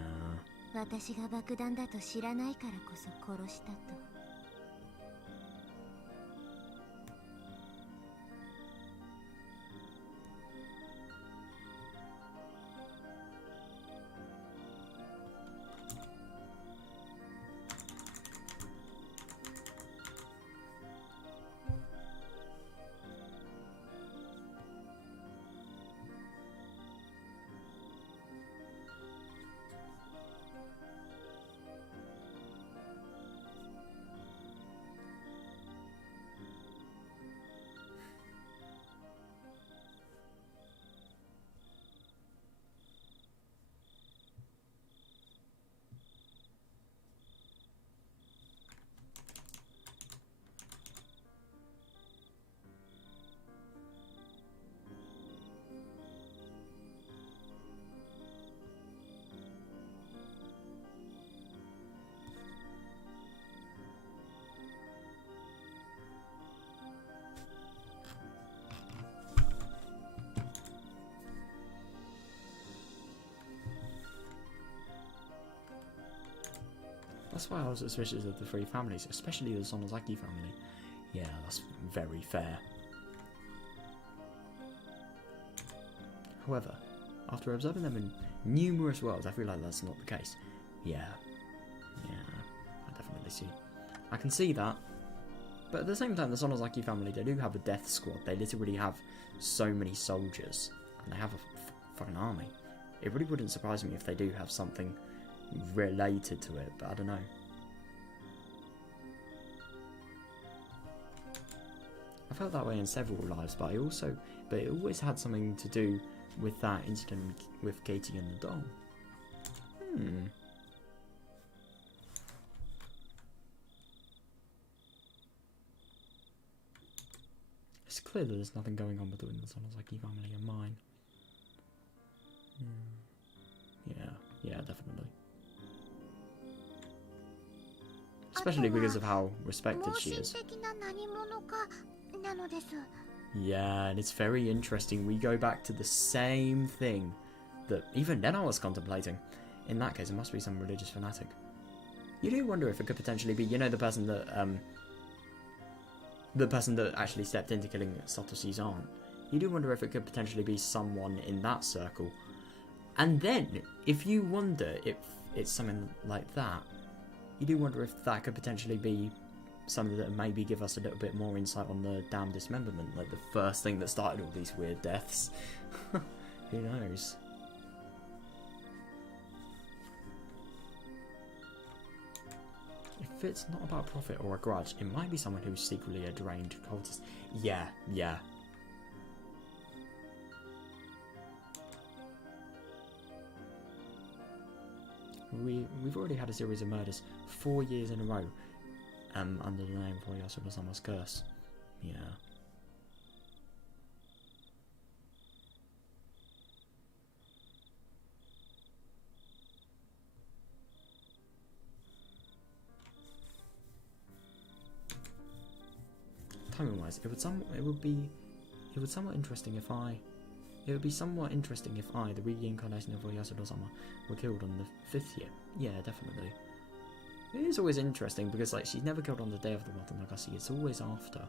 That's why I was suspicious of the three families, especially the Sonozaki family. Yeah, that's very fair. However, after observing them in numerous worlds, I feel like that's not the case. Yeah, I definitely see. I can see that. But at the same time, the Sonozaki family, they do have a death squad. They literally have so many soldiers. And they have a fucking army. It really wouldn't surprise me if they do have something related to it, but I don't know. I felt that way in several lives, but it always had something to do with that incident with Katie and the doll. It's clear that there's nothing going on between the Sonosaki family and mine. Yeah, definitely. Especially because of how respected she is. Yeah, and it's very interesting. We go back to the same thing that even then I was contemplating. In that case, it must be some religious fanatic. You do wonder if it could potentially be, you know, the person that actually stepped into killing Satoshi's aunt. You do wonder if it could potentially be someone in that circle. And then, if you wonder if it's something like that, you do wonder if that could potentially be something that maybe give us a little bit more insight on the damn dismemberment, like the first thing that started all these weird deaths. Who knows? If it's not about profit or a grudge, it might be someone who's secretly a deranged cultist. Yeah. We've already had a series of murders 4 years in a row, under the name of Yasura-sama's curse. Yeah. Timing-wise, it would be somewhat interesting if I, the reincarnation of Yasura-sama, were killed on the 5th year. Yeah, definitely. It is always interesting because, like, she's never killed on the day of the Watanagasi. It's always after.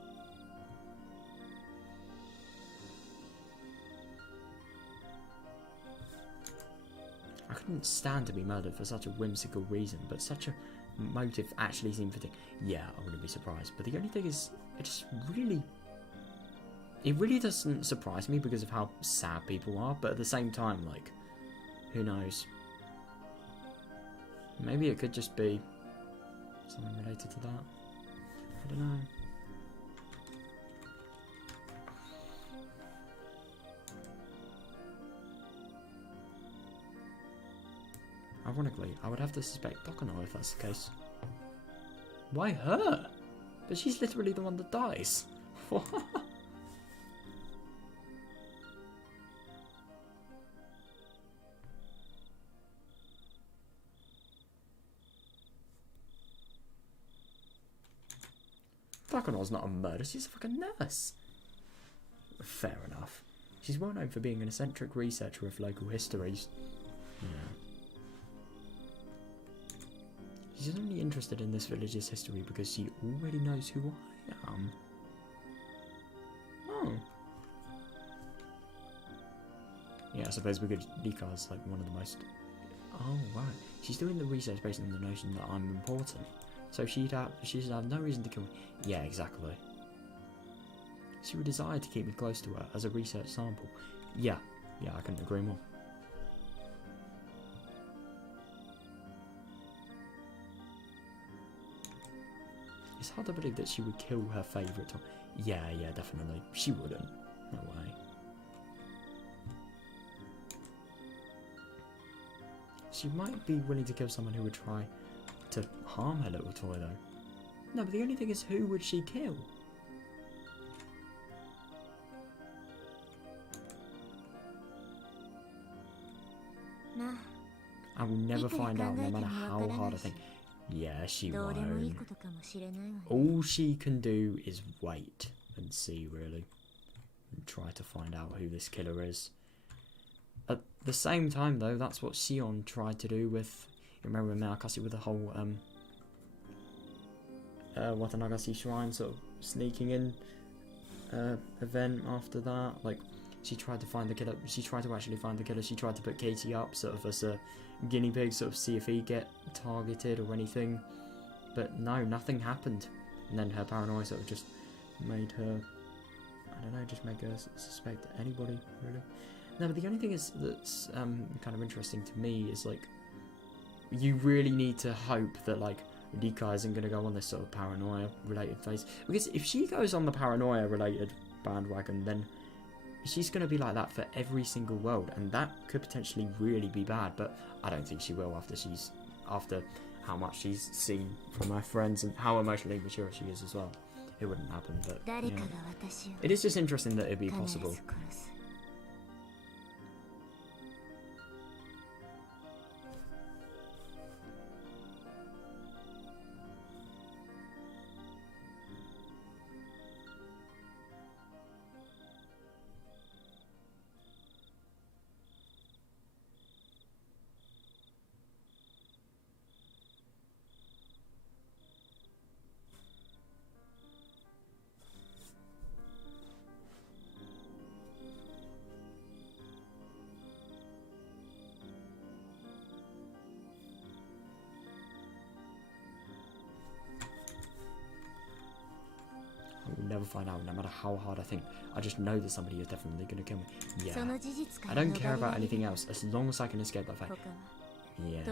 I couldn't stand to be murdered for such a whimsical reason, but such a motive actually seemed fitting. Yeah, I wouldn't be surprised. But the only thing is, it really doesn't surprise me because of how sad people are, but at the same time, like, who knows? Maybe it could just be something related to that. I don't know. Ironically, I would have to suspect Takano if that's the case. Why her? But she's literally the one that dies. What? Takano's not a murderer, she's a fucking nurse. Fair enough. She's well known for being an eccentric researcher of local histories. Yeah. She's only interested in this village's history because she already knows who I am. Oh. Yeah, I suppose because Rika's like one of the most... Oh, right. She's doing the research based on the notion that I'm important. So she should have no reason to kill me. Yeah, exactly. She would desire to keep me close to her as a research sample. Yeah, I couldn't agree more. It's hard to believe that she would kill her favourite. Yeah, definitely. She wouldn't. No way. She might be willing to kill someone who would try to harm her little toy, though. No, but the only thing is, who would she kill? I will never find out, no matter how hard I think. Yeah, she won't. All she can do is wait and see, really. And try to find out who this killer is. At the same time, though, that's what Sion tried to do with... You remember Minagoroshi with the whole Watanagasi shrine sort of sneaking in event after that? Like, she tried to find the killer. She tried to actually find the killer. She tried to put Katie up sort of as a guinea pig, sort of see if he get targeted or anything. But no, nothing happened. And then her paranoia sort of just made her, I don't know, just make her suspect anybody, really. No, but the only thing is that's kind of interesting to me is like you really need to hope that like Rika isn't going to go on this sort of paranoia related phase, because if she goes on the paranoia related bandwagon, then she's going to be like that for every single world, and that could potentially really be bad. But I don't think she will after how much she's seen from her friends and how emotionally mature she is as well. It wouldn't happen, but yeah. It is just interesting that it'd be possible. We'll never find out, no matter how hard I think. I just know that somebody is definitely going to kill me. Yeah. I don't care about anything else, as long as I can escape that fate. Yeah.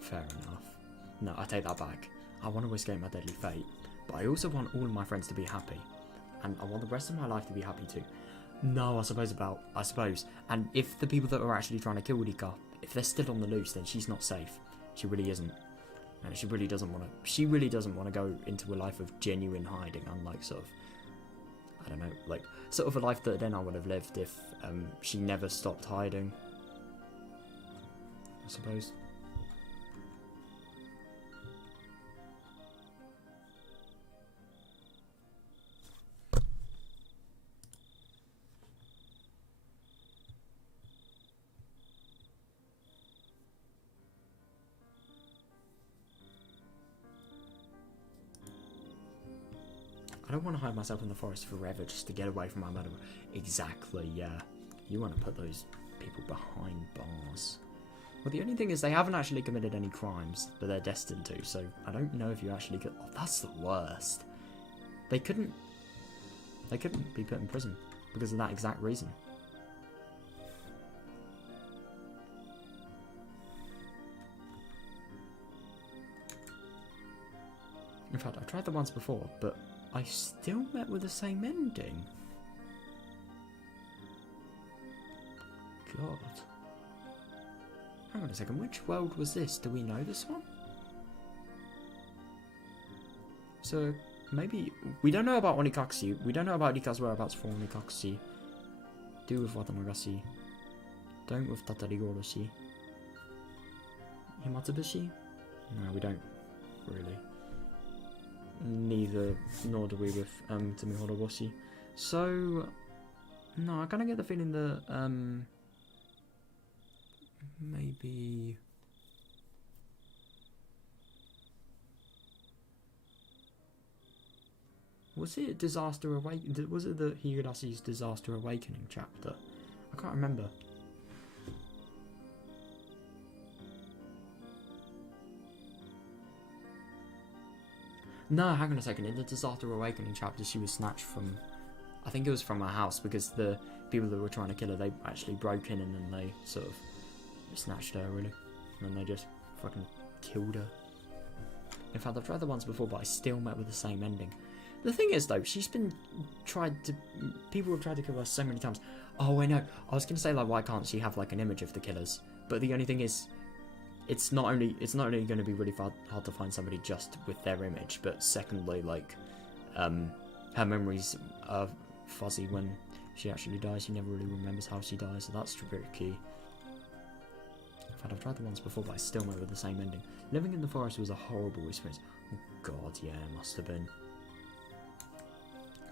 Fair enough. No, I take that back. I want to escape my deadly fate, but I also want all of my friends to be happy. And I want the rest of my life to be happy too. No, I suppose. And if the people that are actually trying to kill Rika, if they're still on the loose, then she's not safe. She really isn't. And she really doesn't want to go into a life of genuine hiding, unlike sort of, I don't know, like sort of a life that then I would have lived if she never stopped hiding, I suppose. I don't want to hide myself in the forest forever just to get away from my murderer. Exactly, yeah. You want to put those people behind bars. Well, the only thing is they haven't actually committed any crimes, but they're destined to, so I don't know if you actually could... Oh, that's the worst. They couldn't be put in prison because of that exact reason. In fact, I tried that once before, but I still met with the same ending. God. Hang on a second, which world was this? Do we know this one? So, maybe... We don't know about Onikakushi. We don't know about Rika's whereabouts for Onikakushi. Do with Watamagashi. Don't with Tatarigoroshi. Himatsubushi? No, we don't really. Neither, nor do we with Tomihoroboshi. So, no, I kind of get the feeling that maybe... Was it Disaster Awakening? Was it the Higurashi's Disaster Awakening chapter? I can't remember. No, hang on a second. In the Disaster Awakening chapter, she was snatched from... I think it was from her house, because the people that were trying to kill her, they actually broke in and then they sort of snatched her, really. And then they just fucking killed her. In fact, I've tried the ones before, but I still met with the same ending. The thing is, though, she's been tried to... People have tried to kill her so many times. Oh, I know. I was going to say, like, why can't she have, like, an image of the killers? But the only thing is... It's not only going to be really hard to find somebody just with their image, but secondly, like, her memories are fuzzy when she actually dies. She never really remembers how she dies, so that's tricky. In fact, I've tried the ones before, but I still met with the same ending. Living in the forest was a horrible experience. Oh god, yeah, it must have been.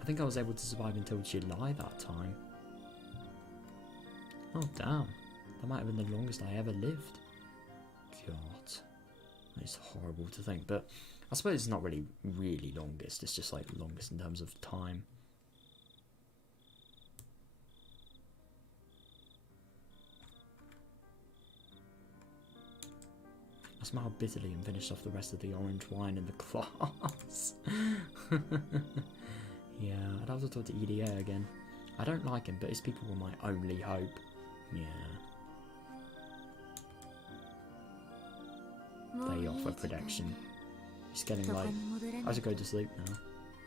I think I was able to survive until July that time. Oh damn, that might have been the longest I ever lived. God, it's horrible to think, but I suppose it's not really longest, it's just like longest in terms of time. I smiled bitterly and finished off the rest of the orange wine in the glass. Yeah, I'd have to talk to EDA again. I don't like him, but his people were my only hope. Yeah. They offer protection. It's getting late. I should go to sleep now.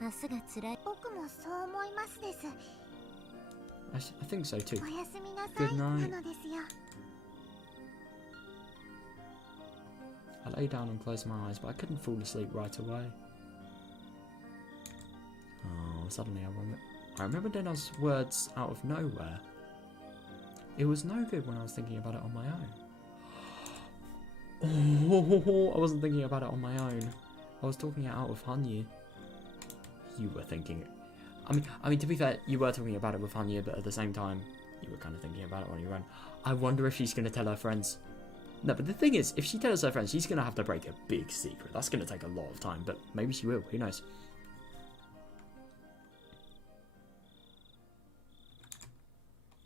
I think so too. Good night. I lay down and closed my eyes, but I couldn't fall asleep right away. Oh, suddenly I remembered Dena's words out of nowhere. It was no good when I was thinking about it on my own. Oh, I wasn't thinking about it on my own. I was talking it out of Hanyu. You were thinking it. I mean, to be fair, you were talking about it with Hanyu, but at the same time, you were kind of thinking about it on your own. I wonder if she's going to tell her friends. No, but the thing is, if she tells her friends, she's going to have to break a big secret. That's going to take a lot of time, but maybe she will. Who knows?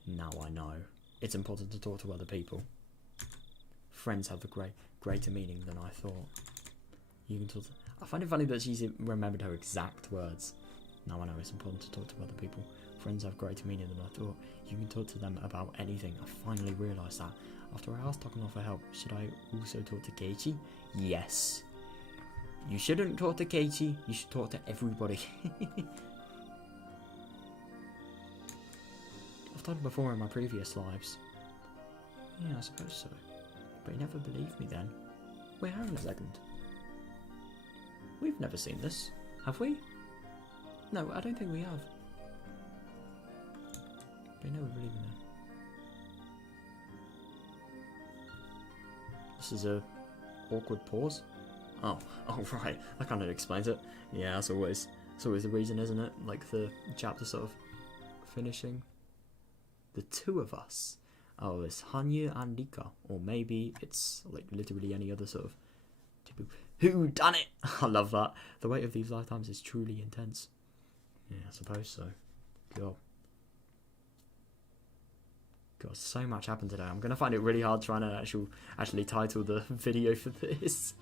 Now I know. It's important to talk to other people. Friends have a greater meaning than I thought. You can talk to... I find it funny that she's remembered her exact words. Now I know it's important to talk to other people. Friends have greater meaning than I thought. You can talk to them about anything. I finally realised that. After I asked Takano for help, should I also talk to Keiichi? Yes. You shouldn't talk to Keiichi. You should talk to everybody. I've done it before in my previous lives. Yeah, I suppose so. But you never believed me then. Wait, hang on a second. We've never seen this, have we? No, I don't think we have. But you never believed me then. This is a awkward pause. Oh right, that kind of explains it. Yeah, it's always the reason, isn't it? Like the chapter sort of finishing. The two of us. Oh, it's Hanyu and Rika, or maybe it's like literally any other sort of who done it. I love that. The weight of these lifetimes is truly intense. Yeah, I suppose so. God, so much happened today. I'm gonna find it really hard trying to actually title the video for this.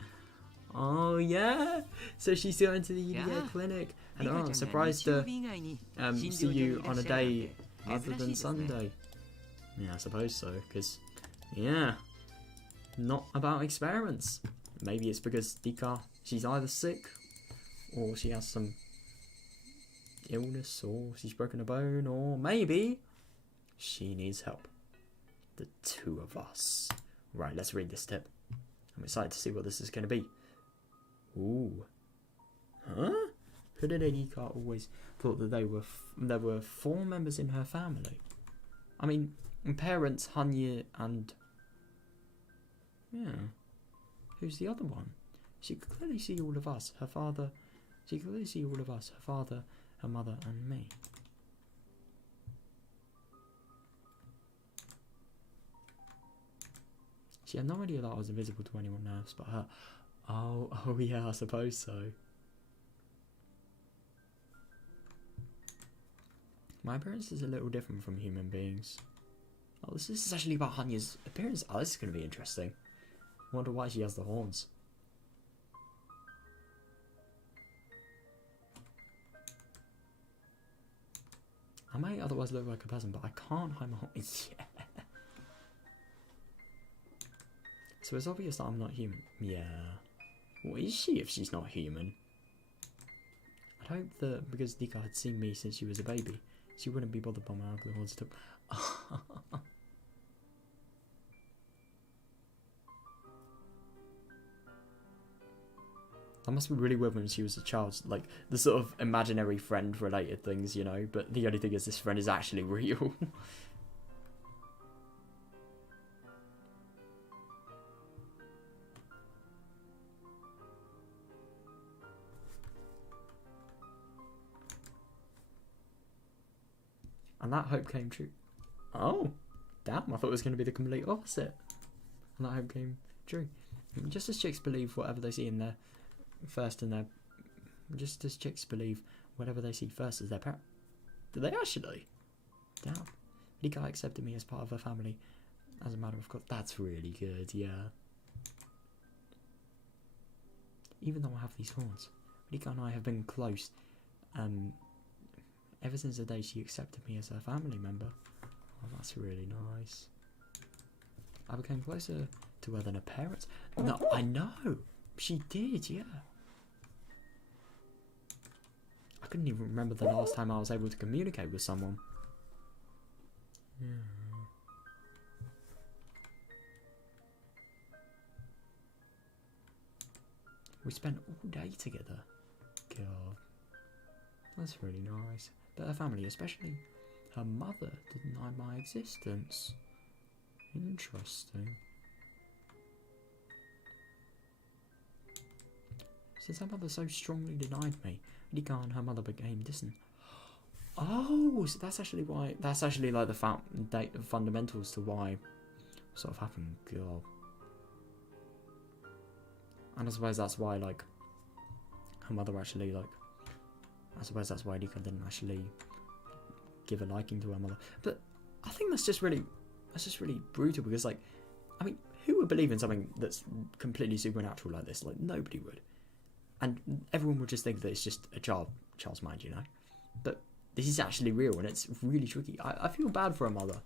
Oh yeah, so she's going to the EDA clinic, and I'm surprised to see you on a day other than Sunday. Yeah, I suppose so, because yeah, not about experiments. Maybe it's because Rika, she's either sick, or she has some illness, or she's broken a bone, or maybe she needs help. The two of us. Right, let's read this tip. I'm excited to see what this is going to be. Ooh. Huh? Who did Rika always thought that there were 4 members in her family? I mean, parents, Hanyu, and... yeah. Who's the other one? She could clearly see all of us. Her father... She could clearly see all of us. Her father, her mother, and me. She had no idea that I was invisible to anyone else but her. Oh yeah, I suppose so. My appearance is a little different from human beings. Oh, this is actually about Hanyu's appearance. Oh, this is going to be interesting. I wonder why she has the horns. I may otherwise look like a person, but I can't hide my horns. Yeah. So it's obvious that I'm not human. Yeah. What is she if she's not human? I'd hope that because Rika had seen me since she was a baby, she wouldn't be bothered by my ugly horns too. That must be really weird when she was a child, like the sort of imaginary friend related things, you know, but the only thing is this friend is actually real. And that hope came true. Oh, damn, I thought it was going to be the complete opposite. And that hope came true. Just as chicks believe whatever they see in their first in their... Just as chicks believe whatever they see first as their parent. Did they actually? Damn. Rika accepted me as part of her family. As a matter of course, that's really good, yeah. even though I have these horns, Rika and I have been close ever since the day she accepted me as her family member. Oh, that's really nice. I became closer to her than her parents. No, I know. She did, yeah. I couldn't even remember the last time I was able to communicate with someone. Yeah. We spent all day together. God. That's really nice. But her family, especially her mother, denied my existence. Interesting. Since her mother so strongly denied me, Rika and her mother became distant. Oh, so that's actually why. That's actually like the fundamentals to why sort of happened. God. And I suppose that's why, like, her mother actually, like, I suppose that's why Rika didn't actually give a liking to her mother. But I think that's just really brutal, because, like, I mean, who would believe in something that's completely supernatural like this? Like, nobody would. And everyone would just think that it's just a child's mind, you know? But this is actually real, and it's really tricky. I feel bad for her mother.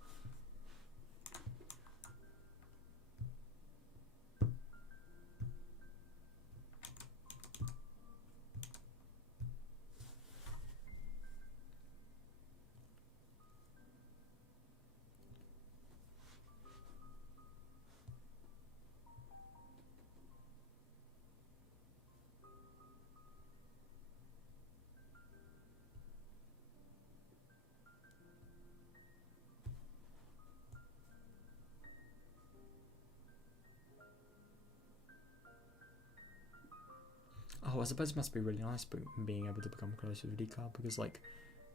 Oh, I suppose it must be really nice being able to become close with Rika, because, like,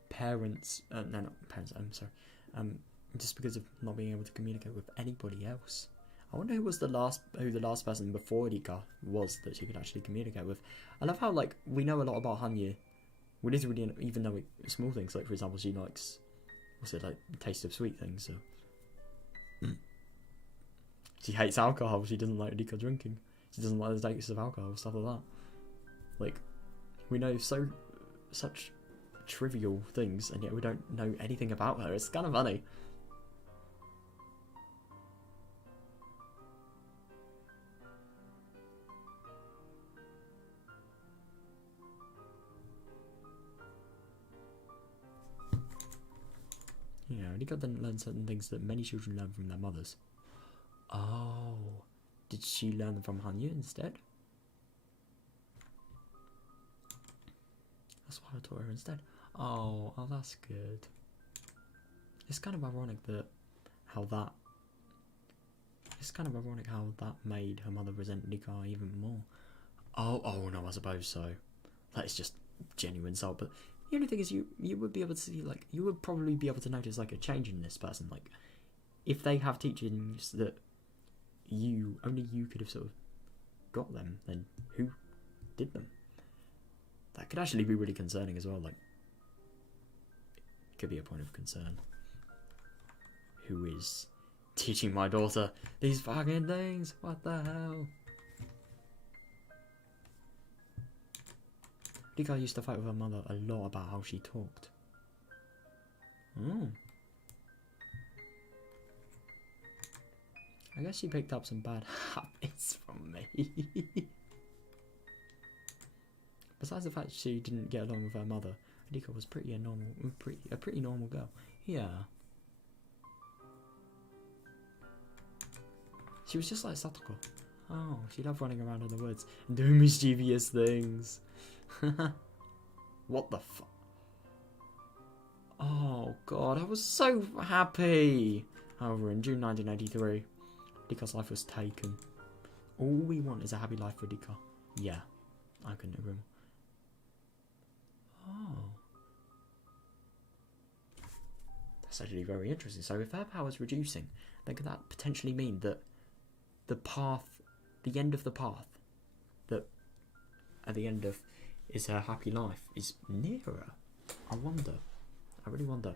parents, no, not parents, I'm sorry, just because of not being able to communicate with anybody else. I wonder who the last person before Rika was that she could actually communicate with. I love how, like, we know a lot about Hanya. We didn't really even know small things, like, for example, she likes, taste of sweet things, so. She hates alcohol, she doesn't like Rika drinking. She doesn't like the taste of alcohol, stuff like that. Like, we know such trivial things, and yet we don't know anything about her. It's kind of funny. Yeah, Rika didn't learn certain things that many children learn from their mothers. Oh, did she learn them from Hanya instead? That's why I taught her instead. Oh, that's good. It's kind of ironic how that made her mother resent Rika even more. Oh no, I suppose so. That is just genuine soul. But the only thing is, you would be able to see, like, you would probably be able to notice, like, a change in this person. Like, if they have teachings that only you could have sort of got them, then who did them? That could actually be really concerning as well. Like, it could be a point of concern. Who is teaching my daughter these fucking things? What the hell? Rika used to fight with her mother a lot about how she talked. I guess she picked up some bad habits from me. Besides the fact she didn't get along with her mother, Rika was a pretty normal girl. Yeah. She was just like Satoko. Oh, she loved running around in the woods and doing mischievous things. What the fuck? Oh god, I was so happy. However, in June 1983, Rika's life was taken. All we want is a happy life for Rika. Yeah, I couldn't agree more. Oh. That's actually very interesting. So if her power's reducing, then could that potentially mean that the end of the path, that at the end of is her happy life, is nearer? I wonder. I really wonder.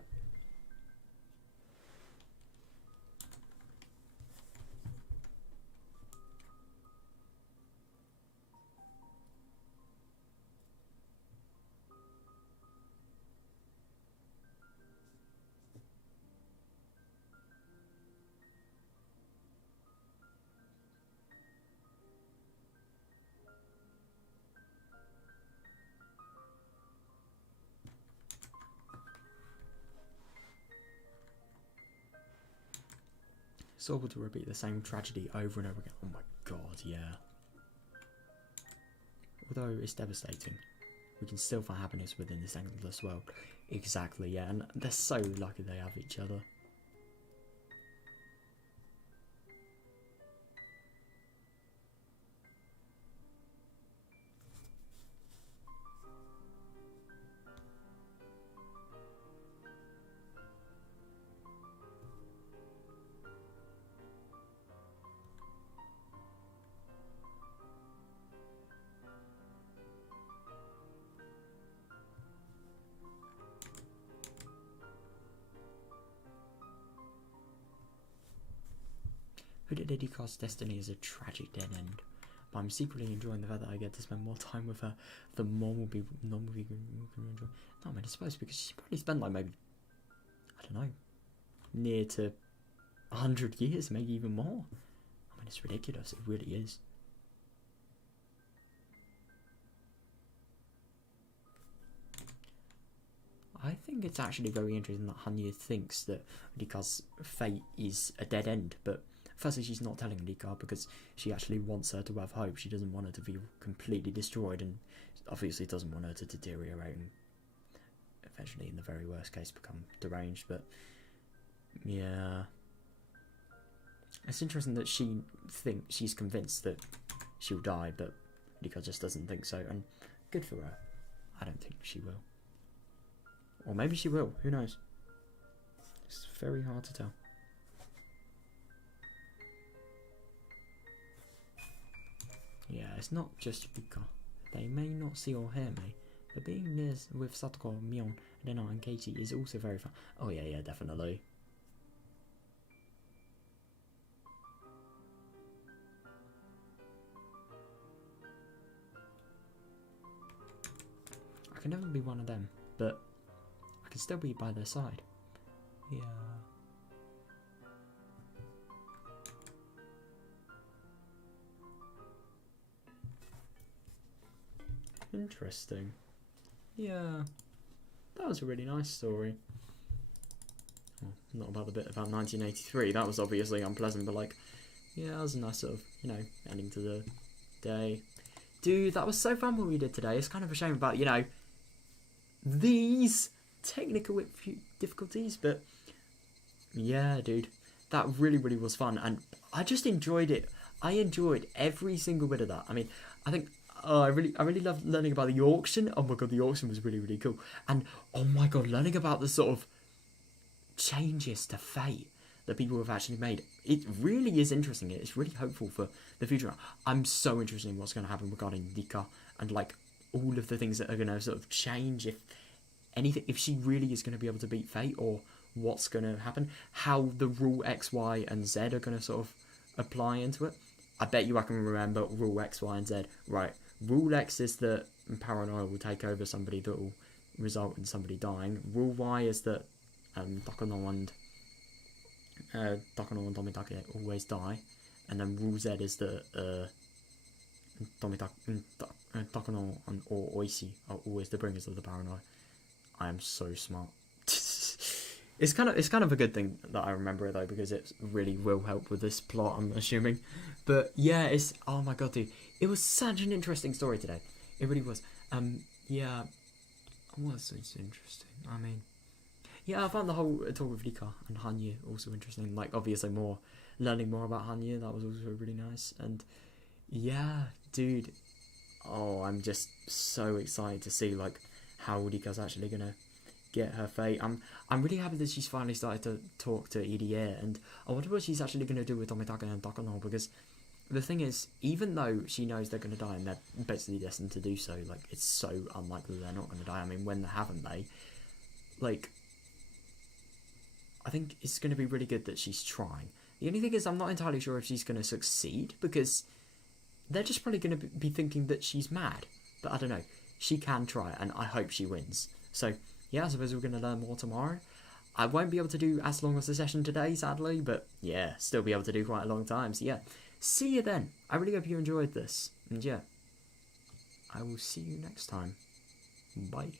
It's awful to repeat the same tragedy over and over again. Oh my god, yeah. Although it's devastating, we can still find happiness within this endless world. Exactly, yeah, and they're so lucky they have each other. Who did Rika's destiny is a tragic dead end, but I'm secretly enjoying the fact that I get to spend more time with her. The more will be enjoy. No, I mean, I suppose because she's probably spent like maybe, I don't know, near to 100 years, maybe even more. I mean, it's ridiculous. It really is. I think it's actually very interesting that Hanya thinks that Rika's fate is a dead end, but firstly, she's not telling Rika because she actually wants her to have hope. She doesn't want her to be completely destroyed, and obviously doesn't want her to deteriorate and eventually, in the very worst case, become deranged. But yeah, it's interesting that she's convinced that she'll die, but Rika just doesn't think so, and good for her. I don't think she will. Or maybe she will, who knows? It's very hard to tell. Yeah, it's not just Rika. They may not see or hear me, but being near with Satoko, Mion, Rena and Katie is also very fun. Oh yeah, definitely. I can never be one of them, but I can still be by their side. Yeah. Interesting. Yeah. That was a really nice story. Well, not about the bit about 1983. That was obviously unpleasant, but like, yeah, that was a nice sort of, you know, ending to the day. Dude, that was so fun what we did today. It's kind of a shame about, you know, these technical difficulties, but yeah, dude, that really was fun, and I just enjoyed it. I enjoyed every single bit of that. I mean, I think I really loved learning about the auction. Oh my god, the auction was really cool, and oh my god, learning about the sort of changes to fate that people have actually made. It really is interesting. It's really hopeful for the future. I'm so interested in what's going to happen regarding Rika and like all of the things that are going to sort of change, if anything, if she really is going to be able to beat fate, or what's going to happen, how the rule X, Y, and Z are going to sort of apply into it. I bet you I can remember rule X, Y, and Z. Right, rule X is that paranoia will take over somebody that will result in somebody dying. Rule Y is that Takono and Tomitake always die. And then rule Z is that Takono and or Oishi are always the bringers of the paranoia. I am so smart. It's kind of a good thing that I remember it though, because it really will help with this plot, I'm assuming. But yeah, it's, oh my god, dude, it was such an interesting story today. It really was. Yeah, it was interesting. I mean, yeah, I found the whole talk with Rika and Hanya also interesting. Like, obviously learning more about Hanya, that was also really nice. And yeah, dude, oh, I'm just so excited to see like how Rika's actually gonna get her fate. I'm really happy that she's finally started to talk to EDA, and I wonder what she's actually gonna do with Tomitake and Takono, because the thing is, even though she knows they're gonna die and they're basically destined to do so, like, it's so unlikely they're not gonna die. I mean, when haven't they? Like, I think it's gonna be really good that she's trying. The only thing is, I'm not entirely sure if she's gonna succeed, because they're just probably gonna be thinking that she's mad. But I don't know. She can try, and I hope she wins. So yeah, I suppose we're going to learn more tomorrow. I won't be able to do as long as the session today, sadly, but yeah, still be able to do quite a long time. So yeah, see you then. I really hope you enjoyed this. And yeah, I will see you next time. Bye.